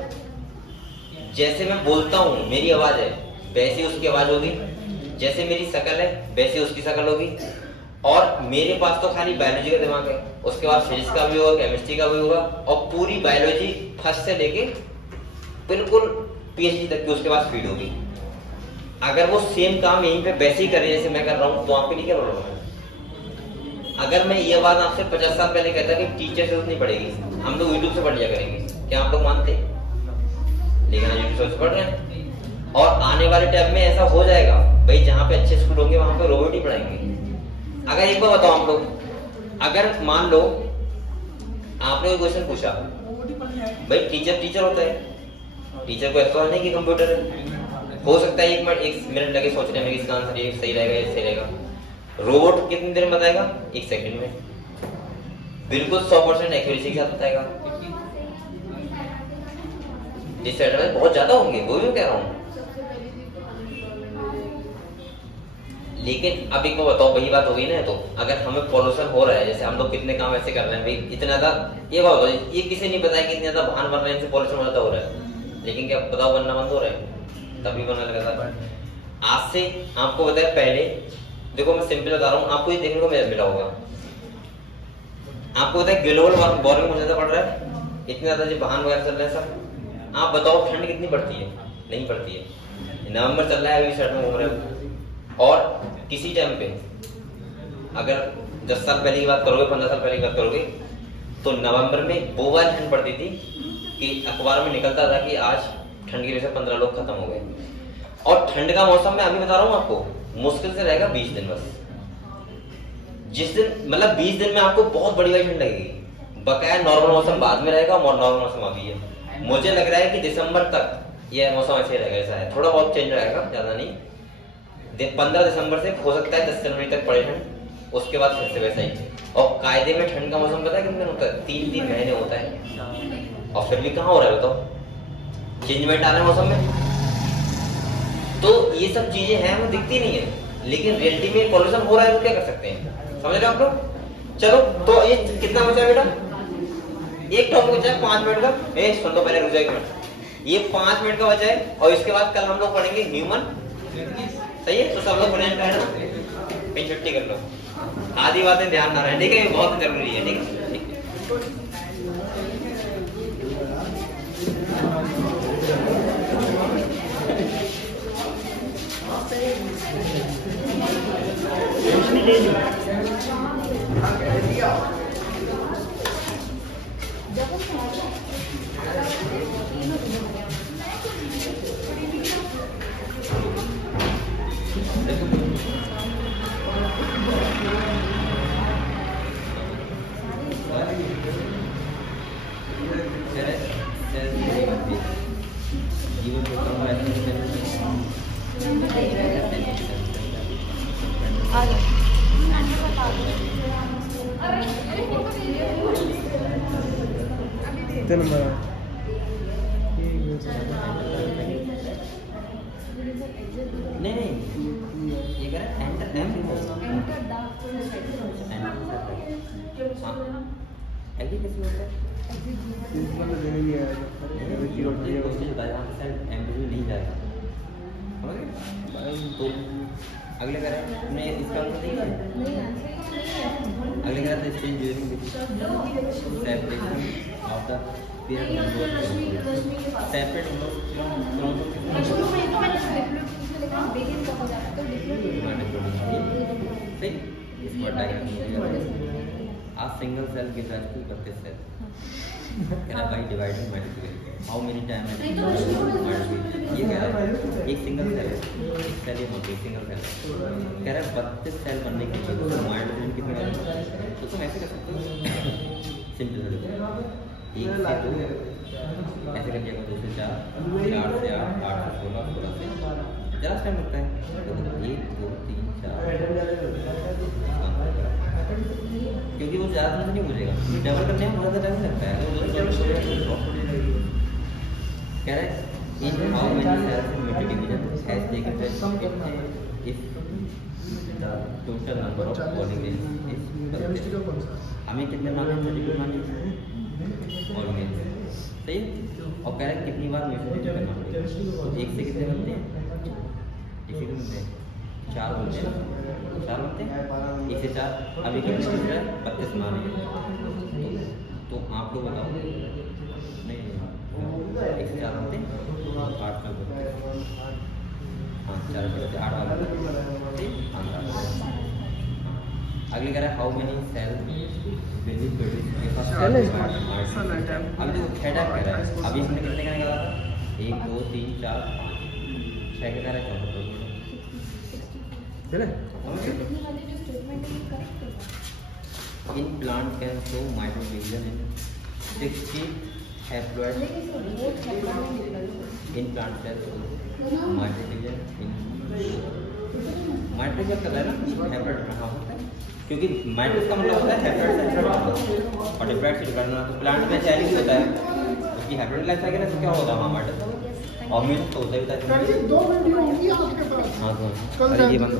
जैसे मैं बोलता हूँ, मेरी आवाज है वैसी उसकी आवाज होगी, जैसे मेरी शक्ल है वैसे उसकी शक्ल होगी। और मेरे पास तो खाली बायोलॉजी का दिमाग है, उसके बाद फिजिक्स का भी होगा, केमिस्ट्री का भी होगा, और पूरी बायोलॉजी फर्स्ट से लेके बिल्कुल पीएचडी तक की उसके पास फीड होगी। अगर वो सेम काम यहीं पे वैसे ही करे जैसे मैं कर रहा हूँ, तो आपके लिए क्या प्रॉब्लम है? अगर मैं ये बात आपसे 50 साल पहले कहता कि टीचर से जरूरत नहीं पड़ेगी, हम लोग यूट्यूब से पढ़ लिया करेंगे, क्या आप लोग मानते? लेकिन हम यूट्यूब से पढ़ रहे हैं। और आने वाले टाइम में ऐसा हो जाएगा भाई, जहाँ पे अच्छे स्कूल होंगे वहां पे रोबोट ही पढ़ाएंगे। अगर एक बार बताओ आप लोग, अगर मान लो आपने कोई क्वेश्चन पूछा, भाई टीचर होता है, टीचर को ऐसा नहीं कि कंप्यूटर है। हो सकता है 1 मिनट लगे सोचने में कि इसका आंसर ये सही रहेगा, ये सही रहेगा। रोबोट कितनी देर में बताएगा? 1 सेकंड में, बिल्कुल 100% एक्यूरेसी के साथ बताएगा। डिसएडवांटेज बहुत ज्यादा होंगे, वो भी कह रहा हूँ। लेकिन अब एक बार बताओ, वही बात होगी ना, तो अगर हमें पॉल्यूशन हो रहा है, जैसे हम लोग कितने काम ऐसे कर रहे हैं भाई, इतना ज्यादा, ये बात बताओ, ये किसी नहीं पता है कि इतने ज्यादा वाहन बन रहे हैं, इनसे पॉल्यूशन ज्यादा हो रहा है। लेकिन क्या बताओ बनना बंद हो रहा है? तभी बनने लगा था। आज से आपको बताया पहले, देखो मैं सिंपल बता रहा हूँ, आपको ये देखने को मिला होगा। आपको बताया ग्लोबल वार्मिंग ज्यादा बढ़ रहा है, इतने ज्यादा जो वाहन वगैरह चल रहे हैं सब। आप बताओ ठंड कितनी पड़ती है? नहीं पड़ती है। नवंबर चल रहा है, अभी शर्ट में घूम रहे हो। और किसी टाइम पे अगर 10 साल पहले की बात करोगे, 15 साल पहले की बात करोगे, तो नवंबर में वो वाली ठंड पड़ती थी कि अखबार में निकलता था कि आज ठंड की वजह से 15 लोग खत्म हो गए। और ठंड का मौसम में अभी बता रहा हूँ आपको, मुश्किल से रहेगा 20 दिन बस। जिस दिन मतलब 20 दिन में आपको बहुत बड़ी ठंड लगेगी। बकाया नॉर्मल मौसम बाद में रहेगा, और नॉर्मल मौसम अभी है। मुझे लग रहा है कि दिसंबर तक यह मौसम ऐसे रहेगा, ऐसा है, थोड़ा बहुत चेंज रहेगा, ज्यादा नहीं। 15 दिसंबर से हो सकता है 10 जनवरी तक पड़े ठंड, उसके बाद फिर से वैसा ही। और कायदे में ठंड का मौसम पता है कितने दिन होता है? 3 महीने होता है। और फिर भी कहाँ हो रहा है बताओ? चेंजमेंट आ रहा है मौसम में। तो ये सब चीजें हैं वो दिखती नहीं है, लेकिन रियलिटी में पॉल्यूशन हो रहा है तो क्या कर सकते हैं, समझ रहे हो आप लोग। चलो तो ये कितना बचा है बेटा, एक टॉपिक बचा है 5 मिनट का। सुन लो पहले, रुक जाओ एक मिनट, ये 5 मिनट का बचा है और इसके बाद कल हम लोग पढ़ेंगे ह्यूमन। सही है, तो सब लोग पढ़ेंगे ना, कहीं छुट्टी कर लो, आधी बातें ध्यान ना रहे, ठीक है, ये बहुत जरूरी है, ठीक है। नहीं ये करें एंटर एम एग्री कैसे होता है, नहीं जाएगा, तो अगले करें हमने इसका आंसर देखा है, अगले करें तो stage during separation of the separate a single cell gives rise to 32 cells. Can I by dividing multiply? How many times multiply? ये कह रहा है एक सिंगल सेल है, सेल ये होती है सिंगल सेल, कह रहा है 32 सेल बनने के लिए तो मल्टीप्लिकेशन कितने बार, तो तुम ऐसे कर सकते हो, सिंपल है, 1 से 2 ऐसे कर दिया, 2 से 4, 4 से 8, 8 से 16, 16 से ज़्यादा टाइम लगता है, 1 2 3 4, क्योंकि वो ज़्यादा नहीं पूछेगा, डबल करने में ज़्यादा टाइम लगता है। कह रहे हैं in how many cells in metre division has taken place if the total number of pollen grains is, हमें कितने माने 32 माने पॉलीगेन्स, सही। और कह रहे हैं कितनी बार म्यूटेशन करना पड़ेगा, तो 1 से कितने बनते हैं, 1 से कितने बनते हैं, 4 बनते हैं, 4 बनते हैं, 1 से 4, अभी कितने 32 माने, तो आप लोग बताओ, नहीं 1 से 4 बनते हैं, 8 में बनते हैं, हाँ 4 से 8 वाला, अगले कह रहा है how many cell will be produce, अभी देखो 6 टाइप कह रहा है, अभी इसने कितने का निकाला था, 1 2 3 4 6 के कह रहा है, चले in plant can show microdivision in 60 haploid in plant cells, microdivision in माइट्रोस कर रहा है ना, हैप्लॉइड कहाँ होता है, क्योंकि माइट्रोस का मतलब होता है हैप्लॉइड से डिफरेंट और डिफरेंट से डिफरेंट, तो प्लांट में सेल ही होता है, उसकी हैप्लॉइड लाइफ साइकिल है, तो क्या होता है वहाँ माइट्रोस और म्यूटेशन तो होता ही होता है। 2 वीडियो होंगी आपके पास, हाँ ये बंद